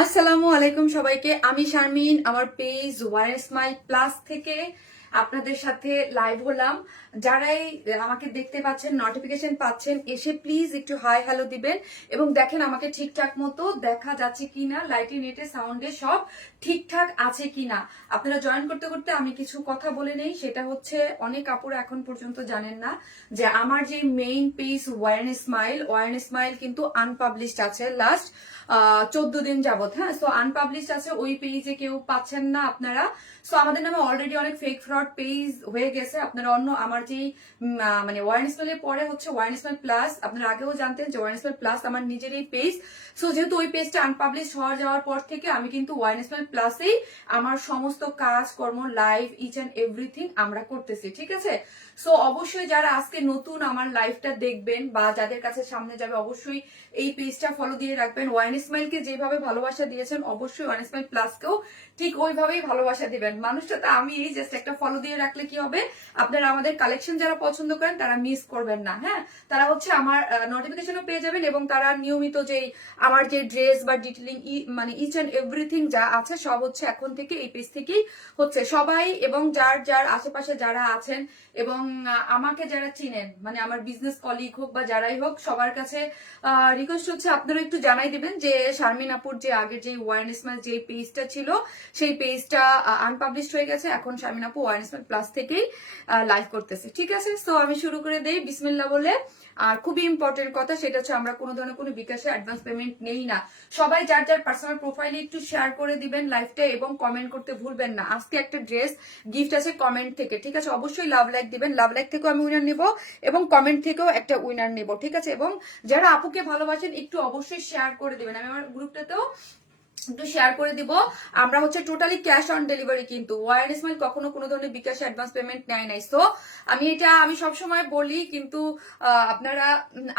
আসসালামু আলাইকুম সবাইকে। আমি শারমিন, আমার পেজ ওয়ার স্মাইল প্লাস থেকে আপনাদের সাথে লাইভ হলাম। যারাই আমাকে দেখতে পাচ্ছেন, নোটিফিকেশন পাচ্ছেন, এসে প্লিজ একটু হাই হ্যালো দিবেন এবং দেখেন আমাকে ঠিকঠাক মতো দেখা যাচ্ছে কিনা, লাইটে নেটে সাউন্ডে সব ঠিকঠাক আছে কিনা। আপনারা জয়েন করতে করতে আমি কিছু কথা বলে নেই। সেটা হচ্ছে, অনেক আপুরা এখন পর্যন্ত জানেন না যে আমার যে মেইন পেজ ওয়ার স্মাইল কিন্তু আনপাবলিশড আছে লাস্ট 14 দিন যাবত। হ্যাঁ, সো আনপাবলিশড আছে, ওই পেজে কেউ পাচ্ছেন না আপনারা। সো আমাদের নামে অলরেডি অনেক ফেক ফ্রড পেজ হয়ে গেছে। আপনারা অন্য আমার যে মানে ওয়ারেন স্মেলের পরে হচ্ছে ওয়ারেন স্মেল প্লাস, আপনারা আগেও জানতেন যে ওয়ারেন স্মেল প্লাস আমার নিজেরই পেজ। সো যেহেতু ওই পেজটা আনপাবলিশ হওয়া যাওয়ার পর থেকে আমি কিন্তু ওয়ারেন স্মেল প্লাসেই আমার সমস্ত কাজ কর্ম, লাইভ, ইচ অ্যান্ড এভরিথিং আমরা করতেছি। ঠিক আছে, সো অবশ্যই যারা আজকে নতুন আমার লাইভটা দেখবেন বা যাদের কাছে সামনে যাবে, অবশ্যই এই পেজটা ফলো দিয়ে রাখবেন। ওয়ারেন স্মাইলকে যেভাবে ভালোবাসা দিয়েছেন, অবশ্যই ওয়ারেন স্মাইল প্লাসকেও ঠিক ওইভাবেই ভালোবাসা দিবেন। মানুষটা তো আমি, জাস্ট একটা ফলো দিয়ে রাখলে কি হবে, আপনারা আমাদের কালেকশন যারা পছন্দ করেন তারা মিস করবেন না। হ্যাঁ, তারা হচ্ছে আমার নোটিফিকেশনও পেয়ে যাবেন এবং তারা নিয়মিত যে আমার যে ড্রেস বা ডিটেলিং মানে ইচ অ্যান্ড এভরিথিং যা আছে সব হচ্ছে এখন থেকে এই পেজ থেকেই হচ্ছে। সবাই এবং যার যার আশেপাশে যারা আছেন এবং আমাকে যারা চিনেন, মানে আমার বিজনেস কলিগ হোক বা যারাই হোক, সবার কাছে রিকোয়েস্ট হচ্ছে আপনারা একটু জানাই দিবেন যে শারমিন আপুর যে আগের যে ওয়ারেন স্মাইল যে পেজটা ছিল, সেই পেজটা আনপাবলিশড হয়ে গেছে। এখন শারমিন আপু ওয়ারেন স্মাইল প্লাস থেকেই লাইভ করতেছে। ঠিক আছে, তো আমি শুরু করে দেই বিসমিল্লাহ বলে। আর খুবই ইম্পর্টেন্ট কথা, সেটা হচ্ছে আমরা কোনো ধরনের কোনো বিকাশে অ্যাডভান্স পেমেন্ট নেই না। সবাই যার যার পার্সোনাল প্রোফাইলে একটু শেয়ার করে দিবেন লাইভটা এবং কমেন্ট করতে ভুলবেন না। আজকে একটা ড্রেস গিফট আছে কমেন্ট থেকে। ঠিক আছে, অবশ্যই লাভ লাইক দিবেন। লাভ লাইক থেকেও আমি উইনার নিব এবং কমেন্ট থেকেও একটা উইনার নিব। ঠিক আছে, এবং যারা আপুকে ভালোবাসেন একটু অবশ্যই শেয়ার করে দিবেন। আমি আমার গ্রুপটাতেও একটু শেয়ার করে দিব। আমরা হচ্ছে টোটালি ক্যাশ অন ডেলিভারি, কিন্তু ওয়ার স্মাইল কখনো কোনো ধরনের বিকাশে অ্যাডভান্স পেমেন্ট নেয় নাই। সো আমি সবসময় বলি, কিন্তু আপনারা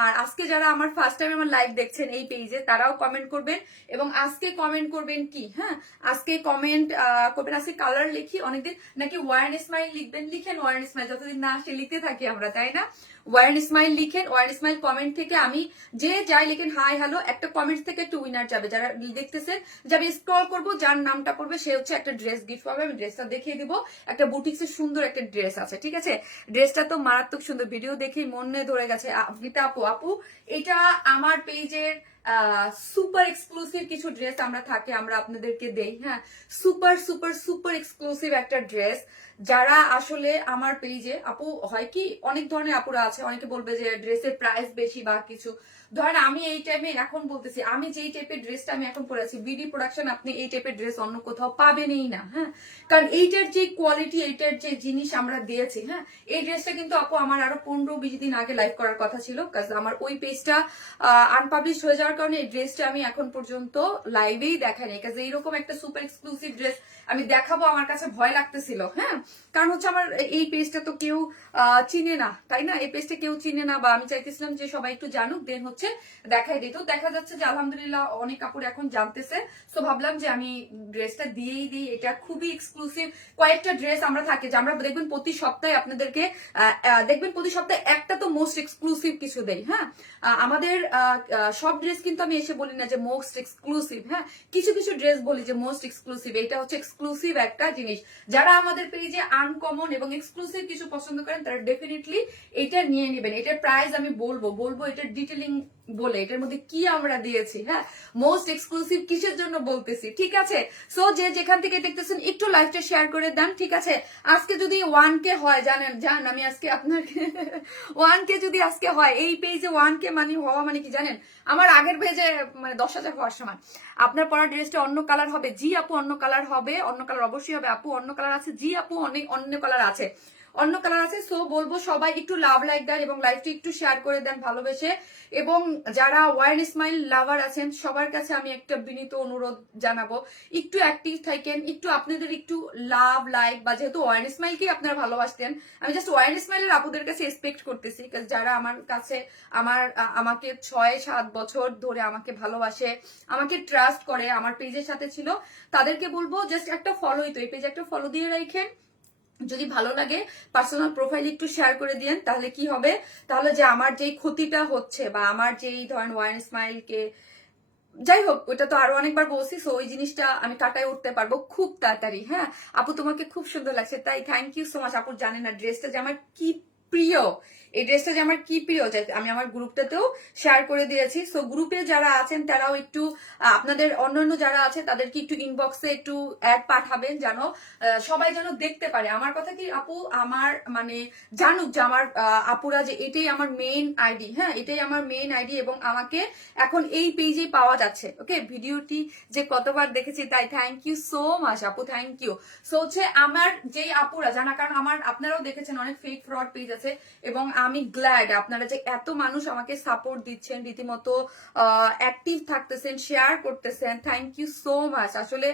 আর আজকে যারা আমার ফার্স্ট টাইম আমার লাইভ দেখছেন এই পেজে, তারাও কমেন্ট করবেন এবং আজকে কমেন্ট করবেন কি, হ্যাঁ আজকে কমেন্ট করবেন। আজকে কালার লিখি, অনেকদিন নাকি ওয়ার স্মাইল লিখবেন, লিখেন ওয়ার স্মাইল, যতদিন না আসে লিখতে থাকি আমরা, তাই না? ওয়ার স্মাইল লিখেন, ওয়ার স্মাইল কমেন্ট থেকে আমি যে যাই লিখেন হাই হ্যালো, একটা কমেন্ট থেকে একটু উইনার যাবে। যারা দেখতেছেন, যে আমি স্ক্রল করবো, যার নামটা পড়বে সে হচ্ছে একটা ড্রেস গিফট পাবে। আমি ড্রেসটা দেখিয়ে দিব, একটা বুটিক্সের সুন্দর একটা ড্রেস আছে। ঠিক আছে, ড্রেসটা তো মারাত্মক সুন্দর, ভিডিও দেখেই মনে ধরে গেছে। আপু এটা আমার পেজের সুপার এক্সক্লুসিভ কিছু ড্রেস আমরা আপনাদেরকে দেই। হ্যাঁ, সুপার সুপার সুপার এক্সক্লুসিভ একটা ড্রেস। যারা আসলে আমার পেজে, আপু হয় কি অনেক ধরনের আপুরা আছে, অনেকে বলবে যে ড্রেসের প্রাইস বেশি বা কিছু। ধরেন আমি এই টাইমে এখন বলতেছি, আমি যেই টাইপের ড্রেসটা আমি এখন পরে আছি, বিডি প্রোডাকশন, আপনি এই টাইপের ড্রেস অন্য কোথাও পাবেনই না। হ্যাঁ, কারণ এইটার যে কোয়ালিটি, এইটার যে জিনিস আমরা দিয়েছি, হ্যাঁ এই ড্রেসটা কিন্তু আপু আমার আরো 15-20 দিন আগে লাইভ করার কথা ছিল, কাজ আমার ওই পেজটা আনপাবলিশ হয়ে যাওয়ার কারণে এই ড্রেসটা আমি এখন পর্যন্ত লাইভেই দেখাইনি। কাজ এইরকম একটা সুপার এক্সক্লুসিভ ড্রেস আমি দেখাবো, আমার কাছে ভয় লাগতেছিল। হ্যাঁ, কারণ হচ্ছে আমার এই পেজটা তো কেউ চিনে না, তাই না? এই পেজটা কেউ চিনে না, বা আমি চাইতেছিলাম যে সবাই একটু জানুক, দেন হচ্ছে দেখাই দিই। তো দেখা যাচ্ছে যে আলহামদুলিল্লাহ অনেক কাপড় এখন জানতেছে। তো ভাবলাম যে আমি ড্রেসটা দিয়েই দিই। এটা খুবই এক্সক্লুসিভ কয়েকটা ড্রেস আমরা থাকে, যে আমরা দেখবেন প্রতি সপ্তাহে আপনাদেরকে দেখবেন প্রতি সপ্তাহে একটা তো মোস্ট এক্সক্লুসিভ কিছু দেই। হ্যাঁ, আমাদের সব ড্রেস কিন্তু আমি এসে বলি না যে মোস্ট এক্সক্লুসিভ। হ্যাঁ, কিছু কিছু ড্রেস বলি যে মোস্ট এক্সক্লুসিভ। এটা হচ্ছে এক্সক্লুসিভ একটা জিনিস। যারা আমাদের পেজে আনকমন এবং এক্সক্লুসিভ কিছু পছন্দ করেন, তারা ডেফিনেটলি এটা নিয়ে নেবেন। এটার প্রাইস আমি বলবো এটার ডিটেলিং বলে, এটার মধ্যে কি আমরা দিয়েছি। হ্যাঁ, মোস্ট এক্সক্লুসিভ কিসের জন্য বলতেছি। ঠিক আছে, সো যে যেখান থেকে দেখতেছেন একটু লাইভটা শেয়ার করে দেন। ঠিক আছে, আজকে যদি 1K হয়, জান আমি আজকে আপনাকে 1K যদি আজকে হয় এই পেজে, 1K মানে হওয়া মানে কি জানেন? আমার আগের পেজে মানে 10,000 হওয়ার সমান। আপনার পরা ড্রেসটা অন্য কালার হবে, জি আপু অন্য কালার হবে, অন্য কালার অবশ্যই হবে। আপু অন্য কালার আছে, জি আপু অনেক অন্য কালার আছে, অন্য কালার আছে। সো বলবো সবাই একটু লাভ লাইক দেন এবং লাইভটি একটু শেয়ার করে দেন ভালোবেসে। এবং যারা ওয়ার স্মাইল লাভার আছেন, সবার কাছে আমি একটা বিনীত অনুরোধ জানাবো, একটু অ্যাক্টিভ থাকেন, একটু আপনাদের একটু লাভ লাইক, বা যেহেতু ওয়ার স্মাইলকে আপনারা ভালোবাসতেন, আমি জাস্ট ওয়ার স্মাইলের আপুদের কাছে এক্সপেক্ট করতেছি, যারা আমার কাছে আমাকে 6-7 বছর ধরে আমাকে ভালোবাসে, আমাকে ট্রাস্ট করে, আমার পেজের সাথে ছিল, তাদেরকে বলবো জাস্ট একটা ফলোই, তো এই পেজে একটা ফলো দিয়ে রাখেন। যদি ভালো লাগে পার্সোনাল প্রোফাইল একটু শেয়ার করে দিয়েন, তাহলে কি হবে, তাহলে যে আমার যেই ক্ষতিটা হচ্ছে, বা আমার যেই ধরেন ওয়ার স্মাইলকে যাই হোক, ওটা তো আরো অনেকবার বলছি, সো ওই জিনিসটা আমি কাটায় উঠতে পারবো খুব তাড়াতাড়ি। হ্যাঁ আপু, তোমাকে খুব সুন্দর লাগছে, তাই থ্যাংক ইউ সো মাচ। আপু জানে না ড্রেসটা যে আমার কি প্রিয়, এই ড্রেসটা যে আমার কি প্রিয়, যে আমি আমার গ্রুপটাতেও শেয়ার করে দিয়েছি। সো গ্রুপে যারা আছেন তারাও একটু আপনাদের অন্যান্য যারা আছে তাদেরকে একটু ইনবক্সে একটু অ্যাড পাঠাবেন, যেন সবাই যেন দেখতে পারে। আমার কথা কি আপু, আমার মানে জানুক যে আমার আপুরা যে এটাই আমার মেইন আইডি। হ্যাঁ এটাই আমার মেইন আইডি এবং আমাকে এখন এই পেজে পাওয়া যাচ্ছে। ওকে, ভিডিওটি যে কতবার দেখেছি, তাই থ্যাংক ইউ সো মাচ আপু, থ্যাংক ইউ। সো হচ্ছে আমার যেই আপুরা জানা, কারণ আমার আপনারাও দেখেছেন অনেক ফেক ফ্রড পেজ আছে, এবং আমি গ্ল্যাড আপনারা যে এত মানুষ আমাকে সাপোর্ট দিচ্ছেন, রীতিমতো অ্যাক্টিভ থাকতেছেন, শেয়ার করতেছেন, থ্যাংক ইউ সো মাচ। আসলে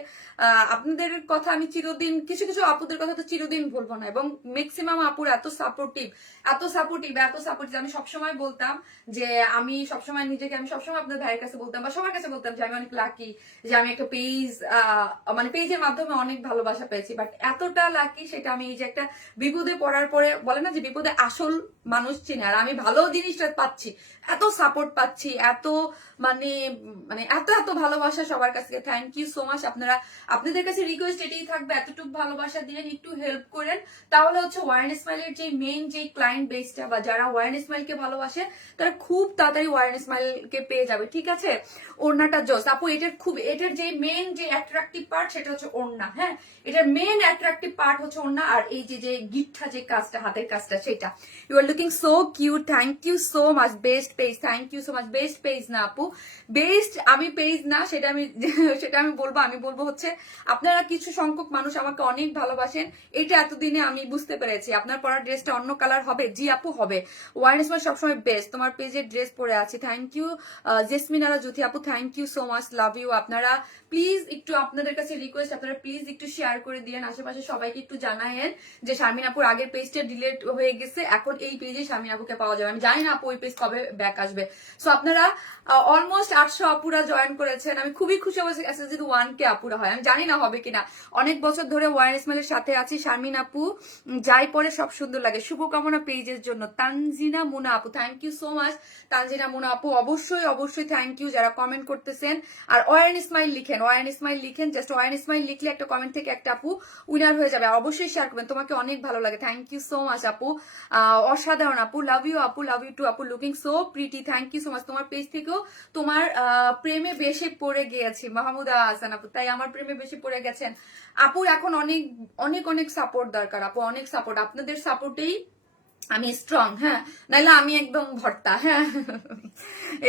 আপনাদের কথা আমি চিরদিন, কিছু কিছু আপুদের কথা তো চিরদিন ভুলবো না, এবং ম্যাক্সিমাম আপুর এত সাপোর্টিভ, এত সাপোর্টিভ, এত সাপোর্টিভ। আমি সবসময় বলতাম যে আমি সবসময় নিজেকে, আমি সবসময় আপনার ভাইয়ের কাছে বলতাম বা সবার কাছে বলতাম যে আমি অনেক লাকি, যে আমি একটা পেজ মানে পেজের মাধ্যমে অনেক ভালোবাসা পেয়েছি। বাট এতটা লাকি সেটা আমি এই যে একটা বিপদে পড়ার পরে বলে না যে বিপদে আসল মানুষ চিনে, আর আমি ভালো জিনিসটা পাচ্ছি, এত সাপোর্ট পাচ্ছি, এত মানে মানে এত এত ভালোবাসা সবার কাছ থেকে, থ্যাংক ইউ সো মাচ। আপনারা, আপনাদের কাছে রিকোয়েস্ট এটাই থাকবে, এতটুকু ভালোবাসা দিলেন, একটু হেল্প করেন, তাহলে হচ্ছে ওয়ারেন স্মাইলের যে মেইন যে ক্লায়েন্ট বেসটা বা যারা ওয়ারেন স্মাইলকে ভালোবাসে তারা খুব তাড়াতাড়ি ওয়ারেন স্মাইলকে পেয়ে যাবে। ঠিক আছে, ওড়নাটা জোস আপু, এটার খুব, এটার যে মেইন যে অ্যাট্রাকটিভ পার্ট সেটা হচ্ছে ওড়না। হ্যাঁ এটার মেইন অ্যাট্রাকটিভ পার্ট হচ্ছে ওড়না, আর এই যে যে গিট্টা যে কাজটা, হাতের কাজটা, সেটা। You are looking so cute, thank you so much. Best page, thank you so much. Best page না আপু, বেস্ট আমি পেজ না, সেটা আমি সেটা আমি বলবো, আমি বলবো হচ্ছে আপনারা কিছু সংখ্যক মানুষ আমাকে অনেক ভালোবাসেন, এটা এতদিনে আমি বুঝতে পেরেছি। আপনার পরার ড্রেসটা অন্য কালার হবে, জি আপু হবে। ওয়ারেন্স মাই সবসময় বেস্ট, তোমার পেজের ড্রেস পরে আছে, থ্যাংক ইউ। জেসমিনারা জ্যোতি আপু, thank you so much, love you. আপনারা প্লিজ একটু, আপনাদের কাছে রিকোয়েস্ট, আপনারা প্লিজ একটু শেয়ার করে দিয়েন, আশেপাশে সবাইকে একটু জানায়েন যে শারমিন আপুর আগের পেজটা ডিলিট হয়ে গেছে, এখন এই পেজে শারমিন আপুকে পাওয়া যাবে। আমি জানি না আপু ওই পেজ কবে ব্যাক আসবে। সো আপনারা অলমোস্ট 800 আপুরা জয়েন করেছেন, আমি খুবই খুশি হয়েছি যদি 1K আপুরা হয়, আমি জানি না হবে কিনা। অনেক বছর ধরে ওয়ারেন স্মাইলের সাথে আছি। শারমিন আপু যাই পরে সব সুন্দর লাগে, শুভকামনা পেজের জন্য। তানজিনা মুনা আপু, thank you so much. Tanjina Muna আপু অবশ্যই অবশ্যই থ্যাংক ইউ যারা কমেন্ট করতেছেন। আর ওয়ারেন স্মাইল লিখেন, ওয়ারেন স্মাইল লিখেন, জাস্ট ওয়ারেন স্মাইল লিখলে একটা কমেন্ট থেকে একটা আপু উইনার হয়ে যাবে। অবশ্যই শেয়ার করবেন, তোমাকে অনেক ভালো লাগে, থ্যাংক ইউ সো মাচ আপু। অসাধারণ আপু, লাভ ইউ আপু, লাভ ইউ টু আপু, looking so pretty, thank you so much. তোমার পেজ থেকেও তোমার প্রেমে বেশি পড়ে গিয়েছি মাহমুদা হাসান আপু, তাই আমার প্রেমে বেশি পড়ে গেছেন আপুর। এখন অনেক অনেক অনেক সাপোর্ট দরকার আপু, অনেক সাপোর্ট, আপনাদের সাপোর্টেই আমি স্ট্রং। হ্যাঁ নাইলে আমি একদম ভর্তা। হ্যাঁ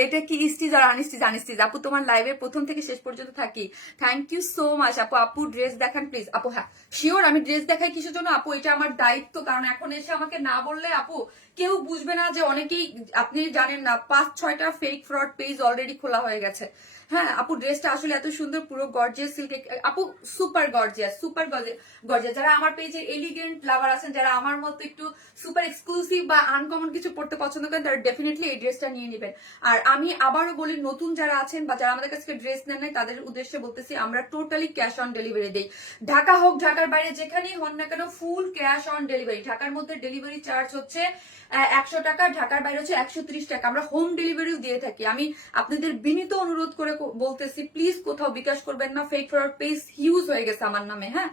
এটা কি স্টিজ আর আনস্টিজ? আনস্টিজ আপু, তোমার লাইভে প্রথম থেকে শেষ পর্যন্ত থাকি, থ্যাংক ইউ সো মাচ আপু। আপু ড্রেস দেখান প্লিজ আপু। হ্যাঁ শিওর, আমি ড্রেস দেখাই কিসের জন্য আপু, এটা আমার দায়িত্ব, কারণ এখন এসে আমাকে না বললে আপু কেউ বুঝবে না যে অনেকেই, আপনি জানেন না 5-6টা ফেক ফ্রড পেজ অলরেডি খোলা হয়ে গেছে। হ্যাঁ আপু ড্রেসটা আসলে এত সুন্দর, পুরো গর্জিয়াস সিল্কে আপু, সুপার গর্জিয়াস, সুপার গর্জিয়াস। যারা আমার পেজে এলিগেন্ট লাভার আছেন, যারা আমার মতো একটু সুপার এক্সক্লুসিভ বা আনকমন কিছু পড়তে পছন্দ করেন, তারা ডেফিনেটলি এই ড্রেসটা নিয়ে নেবেন। আর আমি আবারও বলি, নতুন যারা আছেন বা যারা আমাদের কাছে ড্রেস নেন নাই, তাদের উদ্দেশ্যে বলতেছি আমরা টোটালি ক্যাশ অন ডেলিভারি দেই। ঢাকা হোক, ঢাকার বাইরে যেখানেই হন না কেন, ফুল ক্যাশ অন ডেলিভারি। ঢাকার মধ্যে ডেলিভারি চার্জ হচ্ছে 100 টাকা, ঢাকার বাইরে হচ্ছে 130 টাকা। আমরা হোম ডেলিভারিও দিয়ে থাকি। আমি আপনাদের বিনীত অনুরোধ করে বলতেছি, প্লিজ কোথাও বিকাশ করবেন না, ফেক ফ্রড পেজ হিউজ হয়ে গেছে আমার নামে। হ্যাঁ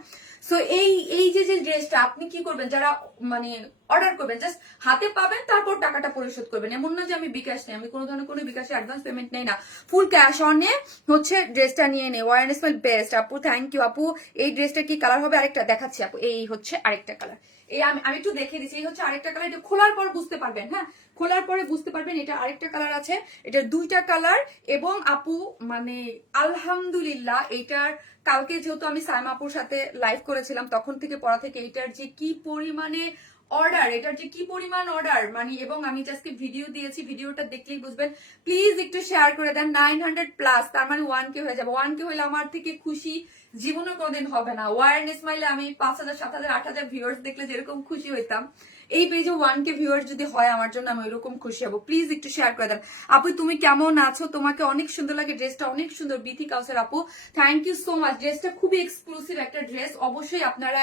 সো এই যে যে ড্রেসটা আপনি কি করবেন, যারা মানে অর্ডার করবেন, জাস্ট হাতে পাবেন, তারপর টাকাটা পরিশোধ করবেন। এমন না যে আমি বিকাশ নেই, আমি কোনো ধরনের কোনো বিকাশে অ্যাডভান্স পেমেন্ট নেই না, ফুল ক্যাশ অনে হচ্ছে ড্রেসটা নিয়ে নেই। ওয়ারেন স্মাইল বেস্ট আপু, থ্যাংক ইউ আপু। এই ড্রেসটা কি কালার হবে? আরেকটা দেখাচ্ছি আপু, এই হচ্ছে আরেকটা কালার। এই আমি একটু দেখে দিচ্ছি, এই হচ্ছে আরেকটা কালার, এটা খোলার পর বুঝতে পারবেন। হ্যাঁ খোলার পরে বুঝতে পারবেন, এটা আরেকটা কালার আছে, এটা 2টা কালার। এবং আপু মানে আলহামদুলিল্লাহ, এইটার কালকে যেহেতু আমি সাইমা আপুর সাথে লাইভ করেছিলাম, তখন থেকে পড়া থেকে এইটার যে কি পরিমাণে অর্ডার, এটার যে কি পরিমাণ অর্ডার মানে, এবং আমি আজকে ভিডিও দিয়েছি, ভিডিওটা দেখলেই বুঝবেন। প্লিজ একটু শেয়ার করে দেন, 900+, তার মানে 1K হয়ে যাবে। 1K হলে আমার থেকে খুশি জীবনে কোনোদিন হবে না। ওয়ারেন স্মাইলে আমি 5,000, 7,000, 8,000 ভিউয়ার্স দেখলে যেরকম খুশি হইতাম, এই পেজে 1K ভিউয়ার যদি হয় আমার জন্য আমি ওইরকম খুশি হবো। প্লিজ একটু শেয়ার করে দেন। আপু তুমি কেমন আছো? তোমাকে অনেক সুন্দর লাগে, ড্রেসটা অনেক সুন্দর। বিথি কাউসার আপু থ্যাংক ইউ সো মাচ। ড্রেসটা খুবই এক্সক্লুসিভ একটা ড্রেস, অবশ্যই আপনারা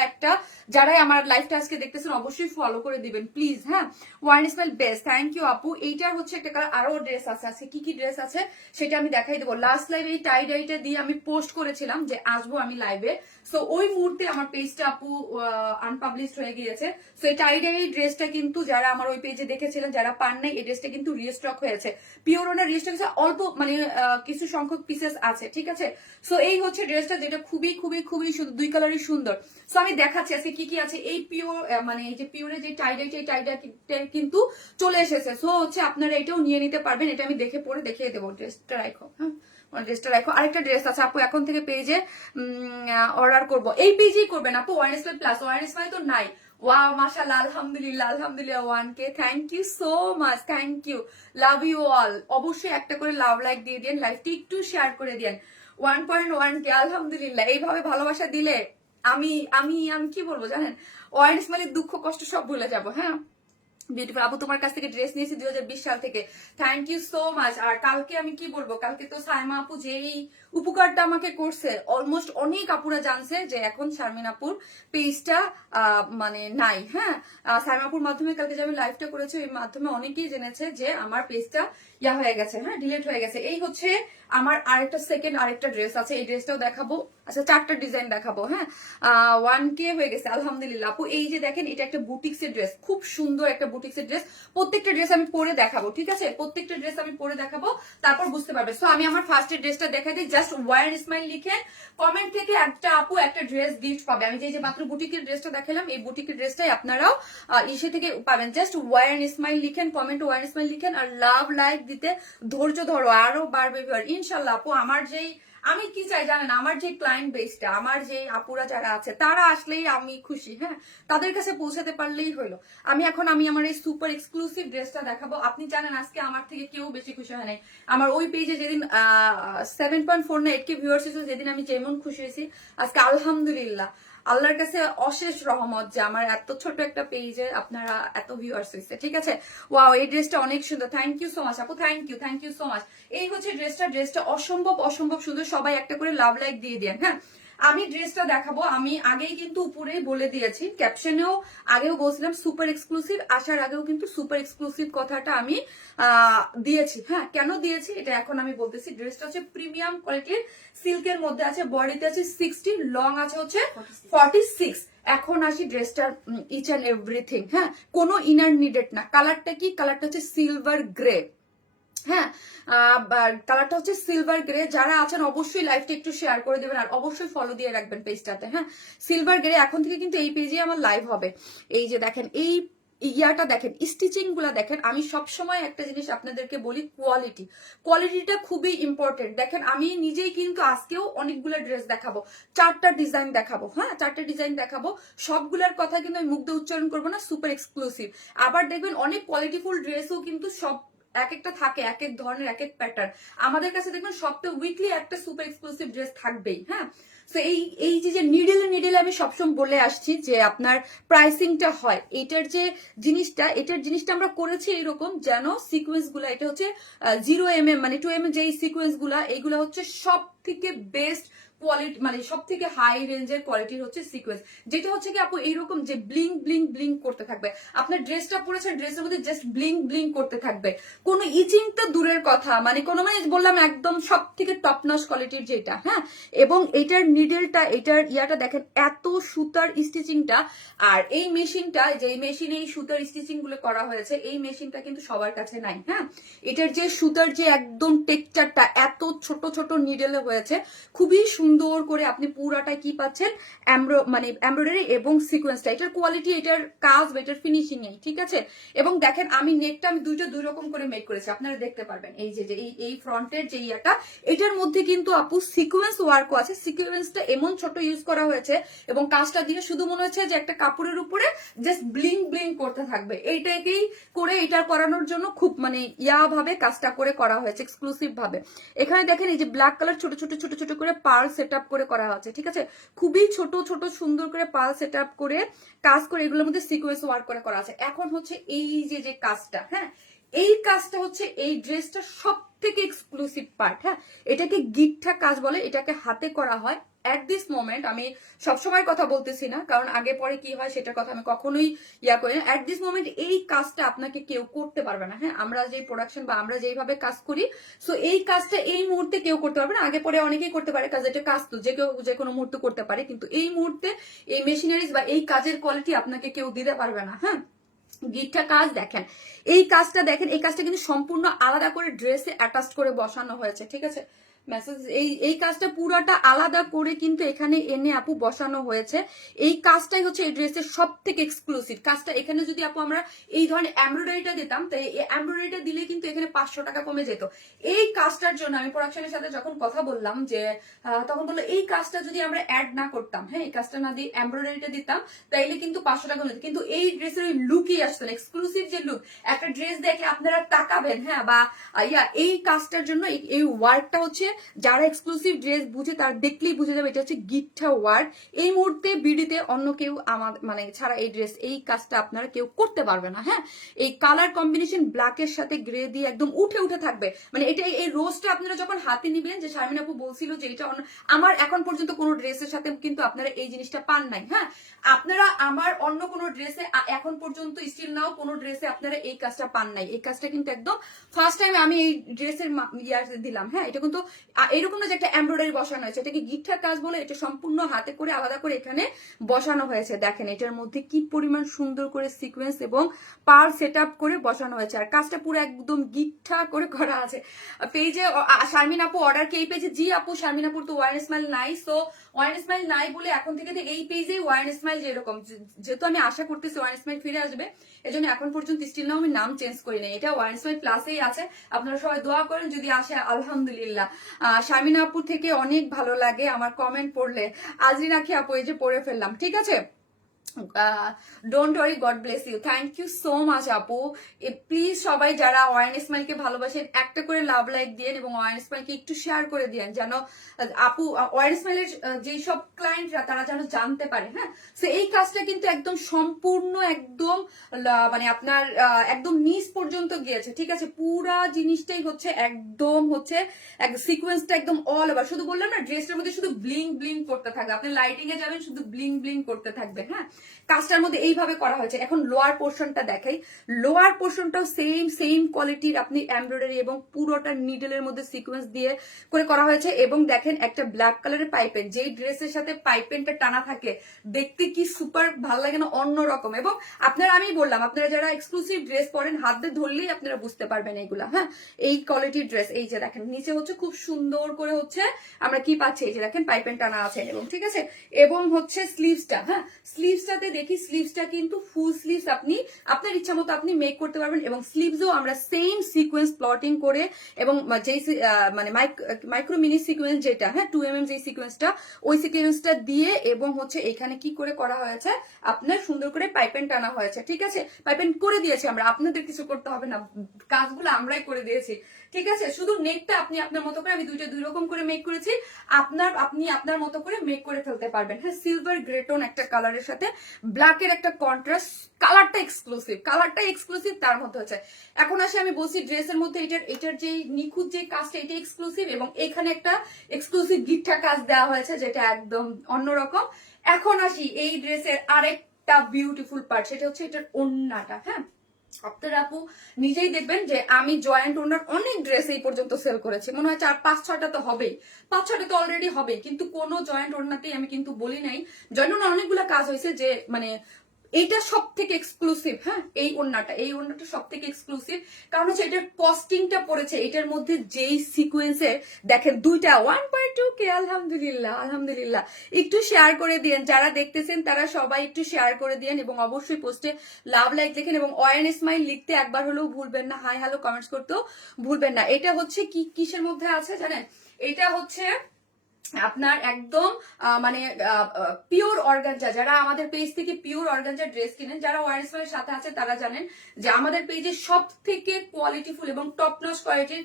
যারাই আমার লাইফটা আজকে দেখতেছেন অবশ্যই ফলো করে দিবেন প্লিজ। হ্যাঁ, one smile best, thank you আপু। এইটার হচ্ছে একটা কালার, আরো ড্রেস আছে, আজকে কি কি ড্রেস আছে সেটা আমি দেখাই দেবো। লাস্ট লাইভে এই টাই ডাইটা দিয়ে আমি পোস্ট করেছিলাম যে আসবো আমি লাইভে, সো ওই মুহূর্তে আমার পেজটা আপু আনপাবলিশড হয়ে গিয়েছে। সো এই টাই ডাই ড্রেসটা কিন্তু যারা আমার ওই পেজে দেখেছিলেন, যারা পান নাই, এই ড্রেসটা কিন্তু রিস্টক হয়েছে। পিওর ওনার রিস্টক হয়েছে, অল্প মানে কিছু সংখ্যক পিসেস আছে, ঠিক আছে। সো এই হচ্ছে ড্রেসটা, যেটা খুবই খুবই খুবই সুন্দর, দুই কালারই সুন্দর। সো আমি দেখাচ্ছি আজকে কি কি আছে। এই পিওর মানে এই যে পিওরে যে টাইডাইটা, এই টাইডা কিন্তু চলে এসেছে। সো হচ্ছে আপনারা এটাও নিয়ে নিতে পারবেন। এটা আমি দেখে পরে দেখিয়ে দেবো। ড্রেসটা রাখো, হ্যাঁ ড্রেসটা রাখো। আরেকটা ড্রেস আছে আপু, এখন থেকে পেজে অর্ডার করবো। এই পেজেই করবেন আপু, ওয়ারেন্স প্লাস ওয়ারেন্স তো নাই। ওয়াও মাশাআল্লাহ, আলহামদুলিল্লাহ আলহামদুলিল্লাহ। 1K, thank you so much, thank you, love you all. অবশ্যই একটা করে লাভ লাইক দিয়ে দিন, লাইভটি একটু শেয়ার করে দিন। 1.1K, আলহামদুলিল্লাহ। এইভাবে ভালোবাসা দিলে আমি আমি আমি কি বলবো জানেন, ওয়ারেন্স দুঃখ কষ্ট সব ভুলে যাবো। হ্যাঁ, বিউটিফুল আপু, তোমার কাছ থেকে ড্রেস নিয়েছি 2020 সাল থেকে, থ্যাংক ইউ সো মাচ। আর কালকে আমি কি বলবো, কালকে তো সাইমা আপু যেই উপকারটা আমাকে করছে, অলমোস্ট অনেক আপুরা জানছে যে এখন শারমিন আপুর পেজটা মানে নাই। হ্যাঁ, সাইমা আপুর মাধ্যমে কালকে যে আমি লাইভটা করেছি, ওই মাধ্যমে অনেকেই জেনেছে যে আমার পেজটা ইয়া হয়ে গেছে, হ্যাঁ ডিলিট হয়ে গেছে। এই হচ্ছে আমার আরেকটা ড্রেস আছে, এই ড্রেসটাও দেখাবো। আচ্ছা, 4টা ডিজাইন দেখাবো। হ্যাঁ, 1K হয়ে গেছে আলহামদুলিল্লাহ আপু। এই যে দেখেন, এটা একটা বুটিক্সের ড্রেস, খুব সুন্দর একটা বুটিক্সের ড্রেস। প্রত্যেকটা ড্রেস আমি পরে দেখাবো, ঠিক আছে, প্রত্যেকটা ড্রেস আমি পরে দেখাবো, তারপর বুঝতে পারবে। সো আমি আমার ফার্স্টের ড্রেসটা দেখাই দিই। জাস্ট ওয়ার স্মাইল লিখে কমেন্ট থেকে একটা আপু একটা ড্রেস গিফট পাবে। আমি যে মাত্র বুটিকের ড্রেসটা দেখালাম, এই বুটিকের ড্রেসটাই আপনারাও ইসে থেকে পাবেন। জাস্ট ওয়ার স্মাইল লিখেন, কমেন্ট ওয়ার স্মাইল লিখেন, আর লাভ লাইক দিতে ধৈর্য ধরো, আরো বাড়বে ইনশাল্লাহ আপু। আমি কি চাই জানেন, আমার যে ক্লায়েন্ট বেসটা, আমার যে আপুরা যারা আছে, তারা আসলেই আমি খুশি। হ্যাঁ, তাদের কাছে পৌঁছাতে পারলেই হলো। আমি আমার এই সুপার এক্সক্লুসিভ ড্রেসটা দেখাবো। আপনি জানেন আজকে আমার থেকে কেউ বেশি খুশি হয় নাই। আমার ওই পেজে যেদিন 7.4 না 8K ভিউয়ার্স ছিল, যেদিন আমি যেমন খুশি হয়েছি, আজকে আলহামদুলিল্লাহ আল্লাহর কাছে অশেষ রহমত যে আমার এত ছোট একটা পেজে আপনারা এত ভিউয়ার্স হয়েছে, ঠিক আছে। ওয়াও, এই ড্রেসটা অনেক সুন্দর, থ্যাংক ইউ সো মাচ আপু, থ্যাংক ইউ সো মাচ। এই হচ্ছে ড্রেসটা অসম্ভব অসম্ভব সুন্দর। সবাই একটা করে লাভ লাইক দিয়ে দেন। হ্যাঁ, আমি ড্রেসটা দেখাবো। আমি আগেই কিন্তু উপরে বলে দিয়েছি, ক্যাপশনেও আগেও বলছিলাম সুপার এক্সক্লুসিভ, আসার আগেও কিন্তু সুপার এক্সক্লুসিভ কথাটা আমি দিয়েছি। হ্যাঁ, কেন দিয়েছি এটা এখন আমি বলতেছি। ড্রেসটা হচ্ছে প্রিমিয়াম কোয়ালিটির, সিল্কের মধ্যে আছে, বডিতে আছে 60, লং আছে হচ্ছে 46। এখন আসি ড্রেসটার ইচ অ্যান্ড এভরিথিং। হ্যাঁ, কোনো ইনার নিডেড না। কালারটা কি, কালারটা হচ্ছে সিলভার গ্রে। হ্যাঁ, কালারটা হচ্ছে সিলভার গ্রে। যারা আছেন অবশ্যই লাইভটা একটু শেয়ার করে দেবেন, আর অবশ্যই ফলো দিয়ে রাখবেন পেজটাতে। হ্যাঁ, সিলভার গ্রে। এখন থেকে কিন্তু এই পেজে আমার লাইভ হবে। এই যে দেখেন, এই ইয়াটা দেখেন, স্টিচিং গুলা দেখেন। আমি সবসময় একটা জিনিস আপনাদেরকে বলি, কোয়ালিটিটা খুবই ইম্পর্টেন্ট। দেখেন, আমি নিজেই কিন্তু আজকেও অনেকগুলো ড্রেস দেখাবো, 4টা ডিজাইন দেখাবো। হ্যাঁ, 4টা ডিজাইন দেখাবো। সবগুলোর কথা কিন্তু আমি মুখ দিয়ে উচ্চারণ করবো না, সুপার এক্সক্লুসিভ। আবার দেখবেন অনেক কোয়ালিটিফুল ড্রেসও কিন্তু সব এক একটা থাকে, এক এক ধরনের এক এক প্যাটার্ন। আমাদের কাছে দেখবেন সপ্তাহে উইকলি একটা সুপার এক্সক্লুসিভ ড্রেস থাকবেই। হ্যাঁ, তো এই যে নিডেলে আমি সবসময় বলে আসছি যে আপনার প্রাইসিংটা হয়, এটার জিনিসটা আমরা করেছি এরকম, যেন সিকোয়েন্স গুলা, এটা হচ্ছে 0mm মানে 2mm যে সিকোয়েন্স গুলা, এইগুলা হচ্ছে সব থেকে বেস্ট কোয়ালিটি, মানে সব থেকে হাই রেঞ্জের কোয়ালিটির হচ্ছে সিকোয়েন্স, যেটা হচ্ছে কি আপু এইরকম যে ব্লিং ব্লিং ব্লিং করতে থাকবে। আপনার ড্রেসটা পরেছেন, ড্রেসের মধ্যে জাস্ট ব্লিং ব্লিং করতে থাকবে, কোনো ইচিং তো দূরের কথা, মানে বললাম একদম সব থেকে টপ নচ কোয়ালিটির যেটা। হ্যাঁ, এবং এটার নিডেলটা, এটার ইয়াটা দেখেন, এত সুতার স্টিচিংটা। আর এই মেশিনটা, যে মেশিনে এই সুতার স্টিচিং গুলো করা হয়েছে, এই মেশিনটা কিন্তু সবার কাছে নাই। হ্যাঁ, এটার যে সুতার যে একদম টেক্সচারটা এত ছোট ছোট নিডেলে হয়েছে, খুবই সুন্দর করে আপনি পুরাটা কি পাচ্ছেন, এমব্রয়ডারি এবং সিকোয়েন্সটা, এটার কোয়ালিটি, এটার কাজ, এটার ফিনিশিং নেই, ঠিক আছে। এবং দেখেন, আমি নেকটা আমি দুই রকম করে মেক করেছি, আপনারা দেখতে পারবেন। এই যে এই ফ্রন্টের যে ইয়াটা, এটার মধ্যে কিন্তু আপু সিকোয়েন্স ওয়ার্কও আছে। সিকোয়েন্সটা এমন ছোট ইউজ করা হয়েছে, এবং কাজটা দিয়ে শুধু মনে হচ্ছে যে একটা কাপড়ের উপরে জাস্ট ব্লিং ব্লিং করতে থাকবে। এইটাকেই করে এটা করানোর জন্য খুব ভাবে কাজটা করে করা হয়েছে এক্সক্লুসিভ ভাবে। এখানে দেখেন, এই যে ব্ল্যাক কালার ছোট ছোট করে পার্লস সেট আপ করে করা হচ্ছে, ঠিক আছে। খুবই ছোট ছোট সুন্দর করে পাল সেট আপ করে কাজ করে এগুলোর মধ্যে সিকোয়েন্স ওয়ার্ক করে করা আছে। এখন হচ্ছে এই যে কাজটা, হ্যাঁ এই কাজটা হচ্ছে এই ড্রেসটা সব থেকে এক্সক্লুসিভ পার্ট। হ্যাঁ, এটাকে গিট্টা কাজ বলে, এটাকে হাতে করা হয়। অ্যাট দিস মোমেন্ট আমি সবসময় কথা বলতেছি না, কারণ আগে পরে কি হয় সেটার কথা আমি কখনোই করি না। অ্যাট দিস মোমেন্ট এই কাজটা আপনাকে কেউ করতে পারবে না। হ্যাঁ, আমরা যে প্রোডাকশন বা আমরা যেইভাবে কাজ করি, সো এই কাজটা এই মুহূর্তে কেউ করতে পারবে না। আগে পরে অনেকেই করতে পারে কাজ, এটা কাজ তো যে কেউ যে কোনো মুহূর্তে করতে পারে, কিন্তু এই মুহূর্তে এই মেশিনারিজ বা এই কাজের কোয়ালিটি আপনাকে কেউ দিতে পারবে না। হ্যাঁ, গিটটা কাজ দেখেন, এই কাজটা দেখেন, এই কাজটা কিন্তু সম্পূর্ণ আলাদা করে ড্রেসে অ্যাটাচ করে বসানো হয়েছে, ঠিক আছে। মেসেজ এই কাজটা পুরোটা আলাদা করে কিন্তু এখানে এনে আপু বসানো হয়েছে। এই কাজটাই হচ্ছে এই ড্রেসের সব থেকে এক্সক্লুসিভ কাজটা। এখানে যদি আপু আমরা এই ধরনের এমব্রয়ডারিটা দিতাম, তাই এই এমব্রয়ডারিটা দিলে কিন্তু এখানে 500 টাকা কমে যেত। এই কাজটার জন্য আমি প্রোডাকশনের সাথে যখন কথা বললাম, যে তখন বললো এই কাজটা যদি আমরা অ্যাড না করতাম, হ্যাঁ এই কাজটা না দিয়ে এমব্রয়ডারিটা দিতাম, তাইলে কিন্তু 500 টাকা কমে যেত। কিন্তু এই ড্রেসের ওই লুকই আসতো না, এক্সক্লুসিভ যে লুক, একটা ড্রেস দেখে আপনারা তাকাবেন। হ্যাঁ, বা এই কাজটার জন্য এই ওয়ার্কটা হচ্ছে, যারা এক্সক্লুসিভ ড্রেস বুঝে তার দেখলেই বুঝে যাবে এটা হচ্ছে গিট্টা ওয়ার্ক। এই মুহূর্তে বিডিতে অন্য কেউ আমার মানে ছাড়া এই ড্রেস এই কাজটা আপনারা কেউ করতে পারবে না। হ্যাঁ, এই কালার কম্বিনেশন ব্ল্যাকের সাথে গ্রে দিয়ে একদম উঠে উঠে থাকবে। মানে এটা এই রোজটা আপনারা যখন হাতে নিবেন, যে শারমিন আপু বলছিল যে এটা আমার এখন পর্যন্ত কোনো ড্রেসের সাথে কিন্তু আপনারা এই জিনিসটা পান নাই। হ্যাঁ, আপনারা আমার অন্য কোনো ড্রেসে এখন পর্যন্ত স্টিল নাও কোনো ড্রেসে আপনারা এই কাজটা পান নাই। এই কাজটা কিন্তু একদম ফার্স্ট টাইম আমি এই ড্রেসের ইয়াতে দিলাম। হ্যাঁ, এটা কিন্তু এরকম না যে একটা এমব্রয়ডারি বসানো হয়েছে, এটাকে গিট্টার কাজ বলে। এটা সম্পূর্ণ হাতে করে আলাদা করে এখানে বসানো হয়েছে। দেখেন এটার মধ্যে কি পরিমাণ সুন্দর করে সিকোয়েন্স এবং পার সেট আপ করে বসানো হয়েছে, আর কাজটা পুরো একদম গিট্টা করে করা আছে। পেজে শারমিন আপু অর্ডার কি এই পেজে? জি আপু, শারমিন আপুর তো ওয়াইন স্মাইল নাই, সো ওয়াইন স্মাইল নাই বলে এখন থেকে এই পেজে ওয়াইন স্মাইল যেরকম, যেহেতু আমি আশা করতেছি ওয়াইন স্মাইল ফিরে আসবে, এজন্য এখন পর্যন্ত স্টিল নাও আমি নাম চেঞ্জ করি নাই, এটা ওয়াইন স্মাইল প্লাসেই আছে। আপনারা সবাই দোয়া করেন যদি আসে, আলহামদুলিল্লাহ। শারমিন আপু থেকে অনেক ভালো লাগে আমার কমেন্ট পড়লে। আজরিন আখি আপু এই যে পড়ে ফেললাম, ঠিক আছে। Don't worry, god bless you, thank you so much আপু। প্লিজ সবাই যারা ওয়াইন স্মাইলকে ভালোবাসেন একটা করে লাভ লাইক দিয়েন এবং ওয়াইন স্মাইলকে একটু শেয়ার করে দিয়েন, যেন আপু ওয়াইন স্মাইলের যেই সব ক্লায়েন্টরা তারা যেন জানতে পারে। হ্যাঁ, তো এই কাজটা কিন্তু একদম সম্পূর্ণ একদম মানে আপনার একদম নিচ পর্যন্ত গিয়েছে, ঠিক আছে। পুরা জিনিসটাই হচ্ছে একদম হচ্ছে সিকোয়েন্সটা একদম অল ওভার। শুধু বললাম না, ড্রেসটার মধ্যে শুধু ব্লিং ব্লিং করতে থাকবে, আপনি লাইটিং এ যাবেন শুধু ব্লিং ব্লিং করতে থাকবে। হ্যাঁ, কাজটার মধ্যে এইভাবে করা হয়েছে। এখন লোয়ার পোর্শনটা দেখাই, লোয়ার পোর্শনটাও সেম কোয়ালিটির আপনি এমব্রয়ডারি এবং পুরোটা নিডলের মধ্যে সিকোয়েন্স দিয়ে করে করা হয়েছে। এবং দেখেন একটা ব্ল্যাক কালারের পাইপেন, যেই ড্রেসের সাথে পাইপেনটা টানা থাকে দেখতে কি সুপার ভালো লাগে না, অন্যরকম। এবং আপনারা, আমি বললাম আপনারা যারা এক্সক্লুসিভ ড্রেস পরেন হাত দিয়ে ধরলেই আপনারা বুঝতে পারবেন এইগুলা। হ্যাঁ, এই কোয়ালিটির ড্রেস। এই যে দেখেন নিচে হচ্ছে খুব সুন্দর করে হচ্ছে আমরা কি পাচ্ছি, এই যে দেখেন পাইপেন টানা আছে এবং ঠিক আছে। এবং হচ্ছে স্লিভসটা, হ্যাঁ স্লিভসটাতে দেখি, স্লিভসটা কিন্তু ফুল স্লিভস আপনি আপনার ইচ্ছা মতো আপনি মেক করতে পারবেন। এবং স্লিভসও আমরা সেম সিকোয়েন্স প্লটিং করে এবং যেই মানে মাইক্রো মিনি সিকোয়েন্স যেটা, হ্যাঁ 2mm যে সিকোয়েন্সটা, ওই সিকোয়েন্সটা দিয়ে এবং হচ্ছে এখানে কি করে করা হয়েছে, আপনার সুন্দর করে পাইপেন টানা হয়েছে, ঠিক আছে। পাইপেন করে দিয়েছি আমরা, আপনাদের কিছু করতে হবে না, কাজগুলো আমরাই করে দিয়েছি, ঠিক আছে। শুধু নেকটা আপনি আপনার মতো করে, আমি দুই রকম করে মেক করেছি, আপনি আপনার মতো করে মেক করে ফেলতে পারবেন। হ্যাঁ, সিলভার গ্রেটন একটা কালারের সাথে ব্ল্যাকের একটা কন্ট্রাস্ট, কালারটা এক্সক্লুসিভ তার মধ্যে হচ্ছে। এখন আসে আমি বলছি ড্রেসের মধ্যে এটার যে নিখুঁত যে কাজটা এটা এক্সক্লুসিভ, এবং এখানে একটা এক্সক্লুসিভ গিট্টা কাজ দেওয়া হয়েছে যেটা একদম অন্যরকম। এখন আসি এই ড্রেসের আরেকটা বিউটিফুল পার্ট, সেটা হচ্ছে এটার ওড়নাটা। হ্যাঁ, আপনারা আপু নিজেই দেখবেন যে আমি জয়েন্ট ওনার অনেক ড্রেস এই পর্যন্ত সেল করেছি, মনে হয় 4-5-6টা তো হবেই, 5-6টা তো অলরেডি হবে, কিন্তু কোনো জয়েন্ট ওনাতেই আমি কিন্তু বলি নাই। জয়েন্ট ওনার অনেকগুলো কাজ হয়েছে যে মানে এইটা সব থেকে এক্সক্লুসিভ। হ্যাঁ, এই ওড়নাটা সব থেকে এক্সক্লুসিভ, কারণ হচ্ছে এটার কস্টিংটা পড়েছে এটার মধ্যে যেই সিকোয়েন্সের দেখেন দুইটা 1.2K। আলহামদুলিল্লাহ। একটু শেয়ার করে দিয়েন, যারা দেখতেছেন তারা সবাই একটু শেয়ার করে দিয়েন এবং অবশ্যই পোস্টে লাভ লাইক লিখেন এবং ওয়ান স্মাইল লিখতে একবার হলেও ভুলবেন না, হাই হ্যালো কমেন্টস করতেও ভুলবেন না। এটা হচ্ছে কিসের মধ্যে আছে জানেন, এটা হচ্ছে আপনার একদম মানে পিওর অর্গানজা। যারা আমাদের পেজ থেকে পিওর অর্গানজা ড্রেস কিনেন, যারা ওয়ারেসওয়ারের সাথে আছে তারা জানেন যে আমাদের পেজে সব থেকে কোয়ালিটিফুল এবং টপ নচ কোয়ালিটির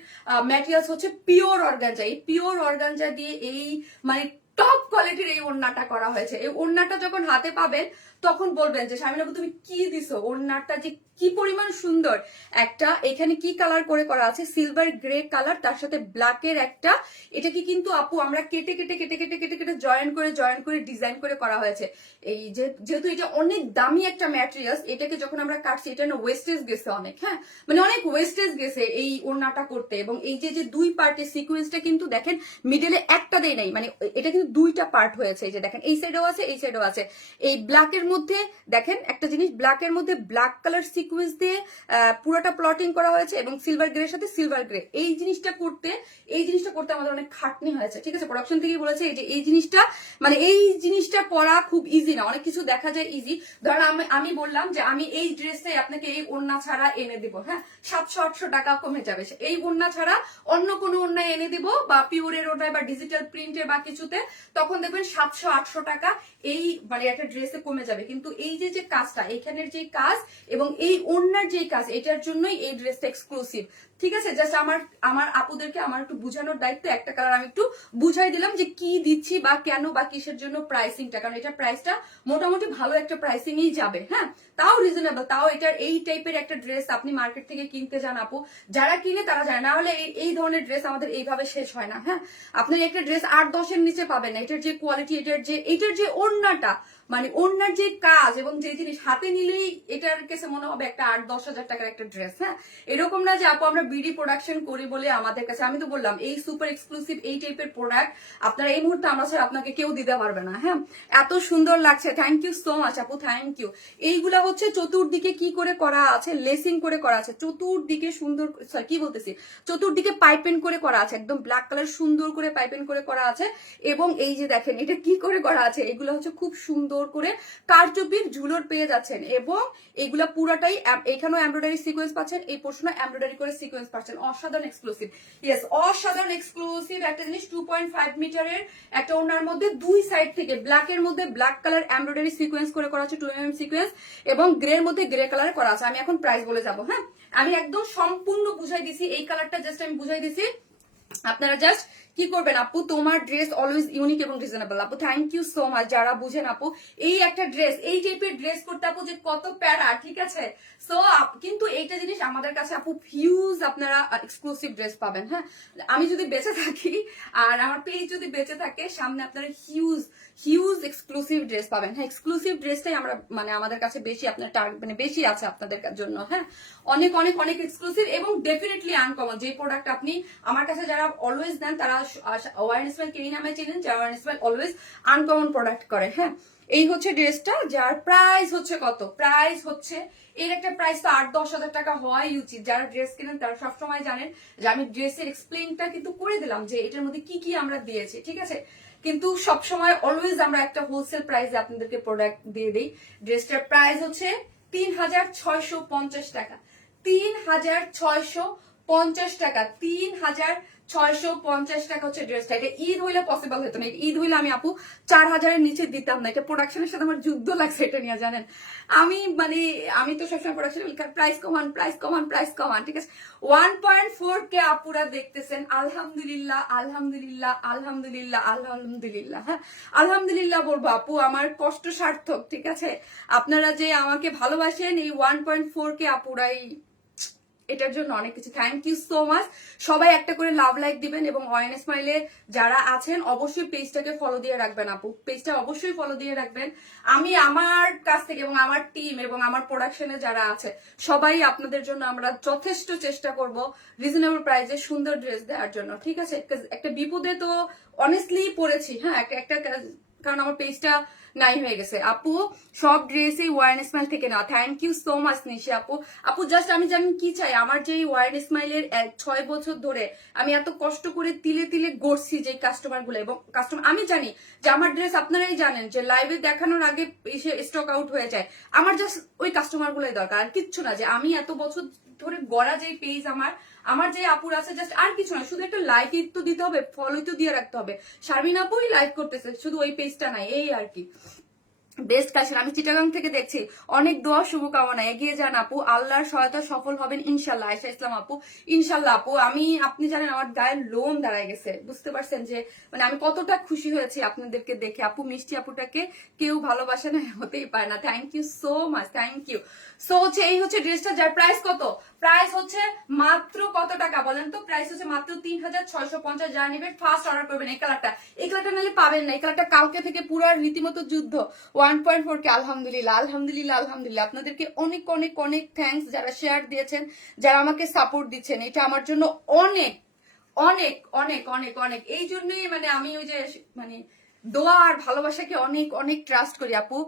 ম্যাটেরিয়ালস হচ্ছে পিওর অর্গানজা। এই পিওর অর্গানজা দিয়ে এই মানে টপ কোয়ালিটির এই ওড়নাটা করা হয়েছে। এই ওড়নাটা যখন হাতে পাবেন তখন বলবেন যে শারমিন আপু তুমি কি দিছো, ওড়নাটা যে কি পরিমাণ সুন্দর। একটা এখানে কি কালার করে করা আছে, সিলভার গ্রে কালার, তার সাথে ব্ল্যাকের একটা, এটাকে কিন্তু আপু আমরা কেটে কেটে কেটে কেটে কেটে কেটে জয়েন করে ডিজাইন করে করা হয়েছে। এই যেহেতু এটা অনেক দামি একটা ম্যাটেরিয়ালস, এটাকে যখন আমরা কাটছি এটা না ওয়েস্টেজ গেছে অনেক, হ্যাঁ মানে অনেক ওয়েস্টেজ গেছে এই ওড়নাটা করতে। এবং এই যে দুই পার্টের সিকোয়েন্সটা কিন্তু দেখেন মিডলে একটা দেই নাই, মানে এটা কিন্তু দুইটা পার্ট হয়েছে। এই যে দেখেন এই সাইডেও আছে এই সাইডেও আছে। এই ব্ল্যাকের মধ্যে দেখেন একটা জিনিস, ব্ল্যাকের মধ্যে ব্ল্যাক কালার সিকোয়েন্স দিয়ে পুরোটা প্লটিং করা হয়েছে এবং সিলভার গ্রের সাথে সিলভার গ্রে। এই জিনিসটা করতে আমাদের অনেক খাটনি হয়েছে, ঠিক আছে। প্রোডাকশন থেকে বলেছে এই যে এই জিনিসটা মানে এই জিনিসটা করা খুব ইজি না, অনেক কিছু দেখা যায় ইজি। ধরো আমি বললাম যে আমি এই ড্রেসটাই আপনাকে এই ওড়না ছাড়া এনে দিব, হ্যাঁ 700-800 টাকা কমে যাবে। এই ওড়না ছাড়া অন্য কোনো ওড়নায় এনে দিব বা পিওরের ওড়নায় বা ডিজিটাল প্রিন্টের বা কিছুতে, তখন দেখবেন 700-800 টাকা এই মানে একটা ড্রেসে কমে যাবে। কিন্তু এই যে কাজটা, এখানের যে কাজ এবং এই ওড়নার যে কাজ, এটার জন্যই এই ড্রেসটা এক্সক্লুসিভ, ঠিক আছে। জাস্ট আমার আপুদেরকে আমার একটু বুঝানোর দায়িত্ব, একটা কালার আমি একটু বুঝাই দিলাম যে কি দিচ্ছি বা কেন বা কিসের জন্য প্রাইসিংটা, কারণ এটা প্রাইসটা মোটামুটি ভালো একটা প্রাইসিংই যাবে, হ্যাঁ তাও রিজনেবল। তাও এটার এই টাইপের একটা ড্রেস আপনি মার্কেট থেকে কিনতে যান আপু, যারা কিনে তারা যায় না, হলে এই ধরনের ড্রেস আমাদের এইভাবে শেষ হয় না, হ্যাঁ আপনি একটা ড্রেস 8-10-এর নিচে পাবেন না। এটার যে কোয়ালিটি, এটার যে ওড়নাটা, মানে ওড়নার যে কাজ এবং যে জিনিস হাতে নিলেই এটার কাছে মনে হবে একটা 8-10 হাজার টাকার একটা ড্রেস, হ্যাঁ এরকম না যে আপু আমরা বিডি প্রোডাকশন করি বলে আমাদের কাছে। আমি তো বললাম এই সুপার এক্সক্লুসিভ এই টাইপের প্রোডাক্ট আপনারা এই মুহূর্তে আমরা ছাড়া আপনাকে কেউ দিতে পারবে না, হ্যাঁ এত সুন্দর লাগছে। থ্যাংক ইউ সো মাচ আপু, থ্যাংক ইউ। এইগুলা হচ্ছে চতুর্দিকে কি করে করা আছে, লেসিং করে করা আছে, চতুর্দিকে সুন্দর, কি বলতেছি, চতুর্দিকে পাইপেন করে করা আছে, একদম ব্ল্যাক কালার সুন্দর করে পাইপেন করে করা আছে। এবং এই যে দেখেন এটা কি করে করা আছে, এগুলো হচ্ছে খুব সুন্দর করে কারচুপির ঝুলোর পেয়ে যাচ্ছেন। এবং এগুলা পুরাটাই এখানেও এমব্রয়ডারি সিকোয়েন্স পাচ্ছেন, এই পোর্শনে এমব্রয়ডারি করে সিকোয়েন্স পাচ্ছেন। অসাধারণ এক্সক্লুসিভ, ইয়েস অসাধারণ এক্সক্লুসিভ একটা জিনিস। 2.5 মিটারের একটা ওনার মধ্যে দুই সাইড থেকে ব্ল্যাকের মধ্যে ব্ল্যাক কালার এমব্রয়ডারি সিকোয়েন্স করে করা আছে, 2mm সিকোয়েন্স, এবং গ্রের মধ্যে গ্রে কালার করা আছে। আমি এখন প্রাইস বলে যাব, হ্যাঁ আমি একদম সম্পূর্ণ বুঝাই দিছি, এই কালারটা জাস্ট আমি বুঝাই দিছি। আপনারা জাস্ট কি করবেন আপু, তোমার ড্রেস অলওয়েজ ইউনিক এবং রিজনেবল। আপু থ্যাংক ইউ সো মাচ, যারা বুঝেন আপু এই একটা ড্রেস, এই টাইপের ড্রেস করতে আপু যে কত প্যারা, ঠিক আছে। সো কিন্তু এইটা জিনিস আমাদের কাছে আপু হিউজ আপনারা এক্সক্লুসিভ ড্রেস পাবেন, হ্যাঁ আমি যদি বেঁচে থাকি আর আমার পেজ যদি বেঁচে থাকে, সামনে আপনারা হিউজ এক্সক্লুসিভ ড্রেস পাবেন, হ্যাঁ এক্সক্লুসিভ ড্রেসটাই আমরা মানে আমাদের কাছে বেশি আপনার মানে বেশি আছে আপনাদের জন্য, হ্যাঁ অনেক অনেক অনেক এক্সক্লুসিভ এবং ডেফিনেটলি আনকমন। যে প্রোডাক্ট আপনি আমার কাছে যারা অলওয়েজ দেন তারা ওয়ারেন স্মাইল কে নামে চেনেন, যারা Warren smile always uncommon product করে, হ্যাঁ এই হচ্ছে ড্রেসটা, যার প্রাইস হচ্ছে কত, প্রাইস হচ্ছে এর একটা প্রাইস তো 8-10 হাজার টাকা হওয়াই উচিত। যারা ড্রেস কেনেন তারা সবসময় জানেন যে আমি ড্রেসের এক্সপ্লেনটা কিন্তু করে দিলাম যে এটার মধ্যে কি কি আমরা দিয়েছি, ঠিক আছে। কিন্তু সবসময় অলওয়েজ আমরা একটা হোলসেল প্রাইসে আপনাদেরকে প্রোডাক্ট দিয়ে দিই। ড্রেসটার প্রাইস হচ্ছে 3650 টাকা, 3650 টাকা, 3650 টাকা হচ্ছে ড্রেসটা। এটা ঈদ হইলে পসিবল হতো না, ঈদ হইলে আমি আপু 4000-এর নিচে দিতাম না। এটা প্রোডাকশনের সাথে আমার যুদ্ধ লাগছে এটা নিয়ে, জানেন আমি তো সবসময় প্রোডাকশন প্রাইস কমান প্রাইস কমান প্রাইস কমান, ঠিক আছে। 1.4K আপুরা দেখতেছেন, আলহামদুলিল্লাহ আলহামদুলিল্লাহ আলহামদুলিল্লাহ আলহামদুলিল্লাহ, হ্যাঁ আলহামদুলিল্লাহ বলবো আপু, আমার কষ্ট সার্থক, ঠিক আছে। আপনারা যে আমাকে ভালোবাসেন এই 1.4K আপুরাই, এটার জন্য অনেক কিছু। Thank you so much. সবাই একটা করে লাভ লাইক দিবেন এবং ওয়ারেন স্মাইলে যারা আছেন অবশ্যই পেজটাকে ফলো দিয়ে রাখবেন আপু, পেজটা অবশ্যই ফলো দিয়ে রাখবেন। আমি আমার কাছ থেকে এবং আমার টিম এবং আমার প্রোডাকশনে যারা আছে সবাই আপনাদের জন্য আমরা যথেষ্ট চেষ্টা করব রিজনেবল প্রাইসে সুন্দর ড্রেস দেওয়ার জন্য, ঠিক আছে। একটা বিপদে তো অনেস্টলি পড়েছি, হ্যাঁ একটা কারণ আমার পেজটা নাই হয়ে গেছে। আপু সব ড্রেসই ওয়ারেন স্মাইল থেকে না, থ্যাংক ইউ সো মাচ নিশি আপু জাস্ট আমি জানি কি চাই, আমার যে ওয়ারেন স্মাইলের 6 বছর ধরে আমি এত কষ্ট করে তিলে তিলে গড়ছি যে কাস্টমার গুলো, এবং কাস্টমার আমি জানি যে আমার ড্রেস আপনারাই জানেন যে লাইভে দেখানোর আগে এসে স্টক আউট হয়ে যায়, আমার জাস্ট ওই কাস্টমার গুলোই দরকার, আর কিচ্ছু না। যে আমি এত বছর ধরে গড়া যে পেজ আমার যে আপুর আছে জাস্ট আর কিছু না, শুধু একটা লাইক তো দিতে হবে, ফলো তো দিয়ে রাখতে হবে। শারমিন আপুই লাইক করতেছে, শুধু ওই পেজটা নাই, এই আর কি। Best collection. আমি চিটাগাং থেকে দেখছি। অনেক দোয়া শুভকামনা, এগিয়ে যান আপু, আল্লাহর সহায়তা, সফল হবেন ইনশাল্লাহ। আয়েশা ইসলাম আপু, ইনশাল্লাহ আপু। আপনি জানেন আমার গায়ের লোম দাঁড়ায় গেছে, বুঝতে পারছেন যে মানে আমি কতটা খুশি হয়েছি আপনাদেরকে দেখে। আপু মিষ্টি আপুটাকে কেউ ভালোবাসে না, হতেই পারে না। Thank you so much, thank you. So হচ্ছে এই হচ্ছে ড্রেসটা, যার প্রাইস কত, প্রাইস হচ্ছে মাত্র কত টাকা বলেন তো? প্রাইস হচ্ছে মাত্র 3650। যা নেবেন ফার্স্ট অর্ডার করবেন। এই কালারটা, এই কালারটা নাহলে পাবেন না। এই কালারটা কালকে থেকে পুরো রীতিমতো যুদ্ধ। 1.4 কে আলহামদুলিল্লাহ, আলহামদুলিল্লাহ, আলহামদুলিল্লাহ। আপনাদেরকে অনেক অনেক অনেক থ্যাঙ্কস, যারা শেয়ার দিয়েছেন, যারা আমাকে সাপোর্ট দিচ্ছেন। এটা আমার জন্য অনেক অনেক অনেক অনেক অনেক। এই জন্যই মানে আমি ওই যে মানে দোয়া আর ভালোবাসাকে অনেক অনেক ট্রাস্ট করি আপু।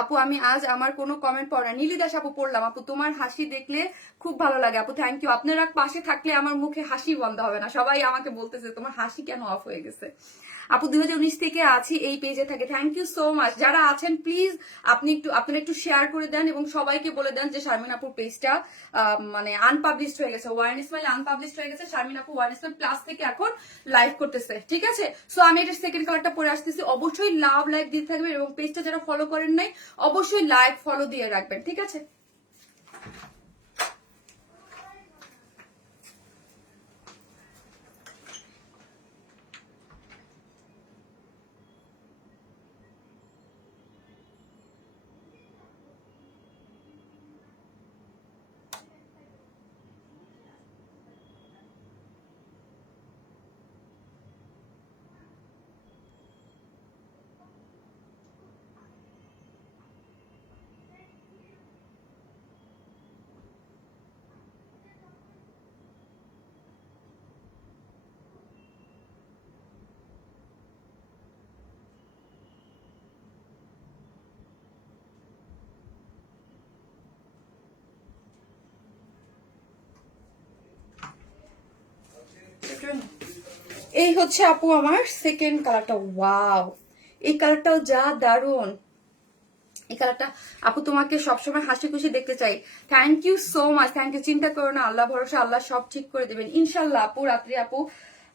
আপু আমি আজ আমার কোনো কমেন্ট পড়া, নীলি দাস আপু পড়লাম। আপু তোমার হাসি দেখলে খুব ভালো লাগে আপু, থ্যাংক ইউ। আপনারা পাশে থাকলে আমার মুখে হাসি বন্ধ হবে না। সবাই আমাকে বলতেছে তোমার হাসি কেন অফ হয়ে গেছে। আপু 2019 থেকে আছি এই পেজে থাকে, থ্যাংক ইউ সো মাচ। যারা আছেন প্লিজ আপনারা একটু শেয়ার করে দেন এবং সবাইকে বলে দেন যে শারমিন আপুর পেজটা মানে আনপাবলিশড হয়ে গেছে, ওয়ান স্মাইল আনপাবলিশড হয়ে গেছে। শারমিন আপু ওয়ান স্মাইল প্লাস থেকে এখন লাইভ করতেছে, ঠিক আছে? সো আমি এটা সেকেন্ড কালারটা পরে আসতেছি। অবশ্যই লাভ লাইক দিতে থাকবেন এবং পেজটা যারা ফলো করেন নাই অবশ্যই লাইক ফলো দিয়ে রাখবেন, ঠিক আছে? এই হচ্ছে আপু আমার সেকেন্ড কালারটা। ওয়াও, এই কালারটাও যা দারুন। এই কালারটা আপু তোমাকে সবসময় হাসি খুশি দেখতে চাই, thank you so much, thank you. চিন্তা করো না, আল্লাহ ভরসা, আল্লাহ সব ঠিক করে দেবেন ইনশাল্লাহ। আপু রাত্রি আপু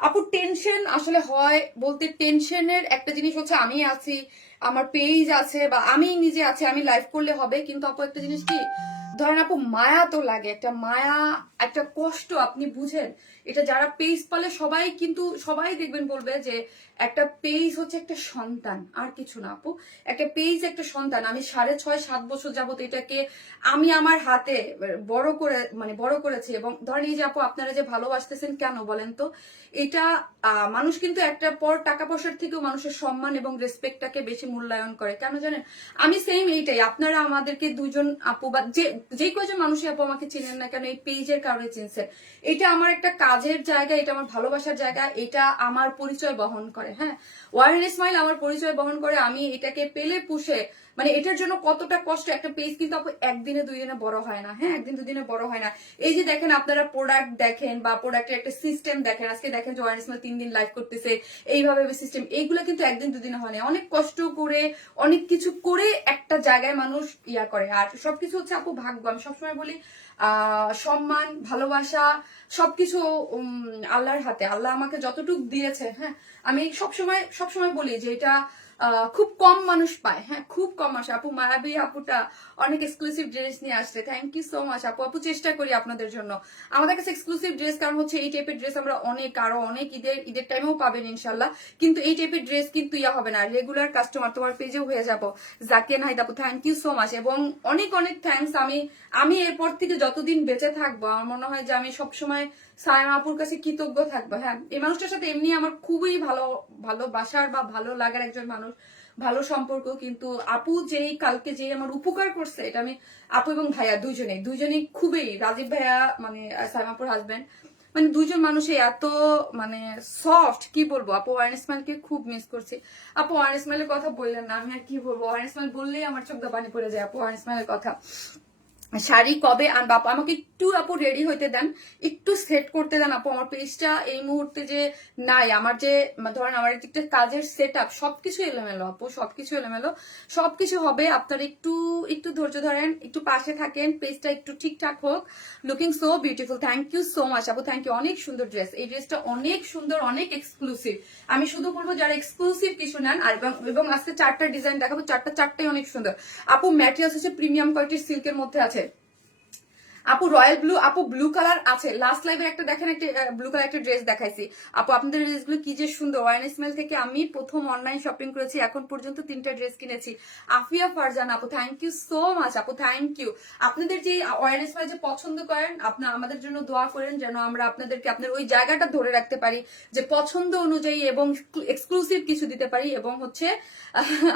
আপু টেনশন আসলে হয় বলতে, টেনশনের একটা জিনিস হচ্ছে আমি আছি, আমার পেজ আছে বা আমি নিজে আছি, আমি লাইভ করলে হবে। কিন্তু আপু একটা জিনিস কি, ধরেন আপু মায়া তো লাগে, একটা মায়া, একটা কষ্ট আপনি বুঝেন। এটা যারা পেজ পালে সবাই কিন্তু সবাই দেখবেন বলবে যে একটা পেজ হচ্ছে একটা সন্তান, আর কিছু না আপু। একটা পেজ একটা সন্তান। আমি 6.5-7 বছর যাবত এটাকে আমি আমার হাতে বড় করে মানে বড় করেছি। এবং ধরেন এই যে আপু আপনারা যে ভালোবাসতেছেন কেন বলেন তো, এটা মানুষ কিন্তু একটা পর টাকা পয়সার থেকেও মানুষের সম্মান এবং রেসপেক্টটাকে বেশি মূল্যায়ন করে। কেন জানেন? আমি সেম এইটাই, আপনারা আমাদেরকে দুজন আপু বা যে কয়জন মানুষই আপু আমাকে চিনেন না কেন, এই পেজের কারণে চিনছেন। এটা আমার একটা কাজের জায়গা, এটা আমার ভালোবাসার জায়গা, এটা আমার পরিচয় বহন করে। হ্যাঁ, ওয়ারেন ইসমাইল আমার পরিচয় বহন করে। আমি এটাকে পেলে পুষে মানে এটার জন্য কতটা কষ্ট। একটা পেজ কিন্তু আপু একদিনে দুই দিনে বড় হয় না। হ্যাঁ, একদিন দুদিনে বড় হয় না। এই যে দেখেন আপনারা প্রোডাক্ট দেখেন বা প্রোডাক্টের একটা সিস্টেম দেখেন, আজকে দেখেন যে ওয়ারেন ইসমাইল 3 দিন লাইভ করতেছে, এইভাবে সিস্টেম, এইগুলো কিন্তু একদিন দুদিনে হয় না। অনেক কষ্ট করে অনেক কিছু করে একটা জায়গায় মানুষ ইয়া করে। আর সবকিছু হচ্ছে আপু ভাগ্য। আমি সবসময় বলি সম্মান, ভালোবাসা সবকিছু আল্লাহর হাতে। আল্লাহ আমাকে যতটুকু দিয়েছে, হ্যাঁ, আমি সবসময় বলি যে এটা খুব কম মানুষ পায়। হ্যাঁ, খুব কম মানুষ। আপু মায়াবী আপুটা অনেক এক্সক্লুসিভ ড্রেস নিয়ে আসছে, থ্যাংক ইউ সো মাচ আপু। আপু চেষ্টা করি আপনাদের জন্য, আমাদের কাছে এক্সক্লুসিভ ড্রেস, কারণ হচ্ছে এই টাইপের ড্রেস আমরা অনেক আরো অনেক ঈদের টাইমেও পাবেন ইনশাল্লাহ। কিন্তু এই টাইপের ড্রেস কিন্তু ইয়া হবে না, রেগুলার কাস্টমার তোমার পেজেও হয়ে যাবো। জাকিয়া নাহিদ আপু থ্যাংক ইউ সো মাচ এবং অনেক অনেক থ্যাংকস। আমি এরপর থেকে যতদিন বেঁচে থাকবো আমার মনে হয় যে আমি সবসময় সায়মা আপুর কাছে কৃতজ্ঞ থাকবো। হ্যাঁ, এই মানুষটার সাথে এমনি আমার খুবই ভালোবাসার বা ভালো লাগার একজন মানুষ, ভালো সম্পর্ক। কিন্তু আপু কালকে যেই আমার উপকার করছে, এটা আমি আপু এবং ভাইয়া দুইজনেই খুবই, রাজীব ভাইয়া মানে সায়মাপুর হাজবেন্ড, মানে দুইজন মানুষই এত মানে সফট, কি বলবো আপু। ওয়ারেন ইসমাইলকে খুব মিস করছি আপু। ওয়ারেন ইসমাইলের কথা বললেন না, আমি আর কি বলবো। ওয়ারেন ইসমাইল বললেই আমার চোখ দিয়ে পানি পড়ে যায় আপু, ওয়ারেন ইসমাইলের কথা। শাড়ি কবে আনবা আপু? আমাকে একটু আপু রেডি হইতে দেন, একটু সেট করতে দেন আপু। আমার পেজটা এই মুহূর্তে যে নাই, আমার যে ধরেন আমার একটা কাজের সেট আপ সবকিছু এলোমেলো আপু, সবকিছু এলোমেলো, সবকিছু হবে। আপনারা একটু একটু ধৈর্য ধরেন, একটু পাশে থাকেন, পেজটা একটু ঠিকঠাক হোক। Looking so beautiful, thank you so much আপু, থ্যাংক ইউ। অনেক সুন্দর ড্রেস, এই ড্রেসটা অনেক সুন্দর, অনেক এক্সক্লুসিভ। আমি শুধু বলবো যারা এক্সক্লুসিভ কিছু নেন। আর এবং আজকে 4টা ডিজাইন দেখাবো, চারটাই অনেক সুন্দর আপু। ম্যাটেরিয়ালস হচ্ছে প্রিমিয়াম কোয়ালিটির সিল্কের মধ্যে আছে আপু। রয়্যাল ব্লু আপু, ব্লু কালার আছে। লাস্ট লাইভে একটা দেখেন, একটা ব্লু কালার একটা ড্রেস দেখাইছি আপু। আপনাদের ড্রেসগুলো কি যে সুন্দর। ওয়াইন স্মেল থেকে আমি প্রথম অনলাইন শপিং করেছি, এখন পর্যন্ত 3টা ড্রেস কিনেছি। আফিয়া ফারজান আপু, থ্যাংক ইউ সো মাচ আপু, থ্যাংক ইউ। আপনাদের যে ওয়াইন স্মেল যে পছন্দ করেন, আপনার আমাদের জন্য দোয়া করেন যেন আমরা আপনাদেরকে আপনার ওই জায়গাটা ধরে রাখতে পারি, যে পছন্দ অনুযায়ী এবং এক্সক্লুসিভ কিছু দিতে পারি। এবং হচ্ছে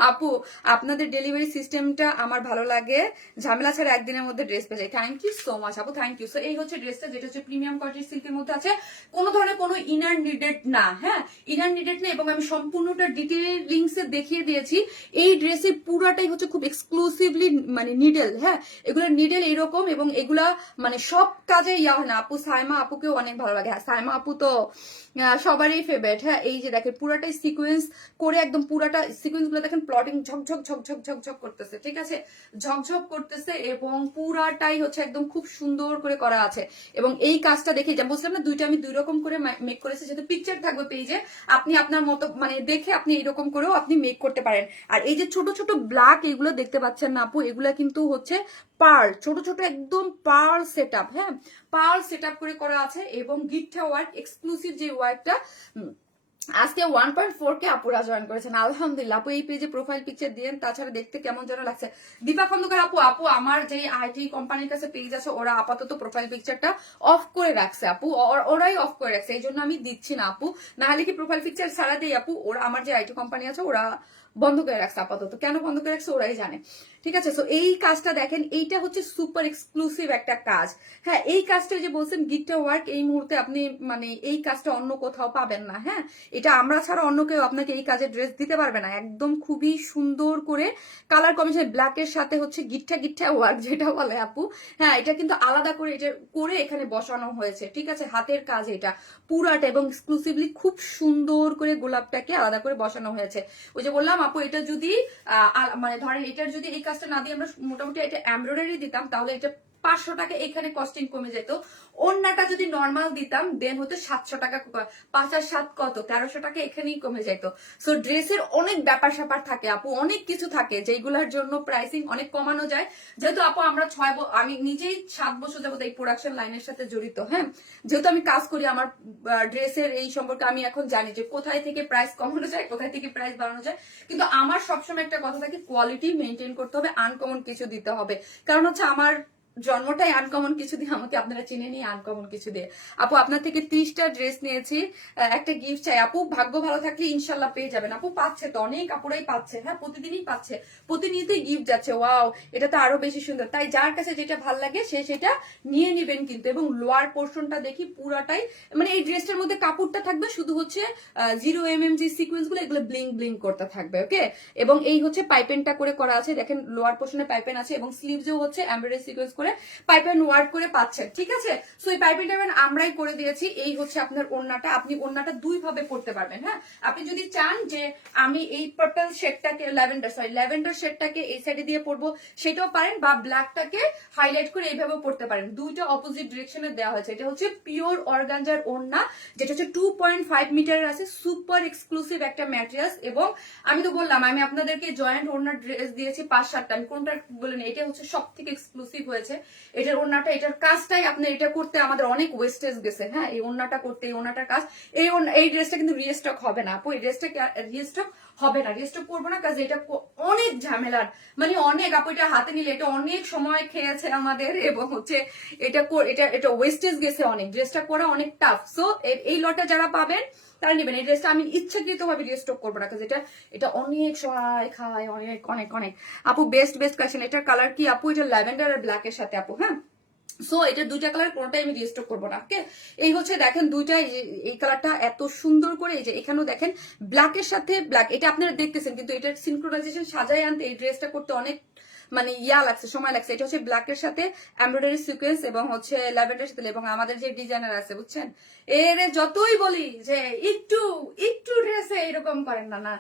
আপু আপনাদের ডেলিভারি সিস্টেমটা আমার ভালো লাগে, ঝামেলা ছাড়া একদিনের মধ্যে ড্রেস পেয়ে যায়। থ্যাংক ইউ সো মাচ আপু, থ্যাংক ইউ। সো এই হচ্ছে ড্রেসটা, যেটা হচ্ছে প্রিমিয়াম কোয়ালিটির সিল্কের মধ্যে আছে, কোনো ধরনের কোনো ইনার নিডেড না। হ্যাঁ, ইনার নিডেড না। এবং আমি সম্পূর্ণটা ডিটেইলিংসে দেখিয়ে দিয়েছি। এই ড্রেসে পুরাটাই হচ্ছে খুব এক্সক্লুসিভলি মানে নিডেল। হ্যাঁ, এগুলা নিডেল এরকম, এবং এগুলা মানে সব কাজে ইয়া হয় না আপু। সাইমা আপুকেও অনেক ভালো লাগে। হ্যাঁ, সাইমা আপু তো সবারই ফেভারিট। হ্যাঁ, এই যে দেখেন পুরাটাই সিকোয়েন্স করে, একদম পুরাটা সিকোয়েন্স গুলো দেখেন প্লটিং ঝকঝক ঝকঝক ঝকঝক করতেছে, ঠিক আছে, ঝকঝক করতেছে। এবং পুরাটাই হচ্ছে একদম খুব সুন্দর করে করা আছে। এবং এই কাজটা দেখে যা বলছিলাম না, দুইটা আমি 2 রকম করে মেক করেছি, যেহেতু পিকচার থাকবে পেজে, আপনি আপনার মতো মানে দেখে আপনি এরকম করেও আপনি মেক করতে পারেন। আর এই যে ছোট ছোট ব্ল্যাক এগুলো দেখতে পাচ্ছেন না আপু, এগুলা কিন্তু হচ্ছে পার্ল, ছোট ছোট একদম পার্ল সেট আপ। হ্যাঁ, পার্ল সেট আপ করে করা আছে। এবং গিট্টা ওয়ার্ক, এক্সক্লুসিভ যে ওয়ার্কটা, আজকে 1.4K আপুরা জয়েন করেছেন, আলহামদুলিল্লাহ আপু। এই পেজে প্রোফাইল পিকচার দিয়েন, তাছাড়া দেখতে কেমন যেন লাগছে। দীপা খন্দকার আপু, আপু আমার যে আইটি কোম্পানির কাছে পেজ আছে, ওরা আপাতত প্রোফাইল পিকচারটা অফ করে রাখছে আপু, ওরাই অফ করে রাখছে, এই জন্য আমি দিচ্ছি না আপু। না হলে কি প্রোফাইল পিকচার ছাড়া দেই আপু। ওরা আমার যে আইটি কোম্পানি আছে ওরা বন্ধ করে রাখছে আপাতত। কেন বন্ধ করে রাখছে ওরাই জানে, ঠিক আছে। সো এই কাজটা দেখেন, এইটা হচ্ছে সুপার এক্সক্লুসিভ একটা কাজ। হ্যাঁ, এই কাজটা যে বলছেন গিট্টা ওয়ার্ক, এই মুহূর্তে আপনি মানে এই কাজটা অন্য কোথাও পাবেন না। হ্যাঁ, এটা আমরা ছাড়া অন্য কেউ আপনাকে এই কাজের ড্রেস দিতে পারবে না। একদম খুবই সুন্দর করে কালার কম্বিনেশন, ব্ল্যাকের সাথে হচ্ছে গিট্টা গিট্টা ওয়ার্ক যেটা বলে আপু। হ্যাঁ, এটা কিন্তু আলাদা করে এটা করে এখানে বসানো হয়েছে, ঠিক আছে, হাতের কাজ এটা পুরাটা। এবং এক্সক্লুসিভলি খুব সুন্দর করে গোলাপটাকে আলাদা করে বসানো হয়েছে। ওই যে বললাম আপু, এটা যদি মানে ধরেন এটার যদি এই কাজটা না দিয়ে আমরা মোটামুটি এটা এমব্রয়ডারি দিতাম, তাহলে এটা 500 টাকা এখানে কস্টিং কমে যেত। অন্যটা যদি নর্মাল দিতাম দেন হতো 700 টাকা, 5 আর 7 কত, 1300 টাকা এখানেই কমে যেত। সো ড্রেসের অনেক ব্যাপার স্যাপার থাকে আপু, অনেক কিছু থাকে যেগুলোর জন্য প্রাইসিং অনেক কমানো যায়। যেহেতু আপু আমরা আমি নিজেই 7 বছর যাবত এই প্রোডাকশন লাইনের সাথে জড়িত। হ্যাঁ, যেহেতু আমি কাজ করি, আমার ড্রেসের এই সম্পর্কে আমি এখন জানি যে কোথায় থেকে প্রাইস কমানো যায়, কোথায় থেকে প্রাইস বাড়ানো যায়। কিন্তু আমার সবসময় একটা কথা থাকে, কোয়ালিটি মেনটেন করতে হবে, আনকমন কিছু দিতে হবে। কারণ হচ্ছে আমার জন্মটাই আনকমন কিছু দিয়ে, আমাকে আপনারা চিনে নিয়ে আনকমন কিছু দিয়ে। আপু আপনার থেকে 30টা ড্রেস নিয়েছি, একটা গিফট চাই আপু। ভাগ্য ভালো থাকলে ইনশাল্লাহ পেয়ে যাবেন আপু। পাচ্ছে তো, অনেক আপুরাই পাচ্ছে। হ্যাঁ, প্রতিদিনই পাচ্ছে, প্রতিনিয়তই গিফট যাচ্ছে। ওয়াও, এটা তো আরো বেশি সুন্দর। তাই যার কাছে যেটা ভাল লাগে সে সেটা নিয়ে নিবেন কিন্তু। এবং লোয়ার পোর্শনটা দেখি পুরাটাই মানে এই ড্রেসটার মধ্যে কাপড়টা থাকবে শুধু হচ্ছে 0mm যে সিকোয়েন্স গুলো, এগুলো ব্লিং ব্লিং করতে থাকবে। ওকে, এবং এই হচ্ছে পাইপেনটা করে করা আছে, দেখেন লোয়ার পোর্শনে পাইপেন আছে, এবং স্লিভসেও হচ্ছে এমব্রয়ডারি সিকোয়েন্স করে পাইপেন ওয়ার্ক করে পাচ্ছেন, ঠিক আছে। সো এই পাইপেন টাইপেন আমরাই করে দিয়েছি। এই হচ্ছে আপনার ওড়নাটা, আপনি ওড়নাটা 2 ভাবে পড়তে পারবেন। হ্যাঁ, আপনি যদি চান যে আমি এই পার্পল শেডটাকে ল্যাভেন্ডার শেডটাকে এই সাইডে দিয়ে পরবো, সেটাও পারেন, বা ব্ল্যাকটাকে হাইলাইট করে এইভাবে পড়তে পারেন। দুইটা অপোজিট ডিরেকশনে দেওয়া হয়েছে। এটা হচ্ছে পিওর অর্গানজার ওড়না, যেটা হচ্ছে 2.5 মিটারের আছে, সুপার এক্সক্লুসিভ একটা ম্যাটেরিয়ালস। এবং আমি তো বললাম আমি আপনাদেরকে জয়েন্ট ওড়নার ড্রেস দিয়েছি 5-7টা, আমি কোনটা বলেন, এটা হচ্ছে সব থেকে এক্সক্লুসিভ হয়েছে। এটার ওড়নাটা, এটার কাজটাই আপনার এটা করতে আমাদের অনেক ওয়েস্টেজ গেছে। হ্যাঁ, এই ওড়নাটা করতে, এই ওড়নাটার কাজ, এই ড্রেসটা কিন্তু রিস্টক হবে না আপু। এই ড্রেসটা রিস্টক হবে না, রিস্টক করবো না, কাজ এটা অনেক ঝামেলার, মানে অনেক আপু। এটা হাতে নিলে এটা অনেক সময় খেয়েছে আমাদের, এবং হচ্ছে এটা এটা ওয়েস্টেজ গেছে অনেক, ড্রেসটা করা অনেক টাফ। সো এই লটটা যারা পাবেন তারা নেবেন। এই ড্রেসটা আমি ইচ্ছাকৃত ভাবে রিস্টক করবো না, কাজ এটা অনেক সময় খায়, অনেক অনেক অনেক আপু। Best collection. এটার কালার কি আপু? এটা ল্যাভেন্ডার আর ব্ল্যাকের সাথে আপু। হ্যাঁ, সো এটা 2টা কালার, কোনটাই আমি রিস্টক করবো না। ওকে, এই হচ্ছে দেখেন দুইটা, এই কালারটা এত সুন্দর করে, এই যে এখানেও দেখেন ব্ল্যাকের সাথে ব্ল্যাক, এটা আপনারা দেখতেছেন, কিন্তু এটার সিনক্রোনাইজেশন সাজায় আনতে এই ড্রেসটা করতে অনেক মানে লাগছে, সময় লাগছে। এটা হচ্ছে ব্ল্যাকের সাথে এমব্রয়ডারি সিকোয়েন্স এবং হচ্ছে ল্যাভেন্ডার সাথে, এবং আমাদের যে ডিজাইনার আছে বুঝছেন, এর যতই বলি যে একটু একটু ড্রেসে এরকম করেন না, না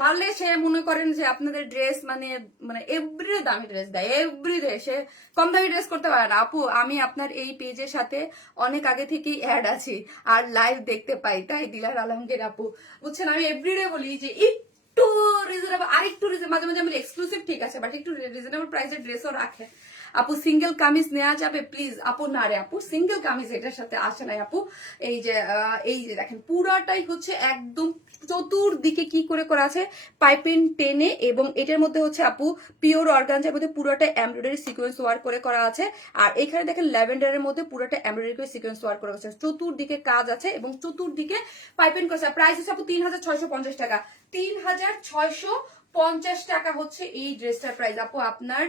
তাহলে সে মনে করেন যে আপনাদের ড্রেস মানে মানে এভরি দামি ড্রেস দেয়, এভরি ডে সে কম দামি ড্রেস করতে পারে না। আপু আমি আপনার এই পেজের সাথে অনেক আগে থেকেই অ্যাড আছি আর লাইভ দেখতে পাই, তাই দিলার আলমগীর আপু বুঝছেন, আমি এভরিডে বলি যে একটু রিজনেবল, আর একটু মাঝে মাঝে আমি এক্সক্লুসিভ ঠিক আছে, বাট একটু রিজনেবল প্রাইসের ড্রেসও রাখে। আপু সিঙ্গেল কামিজ নেওয়া যাবে প্লিজ? আপু না রে আপু, সিঙ্গেল কামিজ এটার সাথে আসে নাই আপু। এই যে দেখেন পুরাটাই হচ্ছে একদম চতুর্দিকে কি করে করা আছে পাইপিং টেনে, এবং এটার মধ্যে হচ্ছে আপু পিওর অর্গানজার মধ্যে পুরোটা এমব্রয়ডারি সিকোয়েন্স ওয়ার্ক করে করা আছে। আর এখানে দেখেন ল্যাভেন্ডারের মধ্যে পুরোটা এমব্রয়ডারি করে সিকোয়েন্স ওয়ার্ক করা আছে, চতুর্দিকে কাজ আছে এবং চতুর্দিকে পাইপিং করা আছে। প্রাইস হচ্ছে আপু 3650 টাকা, 3650 টাকা হচ্ছে এই ড্রেসটার প্রাইস। আপু আপনার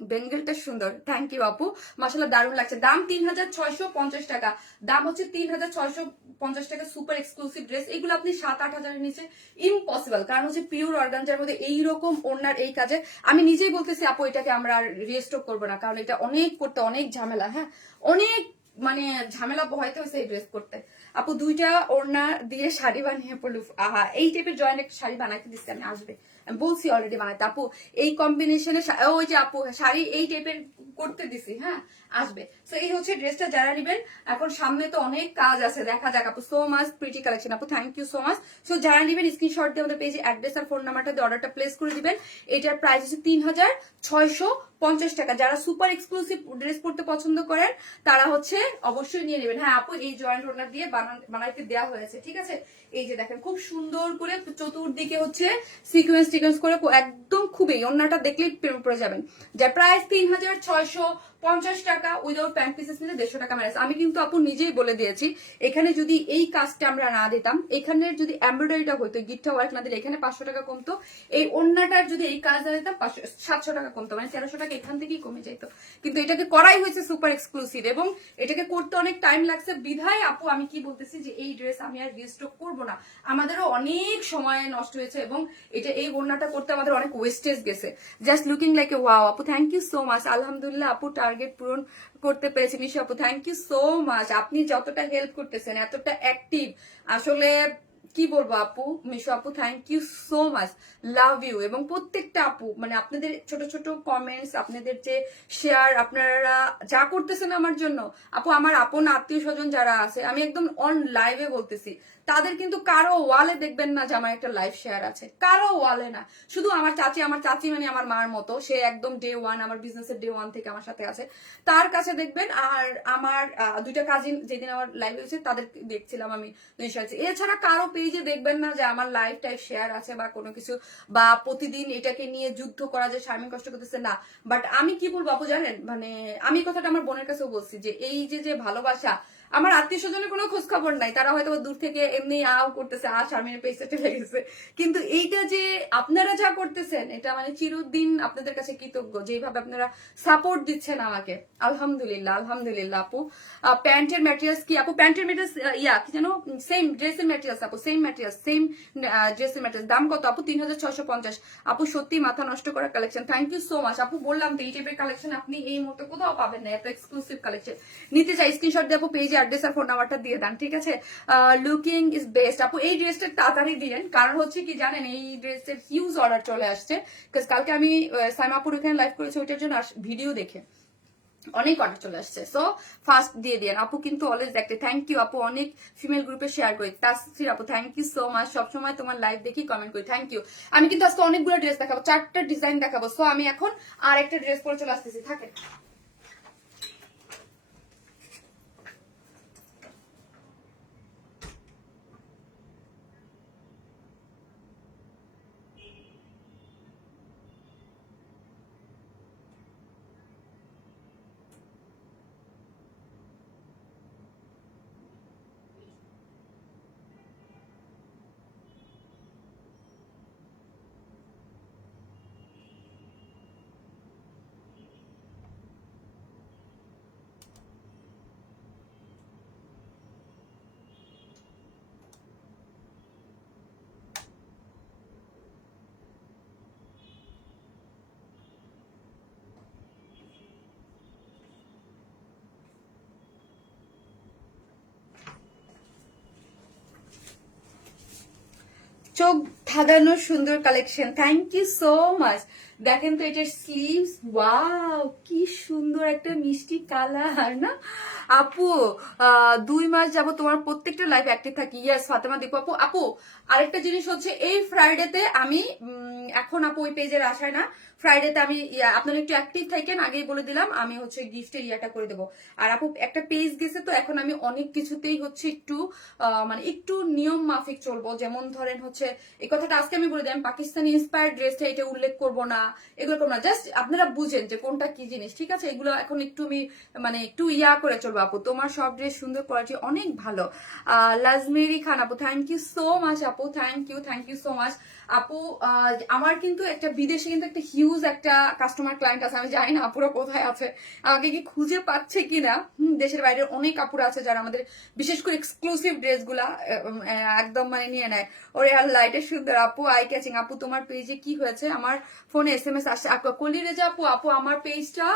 বেঙ্গলটা সুন্দর, থ্যাংক ইউ আপু, মাশাআল্লাহ দারুণ লাগছে। দাম 3650 টাকা, দাম হচ্ছে 3650 টাকা। সুপার এক্সক্লুসিভ ড্রেস, এগুলো আপনি 7-8 হাজারের নিচে ইম্পসিবল, কারণ হচ্ছে পিওর অর্গানজার মধ্যে এইরকম ওনার এই কাজে আমি নিজেই বলতেছি আপু এটাকে আমরা রিস্টক করবো না, কারণ এটা অনেক করতে অনেক ঝামেলা, হ্যাঁ অনেক মানে ঝামেলা বহাইতে হয়েছে এই ড্রেস করতে। আপু দুইটা ওড়না দিয়ে শাড়ি বানিয়ে পড়লু, আহা এই টাইপের জয়েন্ট একটা শাড়ি বানাইতে দিচ্ছি আমি, আসবে আমি বলছি অলরেডি বানাইতে। আপু এই কম্বিনেশনে ওই যে আপু শাড়ি এই টাইপের করতে দিছি, হ্যাঁ আসবে। তো এই হচ্ছে ড্রেসটা যারা নিবেন, এখন সামনে তো অনেক কাজ আছে, দেখা যাক। আপু সো মাচ প্রিটি কালেকশন আপু, thank you so much. So যারা নিবেন স্ক্রিনশট দিয়ে আমাদের পেজে অ্যাড্রেস আর ফোন নাম্বারটা দিয়ে অর্ডারটা প্লেস করে দিবেন। এটার প্রাইস হচ্ছে 3650 টাকা। যারা সুপার এক্সক্লুসিভ ড্রেস পড়তে পছন্দ করেন তারা হচ্ছে অবশ্যই নিয়ে নেবেন। হ্যাঁ আপু এই জয়েন্ট ওড়না দিয়ে বানাইতে দেওয়া হয়েছে, ঠিক আছে। এই যে দেখেন খুব সুন্দর করে চতুর্দিকে হচ্ছে সিকোয়েন্স টিকোয়েন্স করে একদম খুবই, ওড়নাটা দেখলেই প্রেমে পড়ে যাবেন। যার প্রাইস 3650 টাকা, উইদাউট প্যান্ট পিসেস নিলে 150 টাকা মাইনাস। আমি কিন্তু আপু নিজেই বলে দিয়েছি, এখানে যদি এই কাজটা আমরা না দিতাম, এখানে যদি এমব্রয়ডারিটা হইতো, গিটটা ওয়ার্ক না দিলে এখানে 500 টাকা কমতো, এই ওড়নাটার যদি এই কাজ না দিতাম 700 টাকা কমতো, মানে 1300 টাকা এখান থেকেই কমে যেত। কিন্তু এটাকে করাই হয়েছে সুপার এক্সক্লুসিভ এবং এটাকে করতে অনেক টাইম লাগছে বিধায় আপু আমি কি বলতেছি যে এই ড্রেস আমি আর রিস্টক করবো না। আমাদেরও অনেক সময় নষ্ট হয়েছে এবং এটা এই ওড়নাটা করতে আমাদের অনেক ওয়েস্টেজ গেছে। Just looking like a wow আপু, থ্যাংক ইউ সো মাচ। আলহামদুলিল্লাহ আপু টার্গেট পূরণ করতে পেরেছি। নিশা আপু থ্যাংক ইউ সো মাচ, আপনি যতটা হেল্প করতেছেন, এতটা অ্যাক্টিভ, আসলে কি বলবো আপু। মিশু আপু thank you so much, love you. এবং প্রত্যেকটা আপু মানে আপনাদের ছোট ছোট কমেন্টস, আপনাদের যে শেয়ার, আপনারা যা করতেছেন আমার জন্য আপু, আমার আপন আত্মীয় স্বজন যারা আছে, আমি একদম অন লাইভে বলতেছি, তাদের কিন্তু কারো ওয়ালে দেখবেন না যে আমার একটা লাইভ শেয়ার আছে, কারো ওয়ালে না। শুধু আমার চাচি মানে আমার মার মতো, সে একদম ডে ওয়ান, আমার বিজনেসের ডে ওয়ান থেকে আমার সাথে আছে, তার কাছে দেখবেন। আর আমার দুইটা কাজিন যেদিন আমার লাইভ হয়েছে তাদের দেখছিলাম আমি। এছাড়া কারো পেজে দেখবেন না যে আমার লাইভ টাইপ শেয়ার আছে বা কোনো কিছু, বা প্রতিদিন এটাকে নিয়ে যুদ্ধ করা যে শারমিন কষ্ট করতেছে না। বাট আমি কি বলবো আপু জানেন, মানে আমি কথাটা আমার বোনের কাছেও বলছি যে এই যে ভালোবাসা, আমার আত্মীয় স্বজনের কোনো খোঁজ খবর নাই, তারা হয়তো দূর থেকে এমনি আও করতেছে, শারমিনের পেজটা চলে গেছে। কিন্তু এইটা যে আপনারা যা করতেছেন, এটা মানে চিরদিন আপনাদের কাছে কৃতজ্ঞ, যেভাবে আপনারা সাপোর্ট দিচ্ছেন আমাকে। আলহামদুলিল্লাহ আলহামদুলিল্লাহ আপু। প্যান্টের ম্যাটেরিয়ালস কি আপু? প্যান্টের ম্যাটেরিয়ালস কি জানো, সেম ড্রেসের ম্যাটেরিয়ালস আপু, সেম ম্যাটেরিয়ালস, সেম ড্রেসের ম্যাটেরিয়ালস। দাম কত আপু? 3650। আপু সত্যি মাথা নষ্ট করা collection, thank you so much আপু। বললাম তো এই টাইপের কালেকশন আপনি এই মুহূর্তে কোথাও পাবেন না, এত এক্সক্লুসিভ কালেকশন। নিতে চাই স্ক্রিনশট দিয়ে আপু পেজে অ্যাড্রেস আর ফোন নাম্বারটা দিয়ে দেন, ঠিক আছে। লুকিং ইজ বেস্ট আপু, এই ড্রেসটা তাড়াতাড়ি দিলেন, কারণ হচ্ছে কি জানেন, এই ড্রেসের হিউজ অর্ডার চলে আসছে। কালকে আমি সাইমাপুর এখানে লাইভ করেছি, ওইটার জন্য ভিডিও দেখে অনেক অর্ডার চলে আসছে। সো ফার্স্ট দিয়ে দিন আপু, কিন্তু অলওয়েজ দেখতে থ্যাংক ইউ আপু। অনেক ফিমেল গ্রুপে শেয়ার করি, তাসফির আপু থ্যাংক ইউ সো মাচ, সবসময় তোমার লাইভ দেখি কমেন্ট করি, থ্যাংক ইউ। আমি কিন্তু আজকে অনেকগুলো ড্রেস দেখাবো, 4টা ডিজাইন দেখাবো। সো আমি এখন আর একটা ড্রেস পরে চলে আসতেছি, থাকে। চোখ ধাঁধানো সুন্দর collection, thank you so much. দেখেন তো এটার স্লিভস, ওয়াও কি সুন্দর একটা মিষ্টি কালার না আপু। 2 মাস যাব তোমার প্রত্যেকটা লাইভ অ্যাক্টিভ থাকি। ইয়েস ফাতেমা দেখো আপু। আপু আরেকটা জিনিস হচ্ছে, এই ফ্রাইডেতে আমি এখন আপু ওই পেজের আশায় না, ফ্রাইডেতে আমি আপনারা একটু অ্যাক্টিভ থাকেন, আগেই বলে দিলাম আমি হচ্ছে গিফটের ইয়াটা করে দেবো। আর আপু একটা পেজ গেছে তো এখন আমি অনেক কিছুতেই হচ্ছে একটু মানে একটু নিয়ম মাফিক চলবো। যেমন ধরেন হচ্ছে এই কথাটা আজকে আমি বলে দিই, আমি পাকিস্তানি ইন্সপায়ার্ড ড্রেসটা এটা উল্লেখ করবো না, এগুলো করবো না, জাস্ট আপনারা বুঝেন যে কোনটা কি জিনিস, ঠিক আছে? এগুলো এখন একটু আমি মানে একটু ইয়া করে চলবো। আপু তোমার সব ড্রেস সুন্দর, কোয়ালিটি অনেক ভালো। লাজমেরি খান আপু, থ্যাংক ইউ সো মাচ আপু, থ্যাংক ইউ সো মাচ আপু। আমার কিন্তু একটা বিদেশে কিন্তু একটা হিউজ একটা কাস্টমার ক্লায়েন্ট আছে, আমি জানি না আপুরা কোথায় আছে, আমাকে কি খুঁজে পাচ্ছে কিনা। দেশের বাইরের অনেক আপুরা আছে যারা আমাদের বিশেষ করে এক্সক্লুসিভ ড্রেস গুলা একদম মানে নিয়ে নেয়। ওরে আল্লাহ এটা সুন্দর আপু, আই ক্যাচিং আপু। তোমার পেজে কি হয়েছে? আমার ফোনে SMS আসছে কলি রেজা আপু। আপু আমার পেজটা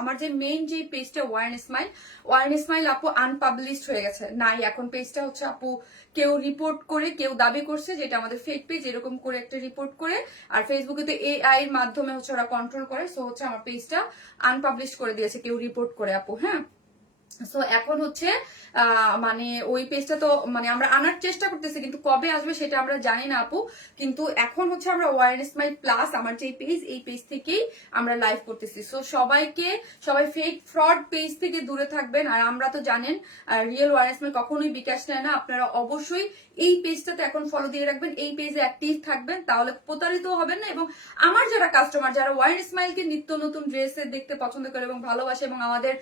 আমার যে মেইন যে পেজটা ওয়ারেন স্মাইল আপু আনপাবলিশড হয়ে গেছে, নাই এখন পেজটা হচ্ছে আপু। কেউ রিপোর্ট করে, কেউ দাবি করছে যেটা আমাদের ফেক পেজ, এরকম করে একটা রিপোর্ট করে। আর ফেসবুকে তো AI এর মাধ্যমে হচ্ছে ওরা কন্ট্রোল করে, সো হচ্ছে আমার পেজটা আনপাবলিশ করে দিয়েছে কেউ রিপোর্ট করে আপু। হ্যাঁ, সো এখন হচ্ছে মানে ওই পেজটা তো মানে আমরা আনার চেষ্টা করতেছি, কিন্তু কবে আসবে সেটা আমরা জানি না আপু। কিন্তু এখন হচ্ছে আমরা ওয়ারেন স্মাইল প্লাস আমার যে পেজ, এই পেজ থেকেই আমরা লাইভ করতেছি। সো সবাই ফেক ফ্রড পেজ থেকে দূরে থাকবেন। আর আমরা তো জানেন রিয়েল ওয়ারেন স্মাইল কখনোই বিকাশ নেয় না। আপনারা অবশ্যই এই পেজটাতে এখন ফলো দিয়ে রাখবেন, এই পেজে অ্যাক্টিভ থাকবেন, তাহলে প্রতারিত হবেন না। এবং আমার যারা কাস্টমার যারা ওয়ারেন স্মাইলকে নিত্য নতুন ড্রেসে দেখতে পছন্দ করে এবং ভালোবাসে এবং আমাদের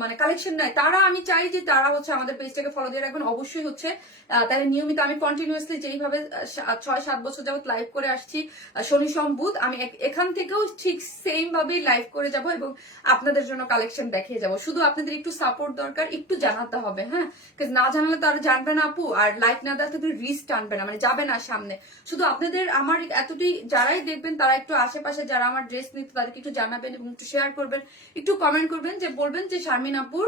মানে কালেকশন নেয়, তারা আমি চাই যে তারা হচ্ছে আমাদের পেজটাকে ফলো দিয়ে রাখবেন। অবশ্যই হচ্ছে তাহলে নিয়মিত আমি কন্টিনিউয়াসলি যেইভাবে 6-7 বছর যাবত লাইভ করে আসছি শনি সোম বুধ, আমি এখান থেকেও ঠিক সেম ভাবেই লাইভ করে যাব এবং আপনাদের জন্য কালেকশন দেখিয়ে যাব। শুধু আপনাদের একটু সাপোর্ট দরকার, একটু জানাতে হবে। হ্যাঁ, না জানালে তো আর জানবে না আপু, আর লাইক না দেওয়া থেকে রিস্ক টানবে না, মানে যাবে না সামনে। শুধু আপনাদের আমার এতটাই, যারাই দেখবেন তারা একটু আশেপাশে যারা আমার ড্রেস নিতে তাদেরকে একটু জানাবেন এবং একটু শেয়ার করবেন, একটু কমেন্ট করবেন, যে বলবেন যে শারমিন আপুর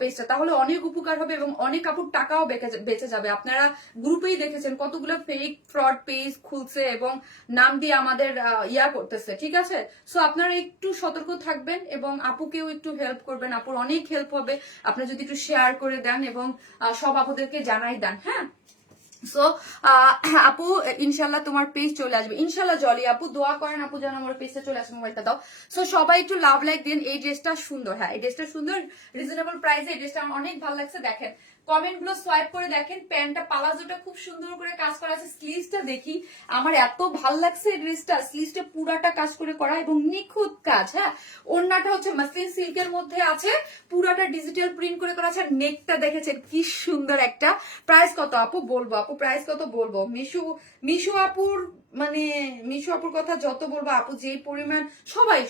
পেজটা, তাহলে অনেক উপকার হবে এবং অনেক আপুর টাকাও বেঁচে যাবে। আপনারা গ্রুপেই দেখেছেন কতগুলো ফেক ফ্রড পেজ খুলছে এবং নাম দিয়ে আমাদের ইয়া করতেছে, ঠিক আছে? সো আপনারা একটু সতর্ক থাকবেন এবং আপুকেও একটু হেল্প করবেন, আপুর অনেক হেল্প হবে আপনারা যদি একটু শেয়ার করে দেন এবং সব আপুদেরকে জানাই দেন। হ্যাঁ, সো আপু ইনশাল্লাহ তোমার পেজ চলে আসবে, ইনশাল্লাহ। জলি আপু দোয়া করেন আপু যেন আমার পেজটা চলে আসে, মোবাইলটা দাও। সো সবাই একটু লাভ লাইক দিন। এই ড্রেসটা সুন্দর, হ্যাঁ এই ড্রেসটা সুন্দর, রিজনেবল প্রাইসে এই ড্রেসটা আমার অনেক ভালো লাগছে। দেখেন কমেন্ট গুলো সোয়াইপ করে দেখেন, প্যান্টটা পালাজোটা খুব সুন্দর করে কাজ করা আছে। স্লিভসটা দেখি, আমার এত ভাল লাগছে এই ড্রেসটা, স্লিভসটা পুরাটা কাজ করে করা এবং নিখুঁত কাজ। হ্যাঁ, ওড়নাটা হচ্ছে মাসলিন সিল্কের মধ্যে আছে, পুরাটা ডিজিটাল প্রিন্ট করে করা আছে। নেকটা দেখেছেন কি সুন্দর একটা। প্রাইস কত আপু বলবো? আপু প্রাইস কত বলবো? মিশু আপুর মানে মিশু আপুর কথা যত বলবো আপু যেই পরিমাণ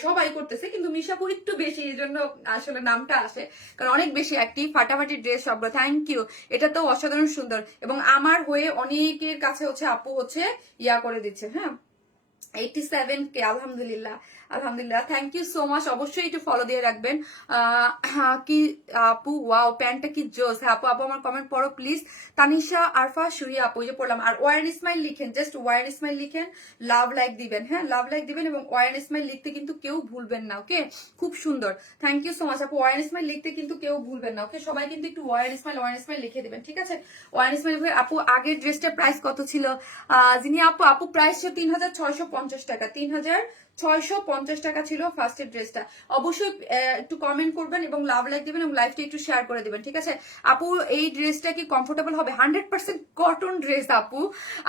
সবাই করতেছে, কিন্তু মিশু আপু একটু বেশি, এই জন্য আসলে নামটা আসে, কারণ অনেক বেশি অ্যাক্টিভ। ফাটাফাটি ড্রেস সব, থ্যাংক ইউ। এটা তো অসাধারণ সুন্দর এবং আমার হয়ে অনেকের কাছে হচ্ছে আপু হচ্ছে ইয়া করে দিচ্ছে। হ্যাঁ, 87K, আলহামদুলিল্লাহ আলহামদুলিল্লাহ, থ্যাংক ইউ সো মাচ। অবশ্যই একটু ফলো দিয়ে রাখবেন। কি আপু ওয়াও প্যান্টটা কি জোস। হ্যাঁ আপু আমার কমেন্ট পড়ো প্লিজ। তানিশা আরফা সুরিয়া আপু যে পড়লাম। আর ওয়ারেন স্মাইল লিখেন, জাস্ট ওয়ারেন স্মাইল লিখেন, লাভ লাইক দিবেন। হ্যাঁ, লাভ লাইক দিবেন এবং ওয়ারেন স্মাইল লিখতে কিন্তু কেউ ভুলবেন না। ওকে, খুব সুন্দর, থ্যাংক ইউ সো মাচ আপু। ওয়ারেন স্মাইল লিখতে কিন্তু কেউ ভুলবেন না। ওকে, সবাই কিন্তু একটু ওয়ারেন স্মাইল লিখে দিবেন, ঠিক আছে? Warren smile. আপু আগের ড্রেসটার প্রাইস কত ছিল? যিনি আপু প্রাইস ছিল 3650 টাকা, 3650 টাকা ছিল ফার্স্টের ড্রেসটা। অবশ্যই একটু কমেন্ট করবেন এবং লাভ লাইক দিবেন এবং লাইভটা একটু শেয়ার করে দিবেন, ঠিক আছে? আপু এই ড্রেসটা কি কমফোর্টেবল হবে? 100% কটন ড্রেস আপু।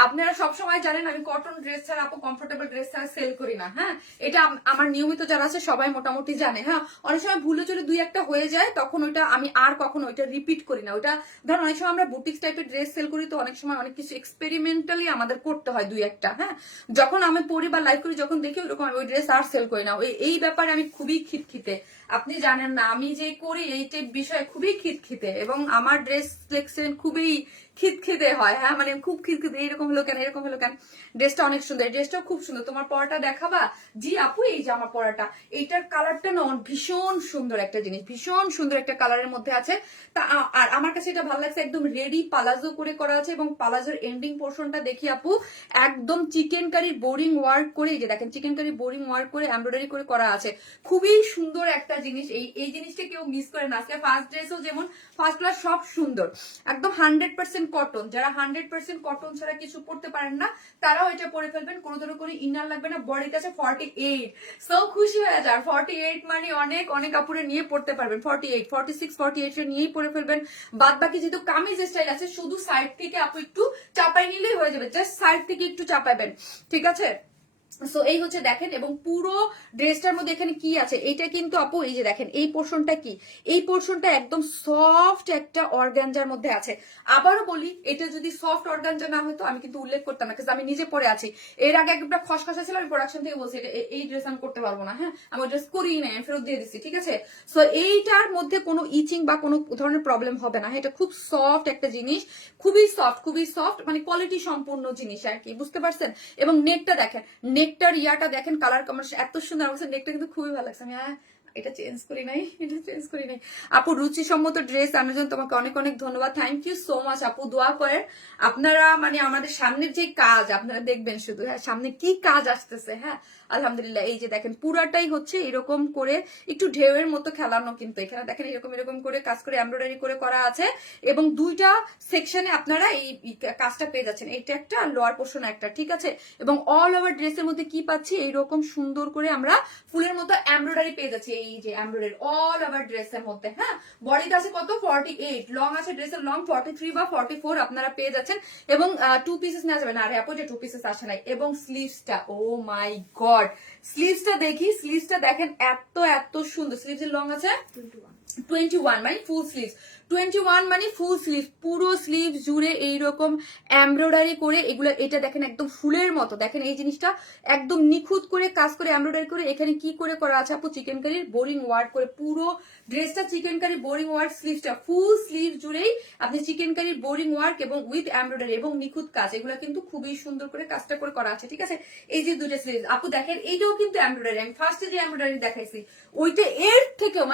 আপনারা সবসময় জানেন আমি কটন ড্রেস ছাড়া আপু, কমফোর্টেবল ড্রেস ছাড়া সেল করি না। হ্যাঁ, এটা আমার নিয়মিত যারা আছে সবাই মোটামুটি জানে। হ্যাঁ, অনেক সময় ভুলে চলে 2-1টা হয়ে যায়, তখন ওইটা আমি আর কখনো ওইটা রিপিট করি না। ওইটা ধরুন অনেক সময় আমরা বুটিক্স টাইপের ড্রেস সেল করি, তো অনেক সময় অনেক কিছু এক্সপেরিমেন্টালি আমাদের করতে হয় 2-1টা। হ্যাঁ, যখন আমি পরি বা লাইভ করি, যখন দেখি ওইরকম ওই ড্রেস আর সেল করি না। এই ব্যাপারে আমি খুবই খিটখিটে। আপনি জানেন না আমি যে করি এই টাইপ বিষয়ে খুবই খিটখিটে, এবং আমার ড্রেস সিলেকশন খুবই খিটখিটে হয়। হ্যাঁ মানে খুব খিটখিটে, এরকম হলো কেন, এরকম হলো কেন। ড্রেসটা অনেক সুন্দর, ড্রেসটাও খুব সুন্দর। তোমার পরাটা দেখাবা? জি আপু, এই যে আমার পরাটা, এইটার কালারটা না ভীষণ সুন্দর একটা জিনিস, ভীষণ সুন্দর একটা কালারের মধ্যে আছে। তা আর আমার কাছে এটা ভালো লাগছে, একদম রেডি পালাজো করে করা আছে, এবং পালাজোর এন্ডিং পোর্শনটা দেখি আপু একদম চিকেন কারি বোরিং ওয়ার্ক করে, এই যে দেখেন চিকেন কারি বোরিং ওয়ার্ক করে এমব্রয়ডারি করে করা আছে। খুবই সুন্দর একটা জিনিস, এই জিনিসটা কেউ মিস করে না। আজকে ফার্স্ট ড্রেসও যেমন ফার্স্ট ক্লাস সব সুন্দর, একদম 100% কটন। যারা 100% কটন ছাড়া কিছু পড়তে পারেন না তারাও এটা পরে ফেলবেন, কোনো ধরনের কোনো ইনার লাগবে না। বডির কাছে 48, সো খুশি হয়ে যান। 48 মানে অনেক অনেক কাপড়ে নিয়ে পড়তে পারবেন। 48, 46, 48 এ নিয়েই পরে ফেলবেন। বাদ বাকি যেহেতু কামিজ স্টাইল আছে, শুধু সাইড থেকে আপু একটু চাপাই নিলেই হয়ে যাবে, জাস্ট সাইড থেকে একটু চাপাবেন, ঠিক আছে। সো এই হচ্ছে দেখেন, এবং পুরো ড্রেসটার মধ্যে এখানে কি আছে এইটা কিন্তু আপু, এই যে দেখেন এই পোর্শনটা কি, এই পোর্শনটা একদম সফট একটা অর্গানজার মধ্যে আছে। আবারও বলি, এটা যদি সফট অর্গানজা না হতো আমি কিন্তু উল্লেখ করতাম না, কারণ আমি নিজে পরে আছি। এর আগে একটা খসখসা ছিল, আমি প্রোডাকশন থেকে বলছি এই ড্রেস আমি করতে পারবো না। হ্যাঁ আমি ড্রেস করিই নাই, আমি ফেরত দিয়ে দিচ্ছি, ঠিক আছে। সো এইটার মধ্যে কোনো ইচিং বা কোনো ধরনের প্রবলেম হবে না। এটা খুব সফট একটা জিনিস, খুবই সফট, খুবই সফট, মানে কোয়ালিটি সম্পূর্ণ জিনিস আর কি, বুঝতে পারছেন। এবং নেকটা দেখেন, নেকটার ইয়াটা দেখেন, কালার কম্বিনেশন এত সুন্দর। আমার নেকটা কিন্তু খুবই ভালো লাগছে। আমি এটা চেঞ্জ করি নাই, এটা চেঞ্জ করি নাই। আপু রুচিসম্মত ড্রেস আনার জন্য তোমাকে অনেক অনেক ধন্যবাদ, থ্যাংক ইউ সো মাচ আপু। দোয়া করেন আপনারা, মানে আমাদের সামনের যে কাজ আপনারা দেখবেন শুধু, হ্যাঁ সামনে কি কাজ আসতেছে। হ্যাঁ আলহামদুলিল্লাহ। এই যে দেখেন পুরাটাই হচ্ছে এরকম করে একটু ঢেউয়ের মতো খেলানো, কিন্তু এখানে দেখেন এরকম এরকম করে কাজ করে এমব্রয়ডারি করে করা আছে, এবং দুইটা সেকশনে আপনারা এই কাজটা পেয়ে যাচ্ছেন, এটা একটা আর লোয়ার পোর্শন একটা, ঠিক আছে। এবং অল ওভার ড্রেসের মধ্যে কি পাচ্ছি, এইরকম সুন্দর করে আমরা ফুলের মতো এমব্রয়ডারি পেয়ে যাচ্ছি, এই যে এমব্রয়ডারি অল ওভার ড্রেসের মধ্যে। হ্যাঁ বডিটা আছে কত 48, লং আছে ড্রেসের লং 43 বা 44 আপনারা পেয়ে যাচ্ছেন। এবং 2 পিসেস নেওয়া যাবে না, আর অ্যাপো যে 2 পিসেস আসে নাই। এবং স্লিভসটা, ও মাই গড, স্লিভসটা দেখি, স্লিভসটা দেখেন এত এত সুন্দর। স্লিভসের লং আছে 21, মানে ফুল স্লিভস। 21 মানে ফুল স্লিভ, পুরো স্লিভ জুড়ে এইরকম এমব্রয়ডারি করে এগুলো, এটা দেখেন একদম ফুলের মতো। দেখেন এই জিনিসটা একদম নিখুঁত করে কাজ করে এমব্রয়ডারি করে, এখানে কি করে করা আছে আপু, চিকেন কারির বোরিং ওয়ার্ক করে পুরো ড্রেসটা চিকেন কারি বোরিং ওয়ার্ক। স্লিভসটা ফুল স্লিভ জুড়েই আপনি চিকেন কারির বোরিং ওয়ার্ক এবং উইথ এমব্রয়ডারি এবং নিখুঁত কাজ, এগুলো কিন্তু খুবই সুন্দর করে কাজটা করে করা আছে, ঠিক আছে। এই যে দুটো স্লিভ আপু দেখেন, এইটাও কিন্তু এমব্রয়ডারি। আমি ফার্স্টে যে এমব্রয়ডারি দেখাইছি ওইটা এর থেকেও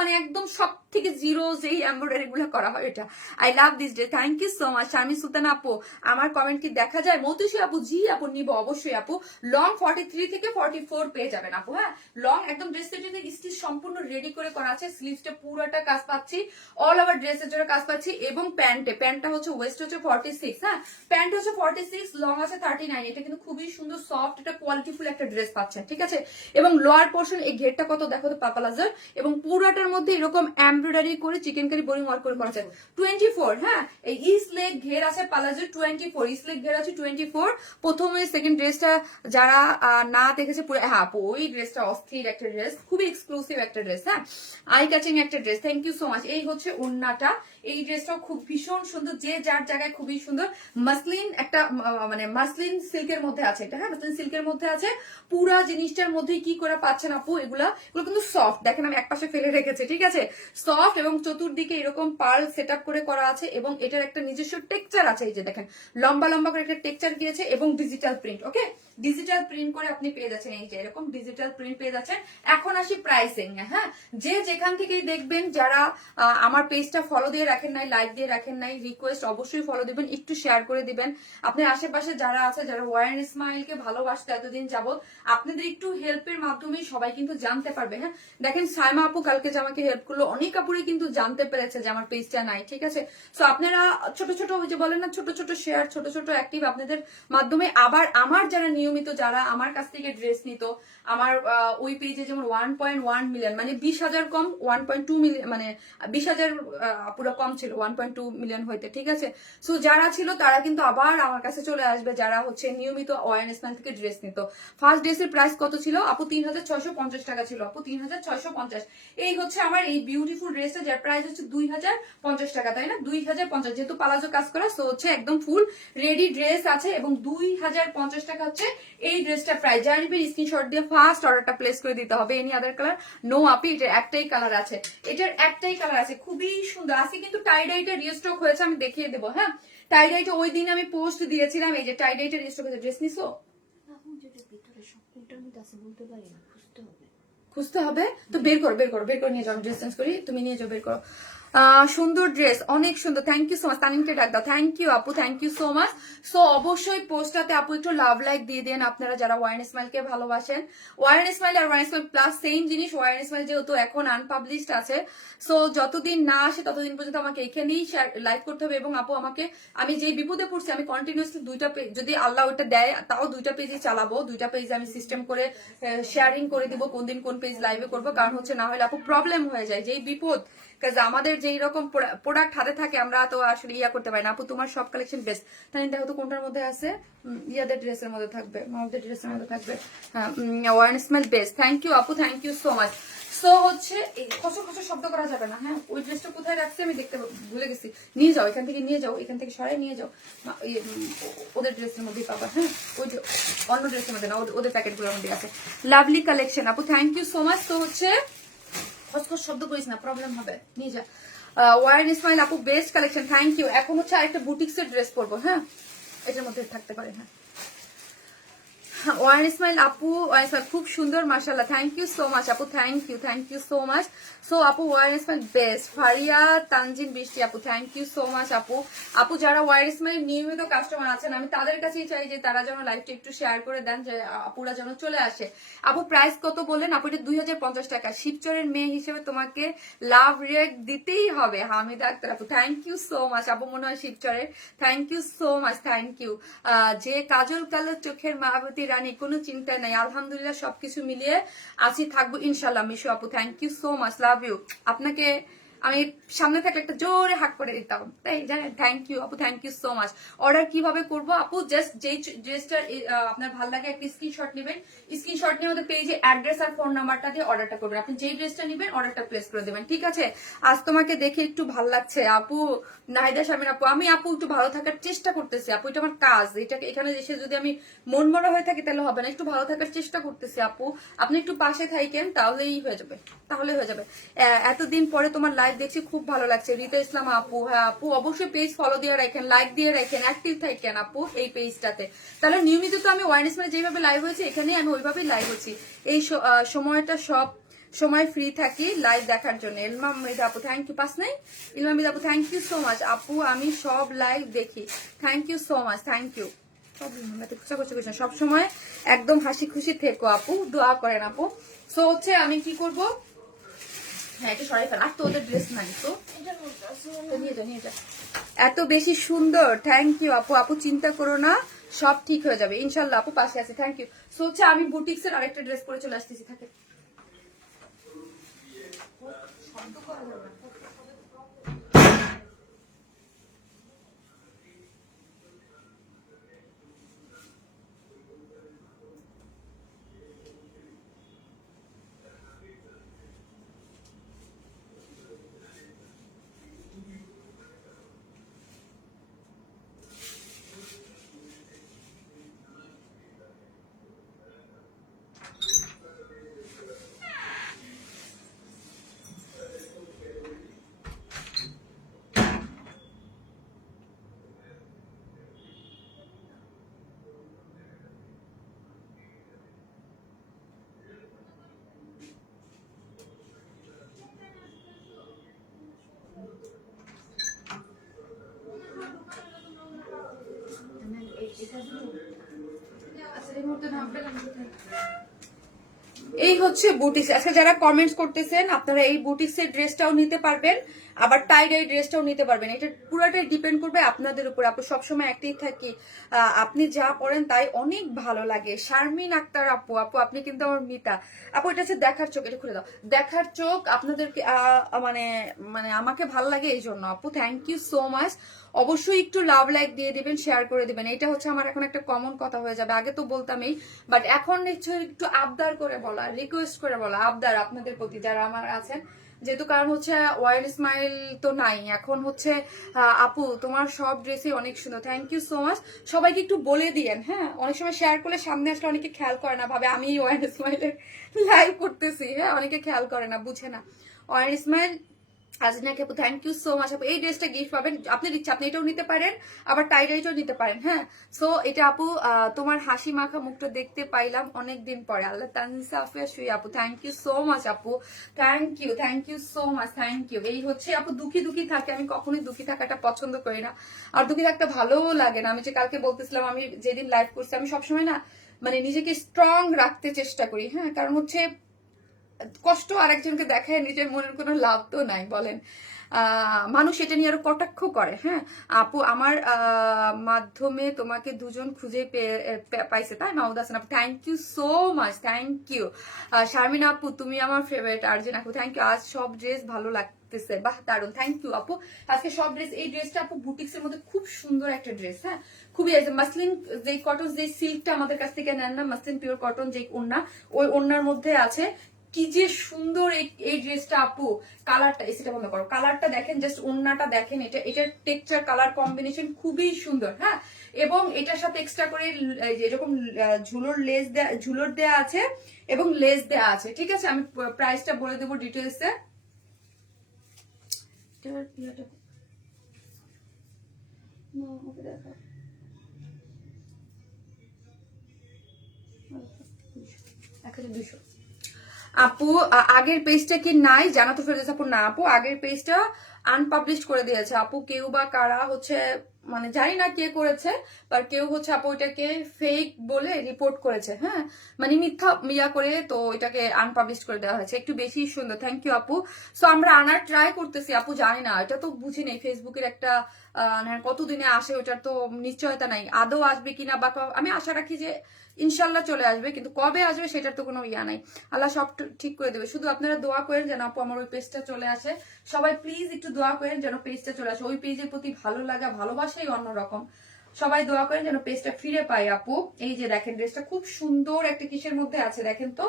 মানে একদম সব থেকে জিরো যেই এমব্রয়ডারি গুলো করা হয় এটা। I love this day, thank you so much. Sharmin Sultana আপু, আমার কমেন্ট কি দেখা যায়? মতুষী আপু, জি আপু নিব অবশ্যই আপু। লং 43 থেকে 44 পেয়ে যাবেন আপু। হ্যাঁ লং একদম ড্রেস সেটিতে স্টিচ সম্পূর্ণ রেডি করে করা আছে। স্লিভসটা পুরোটা কাজ পাচ্ছি, অল ওভার ড্রেসের জন্য কাজ পাচ্ছি। এবং প্যান্টটা হচ্ছে ওয়েস্ট হচ্ছে 46, হ্যাঁ প্যান্ট হচ্ছে 46, লং আছে 39। এটা কিন্তু খুবই সুন্দর সফট, এটা কোয়ালিটিফুল একটা ড্রেস পাচ্ছেন, ঠিক আছে। এবং লোয়ার পোর্শন এই ঘেরটা কত দেখো তো, পাপালাজার, এবং পুরাটার মধ্যে এরকম এমব্রয়ডারি করে চিকেন কারি বোরিং ওয়ার্ক করে করা আছে। 24, হ্যাঁ এই ইস লেগ ঘের আছে পালাজোর 24, ইস লেগ ঘের আছে 24। প্রথমে সেকেন্ড ড্রেসটা যারা না দেখেছে পুরো, হ্যাঁ ওই ড্রেসটা অস্থির একটা ড্রেস, খুবই এক্সক্লুসিভ একটা ড্রেস, হ্যাঁ আই ক্যাচিং একটা dress, thank you so much. এই হচ্ছে ওড়নাটা, এই ড্রেসটাও খুব ভীষণ সুন্দর, যে যার জায়গায় খুবই সুন্দর। মাসলিন একটা মানে মাসলিন সিল্কের মধ্যে আছে এটা, হ্যাঁ মাসলিন সিল্কের মধ্যে আছে। পুরা জিনিসটার মধ্যে কি করে পাচ্ছেন আপু, এগুলো কিন্তু সফট, দেখেন আমি একপাশে ফেলে রেখেছি, ঠিক আছে। সফট এবং চতুর্দিকে এরকম পার্ল সেট আপ করে করা আছে, এবং এটার একটা নিজস্ব টেক্সচার আছে। এই যে দেখেন লম্বা লম্বা করে একটা টেক্সচার গিয়েছে, এবং ডিজিটাল প্রিন্ট, ওকে ডিজিটাল প্রিন্ট করে আপনি পেয়ে যাচ্ছেন, এই যে এরকম ডিজিটাল প্রিন্ট পেয়ে যাচ্ছেন। এখন আসি প্রাইসিং, হ্যাঁ যে যেখান থেকেই দেখবেন, যারা আমার পেজটা ফলো দিয়ে রাখেন নাই, লাইক দিয়ে রাখেন নাই, রিকোয়েস্ট অবশ্যই ফলো দিবেন, একটু শেয়ার করে দিবেন। আপনার আশেপাশে যারা আছে, যারা ওয়ার স্মাইলকে ভালোবাসতে এতদিন যাবত, আপনাদের একটু হেল্পের মাধ্যমে সবাই কিন্তু জানতে পারবে। হ্যাঁ দেখেন সাইমা আপু কালকে যে আমাকে হেল্প করলো, অনেক আপুরই কিন্তু জানতে পেরেছে যে আমার পেজটা নাই, ঠিক আছে। সো আপনারা ছোট ছোট ওই যে বলেন না, ছোট ছোট শেয়ার, ছোট ছোট অ্যাক্টিভ আপনাদের মাধ্যমে। আবার আমার যারা নিয়মিত, যারা আমার কাছ থেকে ড্রেস নিত, আমার ওই পেজে যেমন 1.1 মিলিয়ন, মানে 20,000 কম 1.2 মিলিয়ন, মানে 20,000 পুরো কম ছিল 1.2 মিলিয়ন হইতে, ঠিক আছে। সো যারা ছিল তারা কিন্তু আবার আমার কাছে চলে আসবে, যারা হচ্ছে নিয়মিত ওয়ারনেস ম্যান থেকে ড্রেস নিত। ফার্স্ট ড্রেসের প্রাইস কত ছিল আপু? 3,650 টাকা ছিল আপু, 3,650। এই হচ্ছে আমার এই বিউটিফুল ড্রেসটা, যার প্রাইস হচ্ছে হচ্ছে 2050 টাকা, তাই না? 2050, যেহেতু পালাজো কাজ করা, সো হচ্ছে একদম ফুল রেডি ড্রেস আছে এবং 2050 টাকা হচ্ছে এই ড্রেসটা প্রাইস। যারা নিবেন স্ক্রিনশট দিয়ে ফার্স্ট অর্ডারটা প্লেস করে দিতে হবে। Any other colour? নো আপি, এটার একটাই কালার আছে, এটার একটাই কালার আছে, খুবই সুন্দর। আজকে কিন্তু টাই ডাইটা রিস্টক হয়েছে, আমি দেখিয়ে দেবো। হ্যাঁ, টাই ডাইটা ওই দিন আমি পোস্ট দিয়েছিলাম, এই যে টাই ডাইটা রিস্টক হয়েছে। ড্রেস নিছো? খুঁজতে হবে তো, বের করো বের করো বের করে নিয়ে যাও, ড্রেস চেঞ্জ করি, তুমি নিয়ে যাও, বের করো। সুন্দর ড্রেস, অনেক সুন্দর। Thank you so much. তানিমকে ডাক দাও। থ্যাংক ইউ আপু, thank you so much. So অবশ্যই পোস্টটাতে আপু একটু লাভ লাইক দিয়ে দেন আপনারা যারা ওয়ারেন স্মাইলকে ভালোবাসেন। ওয়ারেন স্মাইল আর ওয়ারেন স্মাইল প্লাস সেম জিনিস। ওয়ারেন স্মাইল যেহেতু এখন আনপাবলিশড আছে, সো যতদিন না আসে ততদিন পর্যন্ত আমাকে এখানেই লাইভ করতে হবে। এবং আপু আমাকে, আমি যে বিপদে পড়ছি, আমি কন্টিনিউসলি 2টা পেজ, যদি আল্লাহ ওইটা দেয় তাও 2টা পেজে চালাবো। 2টা পেজ আমি সিস্টেম করে শেয়ারিং করে দিব কোন দিন কোন পেজ লাইভে করবো, কারণ হচ্ছে না হলে আপু প্রবলেম হয়ে যায়, যেই বিপদ। কাজ আমাদের যেই রকম প্রোডাক্ট হাতে থাকে আমরা তো আসলে ইয়া করতে পারি না। আপু তোমার সব কালেকশন বেস্ট। তাই দেখো তো কোনটার মধ্যে আছে, ইয়াদের ড্রেসের মধ্যে থাকবে, মাউদের ড্রেসের মধ্যে থাকবে। হ্যাঁ, one smell best. Thank you আপু, thank you so much. So হচ্ছে এই খসর খসর শব্দ করা যাবে না। হ্যাঁ, ওই ড্রেসটা কোথায় রাখছি আমি দেখতে ভুলে গেছি। নিয়ে যাও, এখান থেকে নিয়ে যাও, এখান থেকে সরাই নিয়ে যাও। ওদের ড্রেসের মধ্যেই পাবা। হ্যাঁ, ওই অন্য ড্রেসের মধ্যে না, ওদের প্যাকেটগুলোর মধ্যে আছে। লাভলি কালেকশন আপু, থ্যাংক ইউ সো মাচ। তো হচ্ছে খসখস শব্দ করিস না, প্রবলেম হবে, নিয়ে যা। ওয়ারেন ইসমাইল আপু বেস্ট কালেকশন, থ্যাংক ইউ। এখন হচ্ছে আরেকটা বুটিক্সের ড্রেস পরবো। হ্যাঁ, এটার মধ্যে থাকতে পারে। হ্যাঁ, ওয়ারেন ইসমাইল আপু, খুব সুন্দর মাশাআল্লাহ, থ্যাংক ইউ সো মাচ আপু, thank you so much. So আপু ওয়ারেন ইসমাইল বেস্ট। ফারিয়া তানজিন বৃষ্টি আপু, থ্যাংক ইউ সো মাচ আপু। আপু যারা ওয়ারেন ইসমাইল নিয়মিত কাস্টমার আছেন, আমি তাদের কাছেই চাই যে তারা যেন লাইভটা একটু শেয়ার করে দেন, যে আপুরা যেন চলে আসে। আপু প্রাইস কত বলেন? আপু এটা 2050 টাকা। শিবচরের মেয়ে হিসেবে তোমাকে লাভ রেট দিতেই হবে। হামিদা আক্তার আপু, থ্যাংক ইউ সো মাচ আপু, মনে হয় শিবচরের। Thank you so much, thank you. যে কাজল কালো চোখের মায়াবতী রানী, কোনো চিন্তা নাই, আলহামদুলিল্লাহ সবকিছু মিলিয়ে আছি, থাকবো ইনশাল্লাহ। মিশু আপু, thank you so much, love you. আপনাকে আমি সামনে থাকলে একটা জোরে হাক করে দিতাম, তাই জানেন। থ্যাংক ইউ আপু, thank you so much. Order কিভাবে করবো আপু? জাস্ট যেই ড্রেসটা আপনার ভালো লাগে একটা স্ক্রিনশট নেবেন, স্ক্রিনশট নিয়ে আমাদের পেজে অ্যাড্রেস আর ফোন নাম্বারটা দিয়ে অর্ডারটা করবেন। আপনি যেই ড্রেসটা নেবেন অর্ডারটা প্লেস করে দেবেন, ঠিক আছে? আজ তোমাকে দেখে একটু ভালো লাগছে আপু, নাহিদা শারমিন আপু। আমি আপু একটু ভালো থাকার চেষ্টা করতেছি আপু, এটা আমার কাজ। এটাকে এখানে এসে যদি আমি মন মরা হয়ে থাকি তাহলে হবে না, একটু ভালো থাকার চেষ্টা করতেছি আপু। আপনি একটু পাশে থাকেন তাহলেই হয়ে যাবে, তাহলে হয়ে যাবে। এতদিন পরে তোমার লাইভ দেখছি, খুব ভালো লাগছে। রিতা ইসলাম আপু, হ্যাঁ আপু অবশ্যই পেজ ফলো দিয়ে রাখেন, লাইক দিয়ে রাখেন, অ্যাক্টিভ থাকেন আপু এই পেজটাতে। তাহলে নিয়মিত তো আমি ওয়ারেন্স মানে যেভাবে লাইভ হয়েছে এখানে আমি ওইভাবেই লাইভ হচ্ছি। এই সময়টা সব সময় ফ্রি থাকি লাইভ দেখার জন্য। ইলমা মৃদা আপু, থ্যাংক ইউ। পাস নাই ইলমা মৃদা আপু, থ্যাংক ইউ সো মাচ আপু, আমি সব লাইভ দেখি। Thank you so much, thank you. সব সময় একদম হাসি খুশি থেকো আপু, দোয়া করেন আপু। সো হচ্ছে আমি কি করব, হ্যাঁ এটা সরাই ফেল। আর তো ওদের ড্রেস নাই, তো নিয়ে যা নিয়ে যা। এত বেশি সুন্দর, থ্যাংক ইউ আপু। আপু চিন্তা করো না, সব ঠিক হয়ে যাবে ইনশাল্লাহ আপু, পাশে আছে। Thank you. সো হচ্ছে আমি বুটিক্সের আরেকটা ড্রেস পরে চলে আসতেছি, থাকে। এই হচ্ছে বুটিক্স। আচ্ছা যারা কমেন্টস করতেছেন আপনারা এই বুটিক্সের ড্রেসটাও নিতে পারবেন, আবার টাই ডাই ড্রেসটাও নিতে পারবেন। এটা পুরোটাই ডিপেন্ড করবে আপনাদের উপর। আপু সবসময় একটাই থাকি, আপনি যা পড়েন তাই অনেক ভালো লাগে। শারমিন আক্তার আপু, আপু আপনি কিন্তু আমার মিতা আপু। এটা হচ্ছে দেখার চোখ, এটা খুলে দাও। দেখার চোখ আপনাদেরকে মানে মানে আমাকে ভালো লাগে এই জন্য আপু, থ্যাংক ইউ সো মাচ। অবশ্যই একটু লাভ লাইক দিয়ে দিবেন, শেয়ার করে দিবেন। এটা হচ্ছে আমার এখন একটা কমন কথা হয়ে যাবে, আগে তো বলতামই, বাট এখন একটু আবদার করে বলা, রিকোয়েস্ট করে বলা, আবদার আপনাদের প্রতি যারা আমার আছেন, যেহেতু কারণ হচ্ছে ওয়াইল্ড স্মাইল তো নাই এখন হচ্ছে। আপু তোমার সব ড্রেসই অনেক সুন্দর, থ্যাংক ইউ সো মাচ। সবাইকে একটু বলে দিয়েন, হ্যাঁ অনেক সময় শেয়ার করলে সামনে আসলে অনেকে খেয়াল করে না, ভাবে আমি ওয়াইল্ড স্মাইলের লাইভ করতেছি, হ্যাঁ অনেকে খেয়াল করে না, বুঝে না। ওয়াইল্ড স্মাইল আজনাকে আপু থ্যাংক ইউ সো মাচ আপু। এই ড্রেসটা গিফট পাবেন, আপনার ইচ্ছা আপনি এটাও নিতে পারেন, আবার টাই ডাইটাও নিতে পারেন, হ্যাঁ। সো এটা আপু তোমার হাসি মাখা মুখটা দেখতে পাইলাম অনেকদিন পরে, আল্লাহ তানসা আফিয়া শুই আপু, থ্যাংক ইউ সো মাচ আপু, thank you so much, thank you. এই হচ্ছে আপু দুঃখী দুঃখী থাকে, আমি কখনোই দুঃখী থাকাটা পছন্দ করি না, আর দুঃখী থাকতে ভালোও লাগে না। আমি যে কালকে বলতেছিলাম, আমি যেদিন লাইভ করছি আমি সবসময় না মানে নিজেকে স্ট্রং রাখতে চেষ্টা করি, হ্যাঁ কারণ হচ্ছে কষ্ট আরেকজনকে দেখায় নিজের মনের কোনো লাভ তো নাই বলেন। মানুষ এটা নিয়ে আরো কটাক্ষ করে, হ্যাঁ। আপু আমার মাধ্যমে তোমাকে দুজন খুঁজে পাইছে তাই মাহমুদ হাসান আপু, thank you so much, thank you. Sharmin আপু তুমি আমার ফেভারিট, আরজিন আপু থ্যাংক ইউ। আজ সব ড্রেস ভালো লাগতেছে, বাহ দারুন, থ্যাংক ইউ আপু। আজকে সব ড্রেস, এই ড্রেসটা আপু বুটিক্সের মধ্যে খুব সুন্দর একটা ড্রেস, হ্যাঁ খুবই মাসলিন যে কটন যে সিল্কটা আমাদের কাছ থেকে নেন না, মাসলিন পিওর কটন যে ওড়না, ওই ওড়নার মধ্যে আছে। কি যে সুন্দর এই ড্রেসটা আপু, কালারটা এসিটা বন্ধ করো, কালারটা দেখেন, জাস্ট ওড়নাটা দেখেন, এটার টেক্সচার কালার কম্বিনেশন খুবই সুন্দর, হ্যাঁ। এবং এটার সাথে এক্সট্রা করে যেরকম ঝুলোর দেয়া আছে এবং লেস দেয়া আছে, ঠিক আছে। আমি প্রাইসটা বলে দেবো ডিটেলসে। 1200 আপু। আগের পেজটা কি নাই জানাতো ফেরদৌস আপু? না আপু, আগের পেজটা আনপাবলিশ করে দিয়েছে আপু, কেউ বা কারা হচ্ছে মানে জানি না কে করেছে, বাট কেউ হচ্ছে আপু ওইটাকে ফেক বলে রিপোর্ট করেছে, হ্যাঁ মানে মিথ্যা ইয়া করে, তো ওইটাকে আনপাবলিশ করে দেওয়া হয়েছে। একটু বেশি সুন্দর, থ্যাংক ইউ আপু। সো আমরা আনার ট্রাই করতেছি আপু, জানি না, এটা তো বুঝি নেই ফেসবুকের একটা কতদিনে আসে ওটার তো নিশ্চয়তা নাই, আদৌ আসবে কিনা, বা আমি আশা রাখি যে ইনশাল্লাহ চলে আসবে, কিন্তু কবে আসবে সেটার তো কোনো ইয়া নাই, আল্লাহ সব ঠিক করে দেবে। শুধু আপনারা দোয়া করেন যেন আপু আমার ওই পেজটা চলে আসে, সবাই প্লিজ একটু দোয়া করেন যেন পেজটা চলে আসে, ওই পেজের প্রতি ভালো লাগা ভালোবাসাই অন্যরকম, সবাই দোয়া করেন যেন পেজটা ফিরে পাই আপু। এই যে দেখেন ড্রেসটা খুব সুন্দর একটা কিসের মধ্যে আছে দেখেন তো,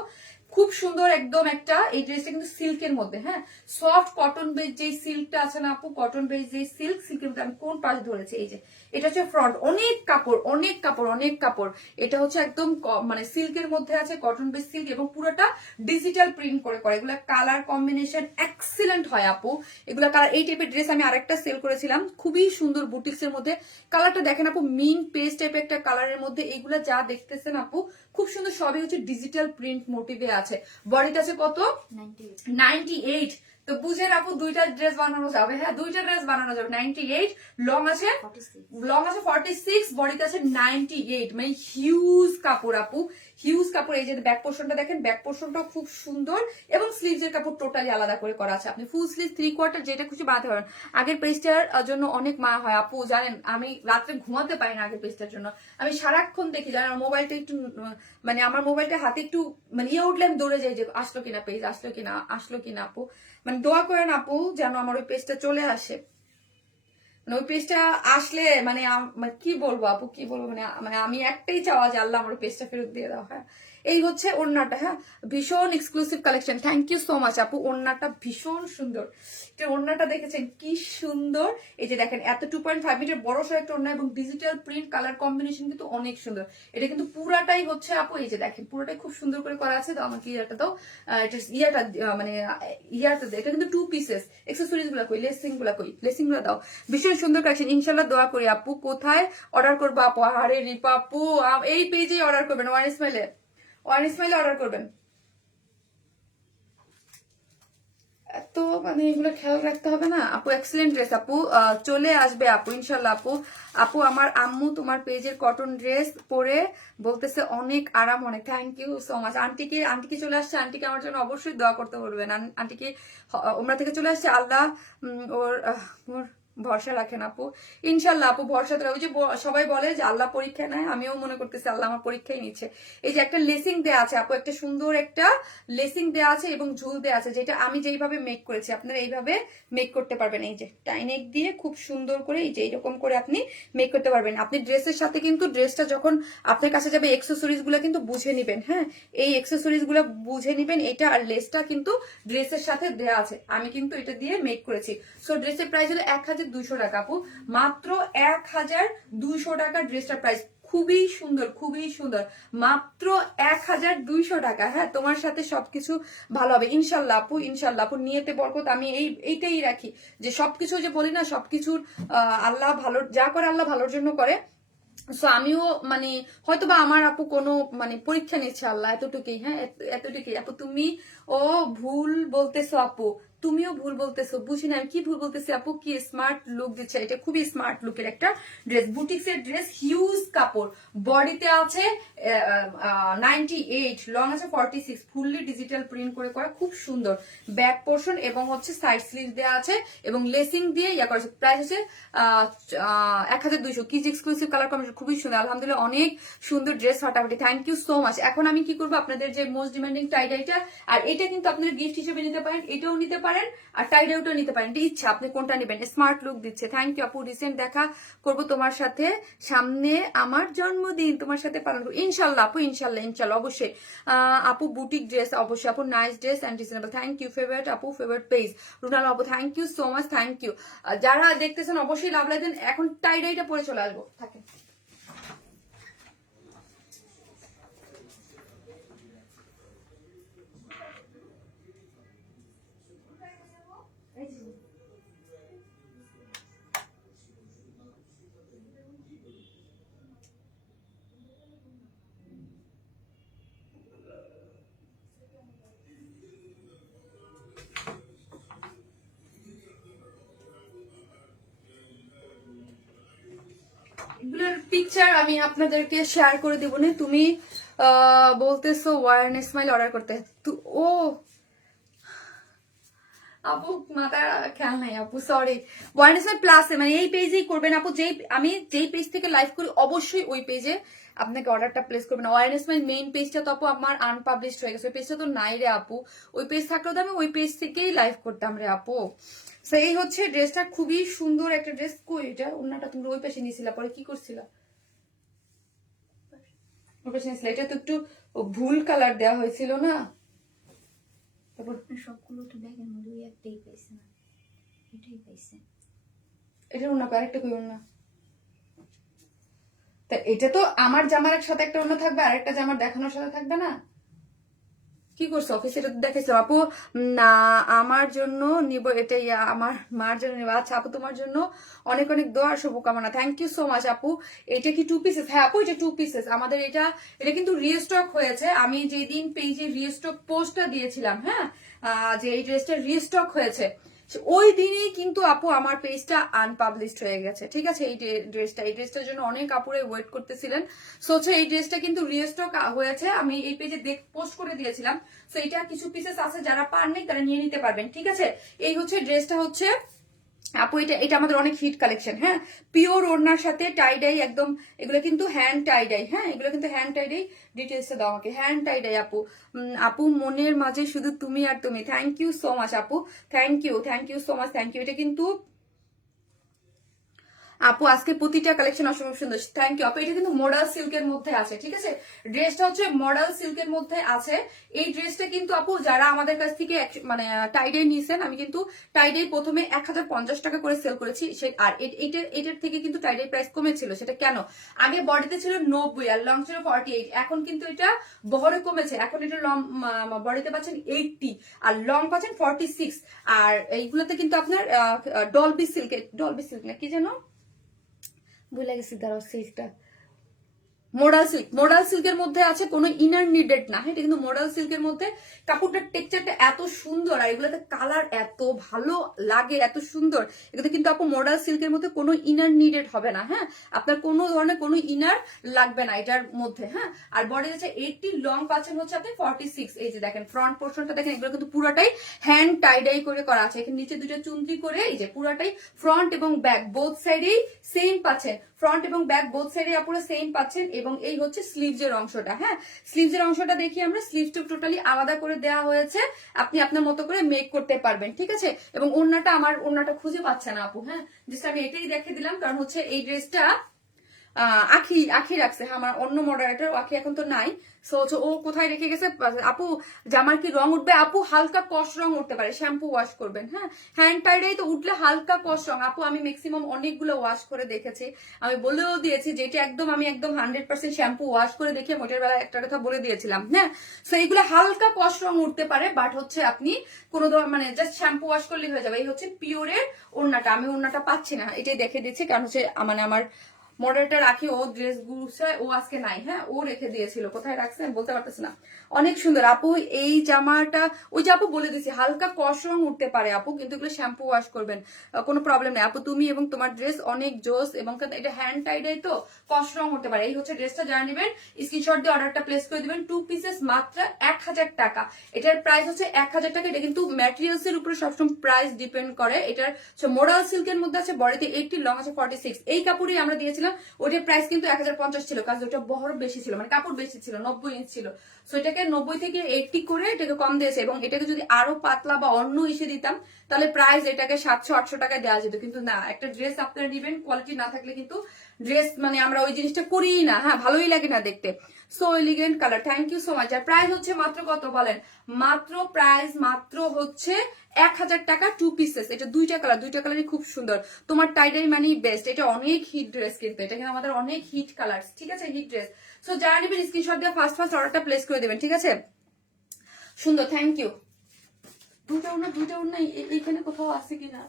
খুব সুন্দর একদম একটা, এই ড্রেসটা কিন্তু সিল্কের মধ্যে, হ্যাঁ সফট কটন বেজ যে সিল্কটা আছে না আপু, কটন বেজ যে সিল্কের মধ্যে, আমি কোন পাশ ধরেছি, এই যে এটা হচ্ছে ফ্রন্ট, অনেক কাপড় অনেক কাপড় অনেক কাপড়, এটা হচ্ছে একদম মানে সিল্কের মধ্যে আছে, কটন বেজ সিল্ক, এবং পুরোটা ডিজিটাল প্রিন্ট করে করে, এগুলা কালার কম্বিনেশন এক্সিলেন্ট হয় আপু, এগুলা কালার। এই টাইপের ড্রেস আমি আরেকটা সেল করেছিলাম খুবই সুন্দর বুটিক্স এর মধ্যে, কালারটা দেখেন আপু, মিন পেস্ট টাইপের একটা কালারের মধ্যে, এগুলা যা দেখতেছেন আপু খুব সুন্দর, সবই হচ্ছে ডিজিটাল প্রিন্ট মোটিভে আছে। বডিটা আছে কত? 98। তো বুঝেন আপু দুইটা ড্রেস বানানো যাবে, হ্যাঁ দুইটা ড্রেস বানানো যাবে। 98 লং আছে 46, বডিতে আছে 98, মানে হিউজ কাপড় আপু, হিউজ কাপড়। এই যে ব্যাক পোর্শনটা দেখেন, ব্যাক পোর্শনটাও খুব সুন্দর, এবং স্লিভসের কাপড় টোটালি আলাদা করে করা আছে, আপনি ফুল স্লিভ 3/4 যেটা খুশি বানাতে পারেন। আগের পেজটার জন্য অনেক মা হয় আপু, জানেন আমি রাত্রে ঘুমাতে পারি না আগের পেজটার জন্য, আমি সারাক্ষণ দেখি, জানেন আমার মোবাইলটা একটু মানে আমার মোবাইলটা হাতে একটু মানে ইয়ে উঠলে আমি দৌড়ে যাই যে আসলো কিনা পেজ, আসলো কিনা আপু, মানে দোয়া করেন আপু যেন আমার ওই পেজটা চলে আসে, মানে ওই পেজটা আসলে মানে কি বলবো আপু, কি বলবো, মানে মানে আমি একটাই চাওয়া যে আল্লাহ আমার পেজটা ফেরত দিয়ে দাও, হ্যাঁ। এই হচ্ছে ওড়নাটা, হ্যাঁ ভীষণ exclusive collection, thank you so much আপু। ওড়নাটা ভীষণ সুন্দর, ওড়নাটা দেখেছেন কি সুন্দর, এই যে দেখেন এত 2.5 মিটার বড় সড়ো একটা ওড়না, এবং ডিজিটাল প্রিন্ট কালার কম্বিনেশন কিন্তু অনেক সুন্দর। এটা কিন্তু পুরাটাই হচ্ছে আপু, এই যে দেখেন পুরোটাই খুব সুন্দর করে করা আছে। তো আমাকে ইয়াটা দাও, এটা মানে ইয়াটা এটা কিন্তু 2 পিসেস, এক্সেসরিজ গুলা কই, লেসিং গুলা দাও, ভীষণ সুন্দর কালেকশন। ইনশাল্লাহ দোয়া করি আপু। কোথায় অর্ডার করবো আপু? আরে রিপা আপু এই পেজে অর্ডার করবেন, ওয়ান স্মাইলে অর্ডার করবেন। তো মানে এগুলো খেয়াল রাখতে হবে না আপু। এক্সেলেন্ট ড্রেস আপু, চলে আসবে আপু ইনশাল্লাহ আপু। আপু আমার আম্মু তোমার পেজের কটন ড্রেস পরে বলতেছে অনেক আরাম, অনেক, থ্যাংক ইউ সো মাচ। আন্টিকে চলে আসছে, আন্টিকে আমার জন্য অবশ্যই দোয়া করতে বলবেন। আন্টিকে ওমরা থেকে চলে আসছে, আল্লাহ ওর ভরসা রাখেন আপু, ইনশাল্লাহ আপু ভরসা ওই যে সবাই বলে যে আল্লাহ পরীক্ষা নেয়, আমিও মনে করতেছি আল্লাহ আমার পরীক্ষাই নিচ্ছে। এই যে একটা লেসিং দেয়া আছে আপু, একটা সুন্দর একটা লেসিং দেয়া আছে এবং ঝুল দেয়া আছে, যেটা আমি যেইভাবে মেক করেছি আপনারা এইভাবে মেক করতে পারবেন। এই যে টাইনেক দিয়ে খুব সুন্দর করে এই যে এরকম করে আপনি মেক করতে পারবেন। আপনি ড্রেসের সাথে কিন্তু ড্রেসটা যখন আপনার কাছে যাবে এক্সেসরিজ গুলো কিন্তু বুঝে নিবেন, হ্যাঁ এই এক্সেসরিজ গুলো বুঝে নিবেন। এটা আর লেসটা কিন্তু ড্রেসের সাথে দেয়া আছে, আমি কিন্তু এটা দিয়ে মেক করেছি। সো ড্রেসের প্রাইস হলো 1200 টাকা আপু, মাত্র 1200 টাকা ড্রেসটার প্রাইস। খুবই সুন্দর, খুবই সুন্দর, মাত্র 1200 টাকা। হ্যাঁ তোমার সাথে সবকিছু ভালো হবে ইনশাল্লাহ আপু, ইনশাল্লাহ আপু নিয়েতে বরকত। আমি এইটাই রাখি যে সবকিছু যে বলি না, সবকিছুর আল্লাহ ভালো, যা করে আল্লাহ ভালোর জন্য করে। সো আমিও মানে হয়তো বা আমার আপু কোনো মানে পরীক্ষা নিচ্ছে আল্লাহ, এতটুকুই। হ্যাঁ এতটুকুই আপু। তুমি ও ভুল বলতেছো আপু, তুমিও ভুল বলতেছো, বুঝি না আমি কি ভুল বলতেছি আপু। কি স্মার্ট লুক দিচ্ছে, এটা খুবই স্মার্ট লুকের একটা ড্রেস, বুটিক্স এর ড্রেস, হিউজ কাপড়, বডিতে আছে 98, লং আছে 46, ফুললি ডিজিটাল প্রিন্ট করে করা, খুব সুন্দর ব্যাক পোর্শন এবং হচ্ছে সাইড স্লিভ দেওয়া আছে এবং লেসিং দিয়ে ইয়া করেছে। প্রাইস হচ্ছে 1200। কিজ এক্সক্লুসিভ কালার কম্বিনেশন, খুবই সুন্দর আলহামদুলিল্লাহ, অনেক সুন্দর ড্রেস ফাটাফাটি। Thank you so much. এখন আমি কি করবো, আপনাদের যে মোস্ট ডিমান্ডিং টাই ডাইটা, আর এটা কিন্তু আপনারা গিফট হিসেবে নিতে পারেন, এটাও নিতে পারেন আর টাই ডাইটাও নিতে পারেন, ইচ্ছা আপনি কোনটা নেবেন। স্মার্ট লুক দিচ্ছে। থ্যাংক ইউ আপু। রিসেন্ট দেখা করবো তোমার সাথে, সামনে আমার জন্মদিন, তোমার সাথে পালন করবো ইনশাল্লাহ আপু, ইনশাল্লাহ ইনশাল্লাহ অবশ্যই। আপু বুটিক ড্রেস, অবশ্যই আপু, nice dress and reasonable. Thank you favourite আপু, ফেভারিট পেজ রুনাল আপু, thank you so much, thank you. যারা দেখতেছেন অবশ্যই লাভ লাইতেন। এখন টাই ডাইটা পরে চলে আসবো, থাকে। এগুলোর পিকচার আমি আপনাদেরকে শেয়ার করে দিব না। তুমি বলতেছো ওয়ার্ন স্মাইল অর্ডার করতে, ও আপু মাথা খেয়াল নাই আপু, সরি। ওয়ার্ন স্মাইল প্লাসে মানে এই পেজেই করবেন আপু, আমি যেই পেজ থেকে লাইভ করি অবশ্যই ওই পেজে আপনাকে অর্ডারটা প্লেস করবেন। ওয়ার্ন স্মাইল মেইন পেজটা তো আপু আমার আনপাবলিশড হয়ে গেছে, ওই পেজটা তো নাই রে আপু। ওই পেজ থাকলেও তো আমি ওই পেজ থেকেই লাইভ করতাম রে আপু। সেই হচ্ছে ড্রেসটা, খুবই সুন্দর একটা ড্রেস। কই এটা, অন্যটা তুমি ওই পেশে নিয়েছিলা, পরে কি করছিলা? ওই পেশে নিয়েছিলা, এটা তো একটু ভুল কালার দেওয়া হয়েছিল না। তারপর সবগুলো তো ব্যাগের মধ্যে ওই একটাই পাইছে না, এটাই পাইছে। এটা অন্য আরেকটা কই অন্য, তা এটা তো আমার জামার সাথে একটা অন্য থাকবে, আরেকটা জামার দেখানোর সাথে থাকবে না। কি করছো অফিসে, এটা দেখেছো আপু? না আমার জন্য নিব, এটাই আমার মার জন্য নিব। আচ্ছা আপু তোমার জন্য অনেক অনেক দোয়া আর শুভকামনা। থ্যাংক ইউ সো মাচ আপু। এটা কি 2 পিসেস? হ্যাঁ আপু এটা 2 পিসেস আমাদের। এটা এটা কিন্তু রিস্টক হয়েছে, আমি যেদিন পেজে রিস্টক পোস্টটা দিয়েছিলাম, হ্যাঁ যে এই ড্রেসটা রিস্টক হয়েছে, ওই দিনই কিন্তু আপু আমার পেজটা আনপাবলিশড হয়ে গেছে। ঠিক আছে, এই ড্রেসটার জন্য অনেক আপুরে ওয়েট করতেছিলেন। সো এই ড্রেসটা কিন্তু রিস্টক হয়েছে, আমি এই পেজে পোস্ট করে দিয়েছিলাম। সো এটা কিছু পিসেস আছে, যারা পাননি তারা নিয়ে নিতে পারবেন। ঠিক আছে, এই হচ্ছে ড্রেসটা হচ্ছে আপু, এটা এটা আমাদের অনেক হিট কালেকশন। হ্যাঁ পিওর ওড়নার সাথে টাই ডাই একদম, এগুলো কিন্তু হ্যান্ড টাই ডাই। হ্যাঁ এগুলো কিন্তু হ্যান্ড টাই ডাই। ডিটেলসটা দাও আমাকে। হ্যান্ড টাই ডাই আপু। আপু মনের মাঝে শুধু তুমি আর তুমি। থ্যাংক ইউ সো মাচ আপু, thank you so much, thank you. এটা কিন্তু আপু আজকে প্রতিটা কালেকশন অসম্ভব সুন্দর। থ্যাংক ইউ আপু। এটা কিন্তু মডাল সিল্কের মধ্যে আছে। ঠিক আছে, ড্রেসটা হচ্ছে মডাল সিল্কের মধ্যে আছে। এই ড্রেসটা কিন্তু আপু যারা আমাদের কাছ থেকে মানে টাইডে নিয়েছেন, আমি কিন্তু টাইডে প্রথমে 1050 টাকা করে সেল করেছি। আর এটার থেকে কিন্তু টাইডে প্রাইস কমেছিল। সেটা কেন? আগে বডিতে ছিল 90 আর লং ছিল 48, এখন কিন্তু এটা বহরে কমেছে। এখন এটা লং বডিতে পাচ্ছেন 80 আর লং পাচ্ছেন 46। আর এইগুলোতে কিন্তু আপনার ডলবি সিল্ক না কি যেন ভুলে গেছি, দাঁড়াও সিল্কটা মোডাল সিল্কের মধ্যে আছে, কোনো ইনার নিডেড না, হ্যাঁ এটা কিন্তু মোডাল সিল্কের মধ্যে। কাপড়টার টেক্সচারটা এত সুন্দর আর এগুলোতে কালার এত ভালো লাগে, এত সুন্দর। এগুলো কিন্তু আপু মোডাল সিল্কের মধ্যে কোনো ইনার নিডেড হবে না, হ্যাঁ আপনার কোনো ধরনের কোনো ইনার লাগবে না এটার মধ্যে, হ্যাঁ। আর বডি আছে 80, লং পাচ্ছেন হচ্ছে আপনি 46। এই যে দেখেন ফ্রন্ট পোর্শনটা দেখেন, এগুলো কিন্তু পুরাটাই হ্যান্ড টাইডাই করে করা আছে। এখানে নিচে দুটো চুনরি করে, এই যে পুরাটাই ফ্রন্ট এবং ব্যাক বোথ সাইডেই সেম পাচ্ছেন, ফ্রন্ট এবং ব্যাক বোথ সাইডে আপনারা সেম পাচ্ছেন। এবং এই হচ্ছে স্লিভসের অংশটা, হ্যাঁ স্লিভসের অংশটা দেখি আমরা, স্লিভসটা টোটালি আলাদা করে দেওয়া হয়েছে, আপনি আপনার মতো করে মেক করতে পারবেন, ঠিক আছে। এবং ওড়নাটা, আমার ওড়নাটা খুঁজে পাচ্ছে না আপু, হ্যাঁ জাস্ট আমি এটাই দেখে দিলাম, কারণ হচ্ছে এই ড্রেসটা আখি আখি রাখছে, হ্যাঁ আমার অন্য মডারেটর আখি এখন তো নাই, সো হচ্ছে ও কোথায় রেখে গেছে। আপু জামার কি রং উঠবে? আপু হালকা কস রং উঠতে পারে, শ্যাম্পু ওয়াশ করবেন, হ্যাঁ হ্যান্ড টাইডাই তো উঠলে হালকা কস রং। আপু আমি ম্যাক্সিমাম অনেকগুলো ওয়াশ করে দেখেছি, আমি বলেও দিয়েছি যেটা একদম আমি একদম 100% শ্যাম্পু ওয়াশ করে দেখে মোটের বেলা একটা কথা বলে দিয়েছিলাম, হ্যাঁ সো এইগুলো হালকা কস রং উঠতে পারে, বাট হচ্ছে আপনি কোনো মানে জাস্ট শ্যাম্পু ওয়াশ করলেই হয়ে যাবে। এই হচ্ছে পিওরের ওড়নাটা, আমি ওড়নাটা পাচ্ছি না, এটাই দেখে দিচ্ছি, কারণ হচ্ছে মানে আমার মডেলটা রাখি, ও ড্রেস গুছায়, ও আজকে নাই, হ্যাঁ ও রেখে দিয়েছিল, কোথায় রাখছে আমি বলতে পারতেছি না। অনেক সুন্দর আপু এই জামাটা, ওই যে আপু বলে দিছি হালকা কস রং উঠতে পারে আপু, কিন্তু এগুলো শ্যাম্পু ওয়াশ করবেন, কোনো প্রবলেম নেই আপু। তুমি এবং তোমার ড্রেস অনেক জোস, এবং এটা হ্যান্ড টাইডাই তো কস রং উঠতে পারে। এই হচ্ছে ড্রেসটা, যারা নেবেন স্ক্রিনশট দিয়ে অর্ডারটা প্লেস করে দিবেন। 2 পিসেস মাত্র 1000 টাকা, এটার প্রাইস হচ্ছে 1000 টাকা। এটা কিন্তু ম্যাটেরিয়ালস এর উপরে সবসময় প্রাইস ডিপেন্ড করে। এটার মোডাল সিল্কের মধ্যে আছে, বডিতে 80, লং আছে 46। এই কাপড়ই আমরা দিয়েছিলাম, ওটার প্রাইস কিন্তু 1050 ছিল, কারণ ওটা বহর বেশি ছিল, মানে কাপড় বেশি ছিল, 90 ইঞ্চ ছিল, সো এটাকে 90 থেকে 80 করে এটাকে কম দিয়েছে। এবং এটাকে যদি আরো পাতলা বা অন্য ইসে দিতাম, তাহলে প্রাইস এটাকে 700-800 টাকায় দেওয়া যেত, কিন্তু না, একটা ড্রেস আপনারা নিবেন, কোয়ালিটি না থাকলে কিন্তু ড্রেস মানে আমরা ওই জিনিসটা করিই না, হ্যাঁ ভালোই লাগে না দেখতে। So elegant colour, thank you so much. আর প্রাইস হচ্ছে মাত্র কত বলেন? মাত্র প্রাইস মাত্র হচ্ছে 1000 টাকা, 2 পিসেস। এটা দুইটা কালারই খুব সুন্দর। তোমার টাইডাই মানে বেস্ট, এটা অনেক হিট ড্রেস, কিন্তু এটা কিন্তু আমাদের অনেক হিট কালার, ঠিক আছে, হিট ড্রেস। সো যারা নেবেন স্ক্রিনশট দিয়ে ফার্স্ট অর্ডারটা প্লেস করে দেবেন, ঠিক আছে। সুন্দর, থ্যাংক ইউ। দুইটা ওড়না এইখানে কোথাও আছে কিনা?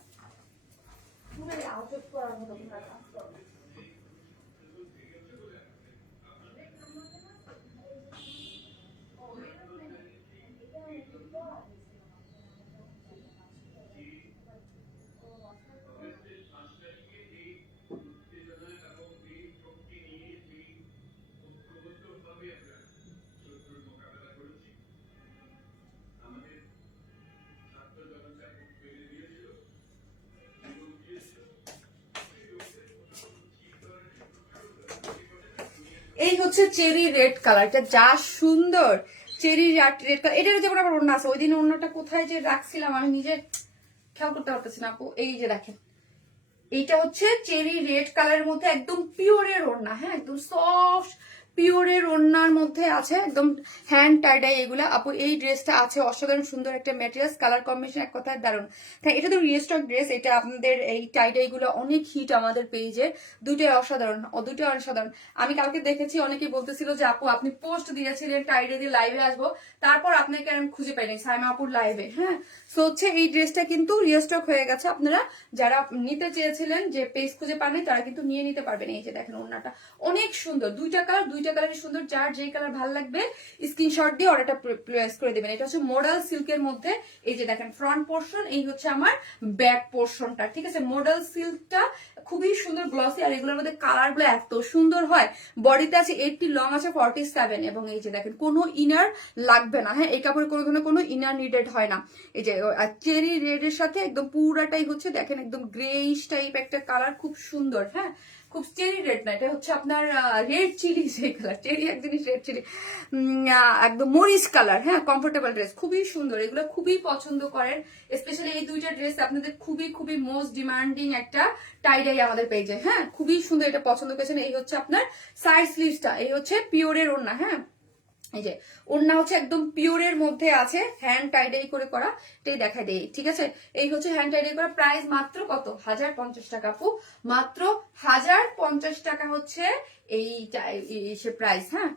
এই হচ্ছে চেরি রেড কালার, এটা যা সুন্দর, চেরি রেড কালার। এটার যেমন আবার ওড়না আছে, ওই দিন ওড়নাটা কোথায় যে রাখছিলাম আমি নিজে খেয়াল করতে পারতেছি না আপু। এই যে দেখেন, এইটা হচ্ছে চেরি রেড কালারের মধ্যে একদম পিওরের ওড়না, হ্যাঁ একদম সফট পিওরের ওড়নার মধ্যে আছে, একদম হ্যান্ড টাইডাই এগুলা আপু। এই ড্রেসটা আছে অসাধারণ সুন্দর একটা ম্যাটেরিয়ালস, কালার কম্বিনেশন এক কথায় দারুণ। হ্যাঁ এটা তো রিস্টক ড্রেস, এটা আপনাদের এই টাইডাই গুলো অনেক হিট আমাদের পেজে, দুইটাই অসাধারণ, দুইটাই অসাধারণ। আমি কালকে দেখেছি অনেকেই বলতেছিল যে আপু আপনি পোস্ট দিয়েছিলেন টাইডাই দিয়ে লাইভে আসবো, তারপর আপনাকে আমি খুঁজে পাইনি সাইমা আপুর লাইভে, হ্যাঁ সো হচ্ছে এই ড্রেসটা কিন্তু রিস্টক হয়ে গেছে। আপনারা যারা নিতে চেয়েছিলেন যে পেজ খুঁজে পাননি, তারা কিন্তু নিয়ে নিতে পারবেন। এই যে দেখেন ওড়নাটা অনেক সুন্দর, দুইটা কালারই সুন্দর, যার যেই কালার ভালো লাগবে স্ক্রিনশট দিয়ে অর্ডারটা প্লেস করে দিবেন। এটা হচ্ছে মডাল সিল্কের মধ্যে, এই যে দেখেন ফ্রন্ট পোর্শন, এই হচ্ছে আমার ব্যাক পোর্শনটা, ঠিক আছে। মডাল সিল্কটা খুবই সুন্দর গ্লসি, আর এগুলোর মধ্যে কালার গুলো এত সুন্দর হয়। বডিতে আছে 80, লং আছে 47, এবং এই যে দেখেন কোনো ইনার লাগবে না, হ্যাঁ এই কাপড়ে কোনো ধরনের কোনো ইনার নিডেড হয় না। এই যে চেরি রেড এর সাথে একদম পুরাটাই হচ্ছে দেখেন একদম গ্রেইশ টাইপ একটা কালার, খুব সুন্দর, হ্যাঁ খুব চেরি রেড না, এটা হচ্ছে আপনার রেড চিলি, সেই কালার চেরি এক জিনিস, রেড চিলি একদম মরিচ কালার, হ্যাঁ কমফোর্টেবল ড্রেস, খুবই সুন্দর, এগুলো খুবই পছন্দ করেন। স্পেশালি এই দুইটা ড্রেস আপনাদের খুবই খুবই মোস্ট ডিমান্ডিং একটা টাইডাই আমাদের পেজে, হ্যাঁ খুবই সুন্দর, এটা পছন্দ করেছেন। এই হচ্ছে আপনার সাইড স্লিভসটা, এই হচ্ছে পিওরের ওড়না, হ্যাঁ এই যে ওড়না হচ্ছে একদম পিওরের মধ্যে আছে, হ্যান্ড টাইডাই করে করা, এটাই দেখা দেই, ঠিক আছে। এই হচ্ছে হ্যান্ড টাইডাই করা, প্রাইস মাত্র কত? 1050 টাকা আপু, মাত্র 1050 টাকা হচ্ছে এই সে প্রাইস, হ্যাঁ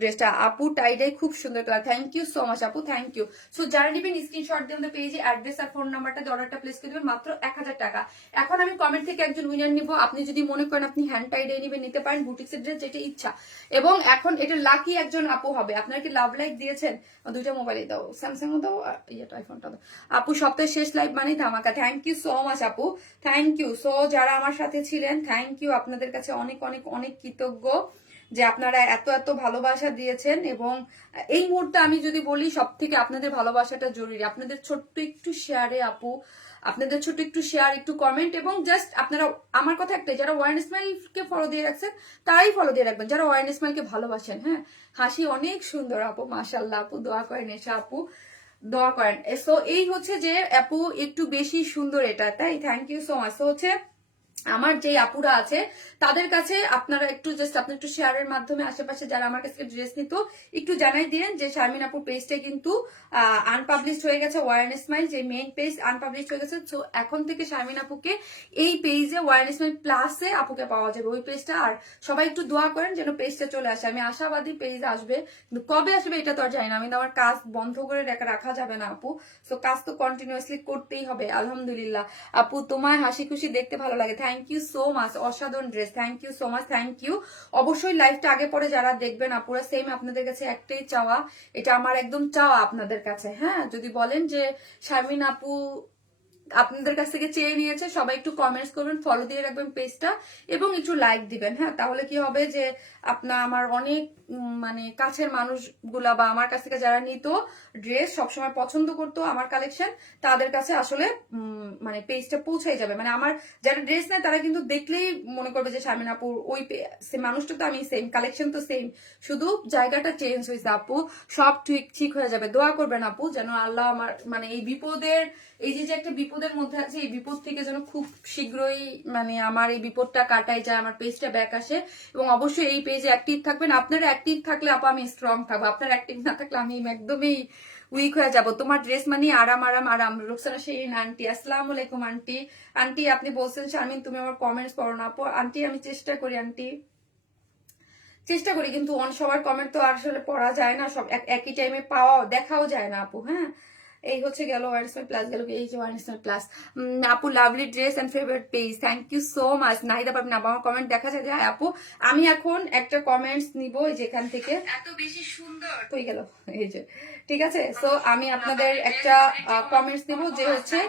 ড্রেসটা আপু টাইডাই খুব সুন্দর colour. Thank you so much আপু, থ্যাংক ইউ। সো যারা নেবেন স্ক্রিনশট দিয়ে আমাদের পেজে অ্যাড্রেস আর ফোন নাম্বারটা দিয়ে অর্ডারটা প্লেস করে দেবেন মাত্র 1000 টাকা। এখন আমি কমেন্ট থেকে একজন উইনার নিব। আপনি যদি মনে করেন আপনি হ্যান্ড টাইডাই নেবেন নিতে পারেন, বুটিক্সের ড্রেস যেটা ইচ্ছা। এবং এখন এটা লাকি একজন আপু হবে। আপনারা কি লাভ লাইক দিয়েছেন? দুইটা মোবাইলে দাও, স্যামসাং দাও আর ইয়েটা আইফোনটা দাও। আপু সপ্তাহের শেষ লাইভ মানে ধামাকা। থ্যাংক ইউ সো মাচ আপু, থ্যাংক ইউ। সো যারা আমার সাথে ছিলেন থ্যাংক ইউ, আপনাদের কাছে অনেক অনেক অনেক কৃতজ্ঞ যে আপনারা এত এত ভালোবাসা দিয়েছেন। এবং এই মুহূর্তে আমি যদি বলি সব থেকে আপনাদের ভালোবাসাটা জরুরি। আপনাদের ছোট্ট একটু শেয়ারে আপু, আপনাদের ছোট্ট একটু শেয়ার, একটু কমেন্ট, এবং জাস্ট আপনারা, আমার কথা একটাই, যারা ওয়াইন স্মাইলকে ফলো দিয়ে রাখছেন তারাই ফলো দিয়ে রাখবেন, যারা ওয়াইন স্মাইলকে ভালোবাসেন। হ্যাঁ, হাসি অনেক সুন্দর আপু, মাশাল্লাহ আপু, দোয়া করেন এসে আপু, দোয়া করেন। সো এই হচ্ছে যে আপু একটু বেশি সুন্দর এটা, তাই thank you so much. So হচ্ছে আমার যে আপুরা আছে তাদের কাছে আপনারা একটু জাস্ট আপনি একটু শেয়ারের মাধ্যমে আশেপাশে যারা আমার কাছে ড্রেস নিত একটু জানাই দিন যে শারমিন আপুর পেজটা কিন্তু আনপাবলিশড হয়ে গেছে। ওয়ারেন স্মাইল যে মেইন পেজ আনপাবলিশড হয়ে গেছে। তো এখন থেকে শারমিন আপুকে এই পেজে ওয়ারেন স্মাইল প্লাসে আপুকে পাওয়া যাবে ওই পেজটা। আর সবাই একটু দোয়া করেন যেন পেজটা চলে আসে। আমি আশাবাদী পেজ আসবে, কিন্তু কবে আসবে এটা তো আর জানি না। আমি তো আমার কাজ বন্ধ করে রাখা যাবে না আপু। সো কাজ তো কন্টিনিউয়াসলি করতেই হবে। আলহামদুলিল্লাহ আপু, তোমার হাসি খুশি দেখতে ভালো লাগে। থ্যাংক ইউ সো মাচ, অসাধারণ dress. Thank you so much, thank you. অবশ্যই লাইভটা আগে পরে যারা দেখবেন আপুরা, সেম আপনাদের কাছে একটাই চাওয়া, এটা আমার একদম চাওয়া আপনাদের কাছে। হ্যাঁ, যদি বলেন যে শারমিন আপু আপনাদের কাছ থেকে চেয়ে নিয়েছে, সবাই একটু কমেন্টস করবেন, ফলো দিয়ে রাখবেন পেজটা, এবং একটু লাইক দিবেন। হ্যাঁ, তাহলে কি হবে যে আপনার আমার অনেক মানে কাছের মানুষগুলা বা আমার কাছ থেকে যারা নিত ড্রেস, সবসময় পছন্দ করতো আমার কালেকশন, তাদের কাছে আসলে মানে পেজটা পৌঁছাই যাবে। মানে আমার যারা ড্রেস নেয় তারা কিন্তু দেখলেই মনে করবে যে শারমিন আপুর ওই মানুষটা তো আমি সেম, কালেকশন তো সেম, শুধু জায়গাটা চেঞ্জ হয়েছে। আপু সব ঠিক হয়ে যাবে, দোয়া করবেন আপু যেন আল্লাহ আমার মানে এই বিপদের, এই যে একটা বিপদের মধ্যে আছে, এই বিপদ থেকে যেন খুব শীঘ্রই মানে আমার এই বিপদটা কাটাই যায়, আমার পেজটা ব্যাক আসে। এবং অবশ্যই এই পেজে অ্যাক্টিভ থাকবেন। আপনারা অ্যাক্টিভ থাকলে আপু আমি স্ট্রং থাকবো, আপনারা অ্যাক্টিভ না থাকলে আমি একদমই উইক হয়ে যাব। তোমার ড্রেস মানে আরাম আরাম আরাম। রুকসানা শেরিন আন্টি, আসসালামু আলাইকুম আন্টি। আন্টি আপনি বলছেন শারমিন তুমি আমার কমেন্টস পড়ো না আপু। আন্টি আমি চেষ্টা করি আন্টি, চেষ্টা করি, কিন্তু সবার কমেন্ট তো আসলে পড়া যায় না, সব একই টাইমে পাওয়া দেখাও যায় না আপু। হ্যাঁ, এই হচ্ছে গেল ওয়ারেসমেন্ট প্লাস, গেল এই যে ওয়ারেসমেন্ট প্লাস। আপু lovely dress and favourite page, thank you so much. Nahida পারবেন আপু আমার কমেন্ট দেখা যায় যায় আপু। আমি এখন একটা কমেন্টস নিব যেখান থেকে, এত বেশি সুন্দর হয়ে গেল এই যে, ঠিক আছে। সো আমি আপনাদের একটা কমেন্টস নিব যে হচ্ছে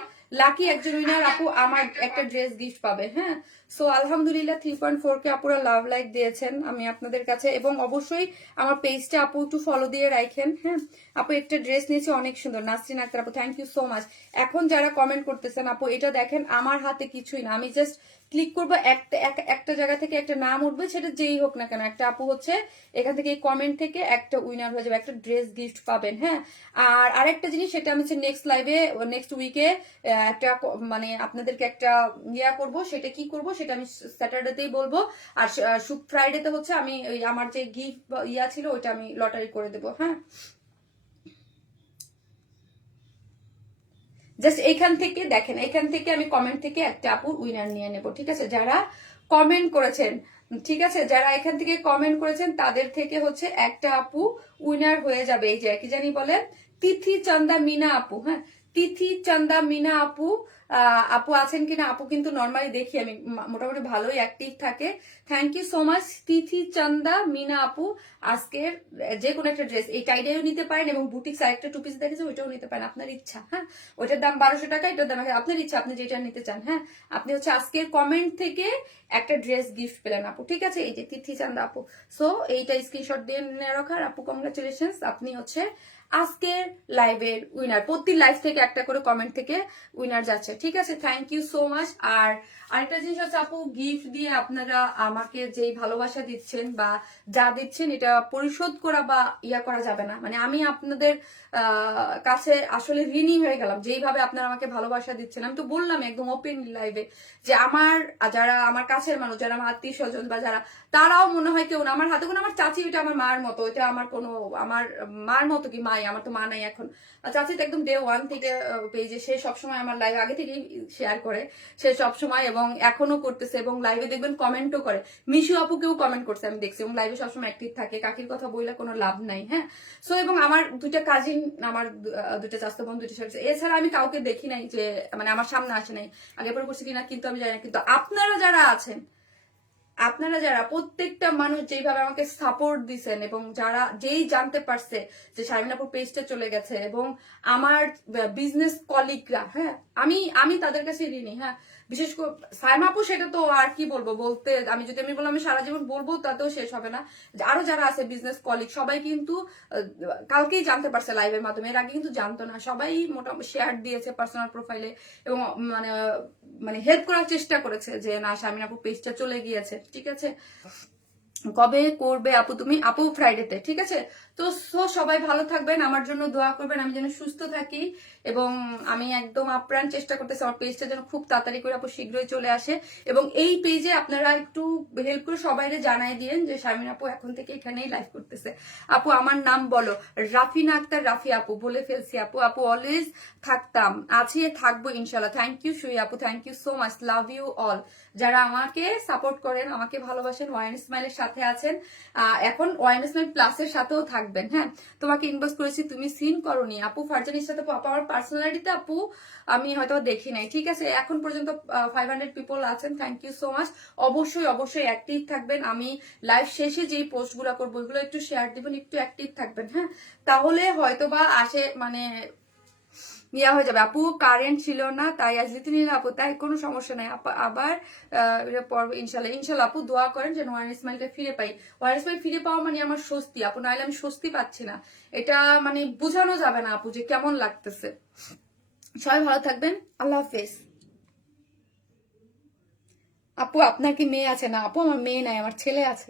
লাকি একজন উইনার আপু আমার একটা ড্রেস গিফট পাবে। হ্যাঁ, সো আলহামদুলিল্লাহ 3.4 কে আপুরা লাভ লাইক দিয়েছেন আমি আপনাদের কাছে। এবং অবশ্যই আমার পেজটা আপু একটু ফলো দিয়ে রাখেন। হ্যাঁ আপু একটা ড্রেস নিয়েছে অনেক সুন্দর, নাসরিন আক্তার আপু থ্যাংক ইউ সো মাচ। এখন যারা কমেন্ট করতেছেন আপু, এটা দেখেন আমার হাতে কিছুই না, আমি জাস্ট ক্লিক করবো একটা জায়গা থেকে একটা নাম উঠবে, সেটা যেই হোক না কেন, একটা আপু হচ্ছে এখান থেকে এই কমেন্ট থেকে একটা উইনার হয়ে যাবে, একটা ড্রেস গিফট পাবেন। হ্যাঁ, আর আরেকটা জিনিস, সেটা আমি হচ্ছে নেক্সট লাইভে নেক্সট উইকে একটা মানে আপনাদেরকে একটা ইয়া করব, সেটা কি করব সেটা আমি স্যাটারডেতেই বলবো। আর ফ্রাইডেতে হচ্ছে আমি আমার যে গিফট ইয়া ছিল ওইটা আমি লটারি করে দেবো। হ্যাঁ, জাস্ট এইখান থেকে দেখেন, এখান থেকে আমি কমেন্ট থেকে একটা আপুর উইনার নিয়ে নেব, ঠিক আছে, যারা কমেন্ট করেছেন। ঠিক আছে, যারা এখান থেকে কমেন্ট করেছেন তাদের থেকে হচ্ছে একটা আপু উইনার হয়ে যাবে। এই যে কি জানি বলেন, তিথি চন্দা মিনা আপু। হ্যাঁ, তিথি চন্দা মিনা আপু, আপু আছেন কিনা? আপু কিন্তু নর্মালি দেখি আমি মোটামুটি ভালোই অ্যাক্টিভ থাকে। থ্যাংক ইউ সো মাচ তিথি চন্দা মিনা আপু। আজকের যে কোনো একটা ড্রেস, এই টাইডাইও নিতে পারেন এবং বুটিক্স আরেকটা টু পিস দেখেছে ওইটাও নিতে পারেন, আপনার ইচ্ছা। হ্যাঁ, ওইটার দাম 1200 টাকা, এটার দাম আপনার ইচ্ছা, আপনি যেটা নিতে চান। হ্যাঁ, আপনি হচ্ছে আজকের কমেন্ট থেকে একটা ড্রেস গিফট পেলেন আপু, ঠিক আছে। এই যে তিথি চান্দা আপু, সো এইটা স্ক্রিনশট দিয়ে নিয়ে রাখার আপু, কংগ্রাচুলেশনস, আপনি হচ্ছে আজকের লাইভের উইনার। প্রতি লাইভ থেকে একটা করে কমেন্ট থেকে উইনার যাচ্ছে, ঠিক আছে। Thank you so much. আর আরেকটা জিনিস হচ্ছে আপু, গিফট দিয়ে আপনারা আমাকে যেই ভালোবাসা দিচ্ছেন বা যা দিচ্ছেন এটা পরিশোধ করা বা ইয়া করা যাবে না। মানে আমি আপনাদের কাছে আসলে ঋণী হয়ে গেলাম, যেইভাবে আপনারা আমাকে ভালোবাসা দিচ্ছেন। আমি তো বললাম একদম ওপেন লাইভে যে আমার যারা আমার কাছের মানুষ, যারা আমার আত্মীয় স্বজন বা যারা, তারাও মনে হয় কেউ না, আমার হাতে কোনো আমার চাচি, ওইটা আমার মার মতো, ওইটা আমার কোনো আমার মার মতো কি মাই নাই, আমার তো মা নাই এখন। চাচি তো একদম ডে 1 থেকে পেজে, সে সবসময় আমার লাইভ আগে থেকেই শেয়ার করে, সে সবসময় এবং এখনো করতেছে, এবং লাইভে দেখবেন কমেন্টও করে। মিশু আপুকেও কমেন্ট করছে আমি দেখছি, এবং লাইভে সবসময় অ্যাক্টিভ থাকে। কাকির কথা বইলে কোনো লাভ নাই, হ্যাঁ। সো এবং আমার দুইটা কাজিন, আমার দুইটা চাচাতো বোন, দুইটা শাশুড়ি, এছাড়া আমি কাউকে দেখি নাই যে মানে আমার সামনে আসে নাই। আগে পরে করছে কিনা কিন্তু আমি জানি না। কিন্তু আপনারা যারা আছেন, আপনারা যারা প্রত্যেকটা মানুষ যেইভাবে আমাকে সাপোর্ট দিছেন, এবং যারা যেই জানতে পারছে যে শারমিন আপুর পেজটা চলে গেছে, এবং আমার বিজনেস কলিগরা, হ্যাঁ, আমি তাদের কাছে ঋণী, হ্যাঁ। বিশেষ করে সাইমা আপু, সেটা তো আর কি বলবো, বলতে আমি যদি আমি বললাম আমি সারা জীবন বলবো তাতেও শেষ হবে না। আরো যারা আছে বিজনেস কলিগ, সবাই কিন্তু কালকেই জানতে পারছে লাইভের মাধ্যমে, এর আগে কিন্তু জানতো না। সবাই মোটামুটি শেয়ার দিয়েছে পার্সোনাল প্রোফাইলে, এবং মানে মানে হেল্প করার চেষ্টা করেছে যে না, শারমিন আপু পেজটা চলে গিয়েছে, ঠিক আছে। কবে করবে আপু তুমি? আপু ফ্রাইডেতে, ঠিক আছে। তো সবাই ভালো থাকবেন, আমার জন্য দোয়া করবেন, আমি যেন সুস্থ থাকি, এবং আমি একদম আপ্রাণ চেষ্টা করতেছি আমার পেজটা যেন খুব তাড়াতাড়ি করে আপু শীঘ্রই চলে আসে। এবং এই পেজে আপনারা একটু হেল্প করে সবাইরে জানাই দিয়েন যে শারমিন আপু এখন থেকে এখানেই লাইভ করতেছে। আপু আমার নাম বলো। রাফিনা আক্তার রাফি আপু, বলে ফেলছি আপু। আপু অলওয়েজ থাকতাম, আছি, থাকবো ইনশাল্লাহ। থ্যাংক ইউ সুই আপু, thank you so much, love you all. যারা আমাকে সাপোর্ট করেন, আমাকে ভালোবাসেন, ওয়াইন স্মাইলের সাথে আছেন, এখন ওয়াইন স্মাইল প্লাসের সাথেও থাকবেন, হ্যাঁ। তোমাকে ইনবক্স করেছি, তুমি সিন করোনি আপু। ফারজানির সাথে আপু আমার পার্সোনালিটিতে আপু আমি হয়তো দেখি নাই, ঠিক আছে। এখন পর্যন্ত 500 পিপল আছেন, থ্যাংক ইউ সো মাচ। অবশ্যই অবশ্যই অ্যাক্টিভ থাকবেন। আমি লাইভ শেষে যেই পোস্টগুলো করবো ওইগুলো একটু শেয়ার দিবেন, একটু অ্যাক্টিভ থাকবেন, হ্যাঁ। তাহলে হয়তো বা আসে মানে ইয়া হয়ে যাবে। আপু কারেন্ট ছিল না তাই আজ দিতে নিলে আপু, তাই কোনো সমস্যা নাই। আবার পড়বো ইনশাল্লাহ। ইনশাল্লাহ আপু দোয়া করেন যেন ওয়ান স্মাইলটা ফিরে পাই। ওয়ান স্মাইল ফিরে পাওয়া মানে আমার স্বস্তি আপু, নাহলে আমি স্বস্তি পাচ্ছি না। এটা মানে বোঝানো যাবে না আপু যে কেমন লাগতেছে। সবাই ভালো থাকবেন, আল্লাহ হাফেজ। আপু আপনার কি মেয়ে আছে? না আপু, আমার মেয়ে নাই, আমার ছেলে আছে।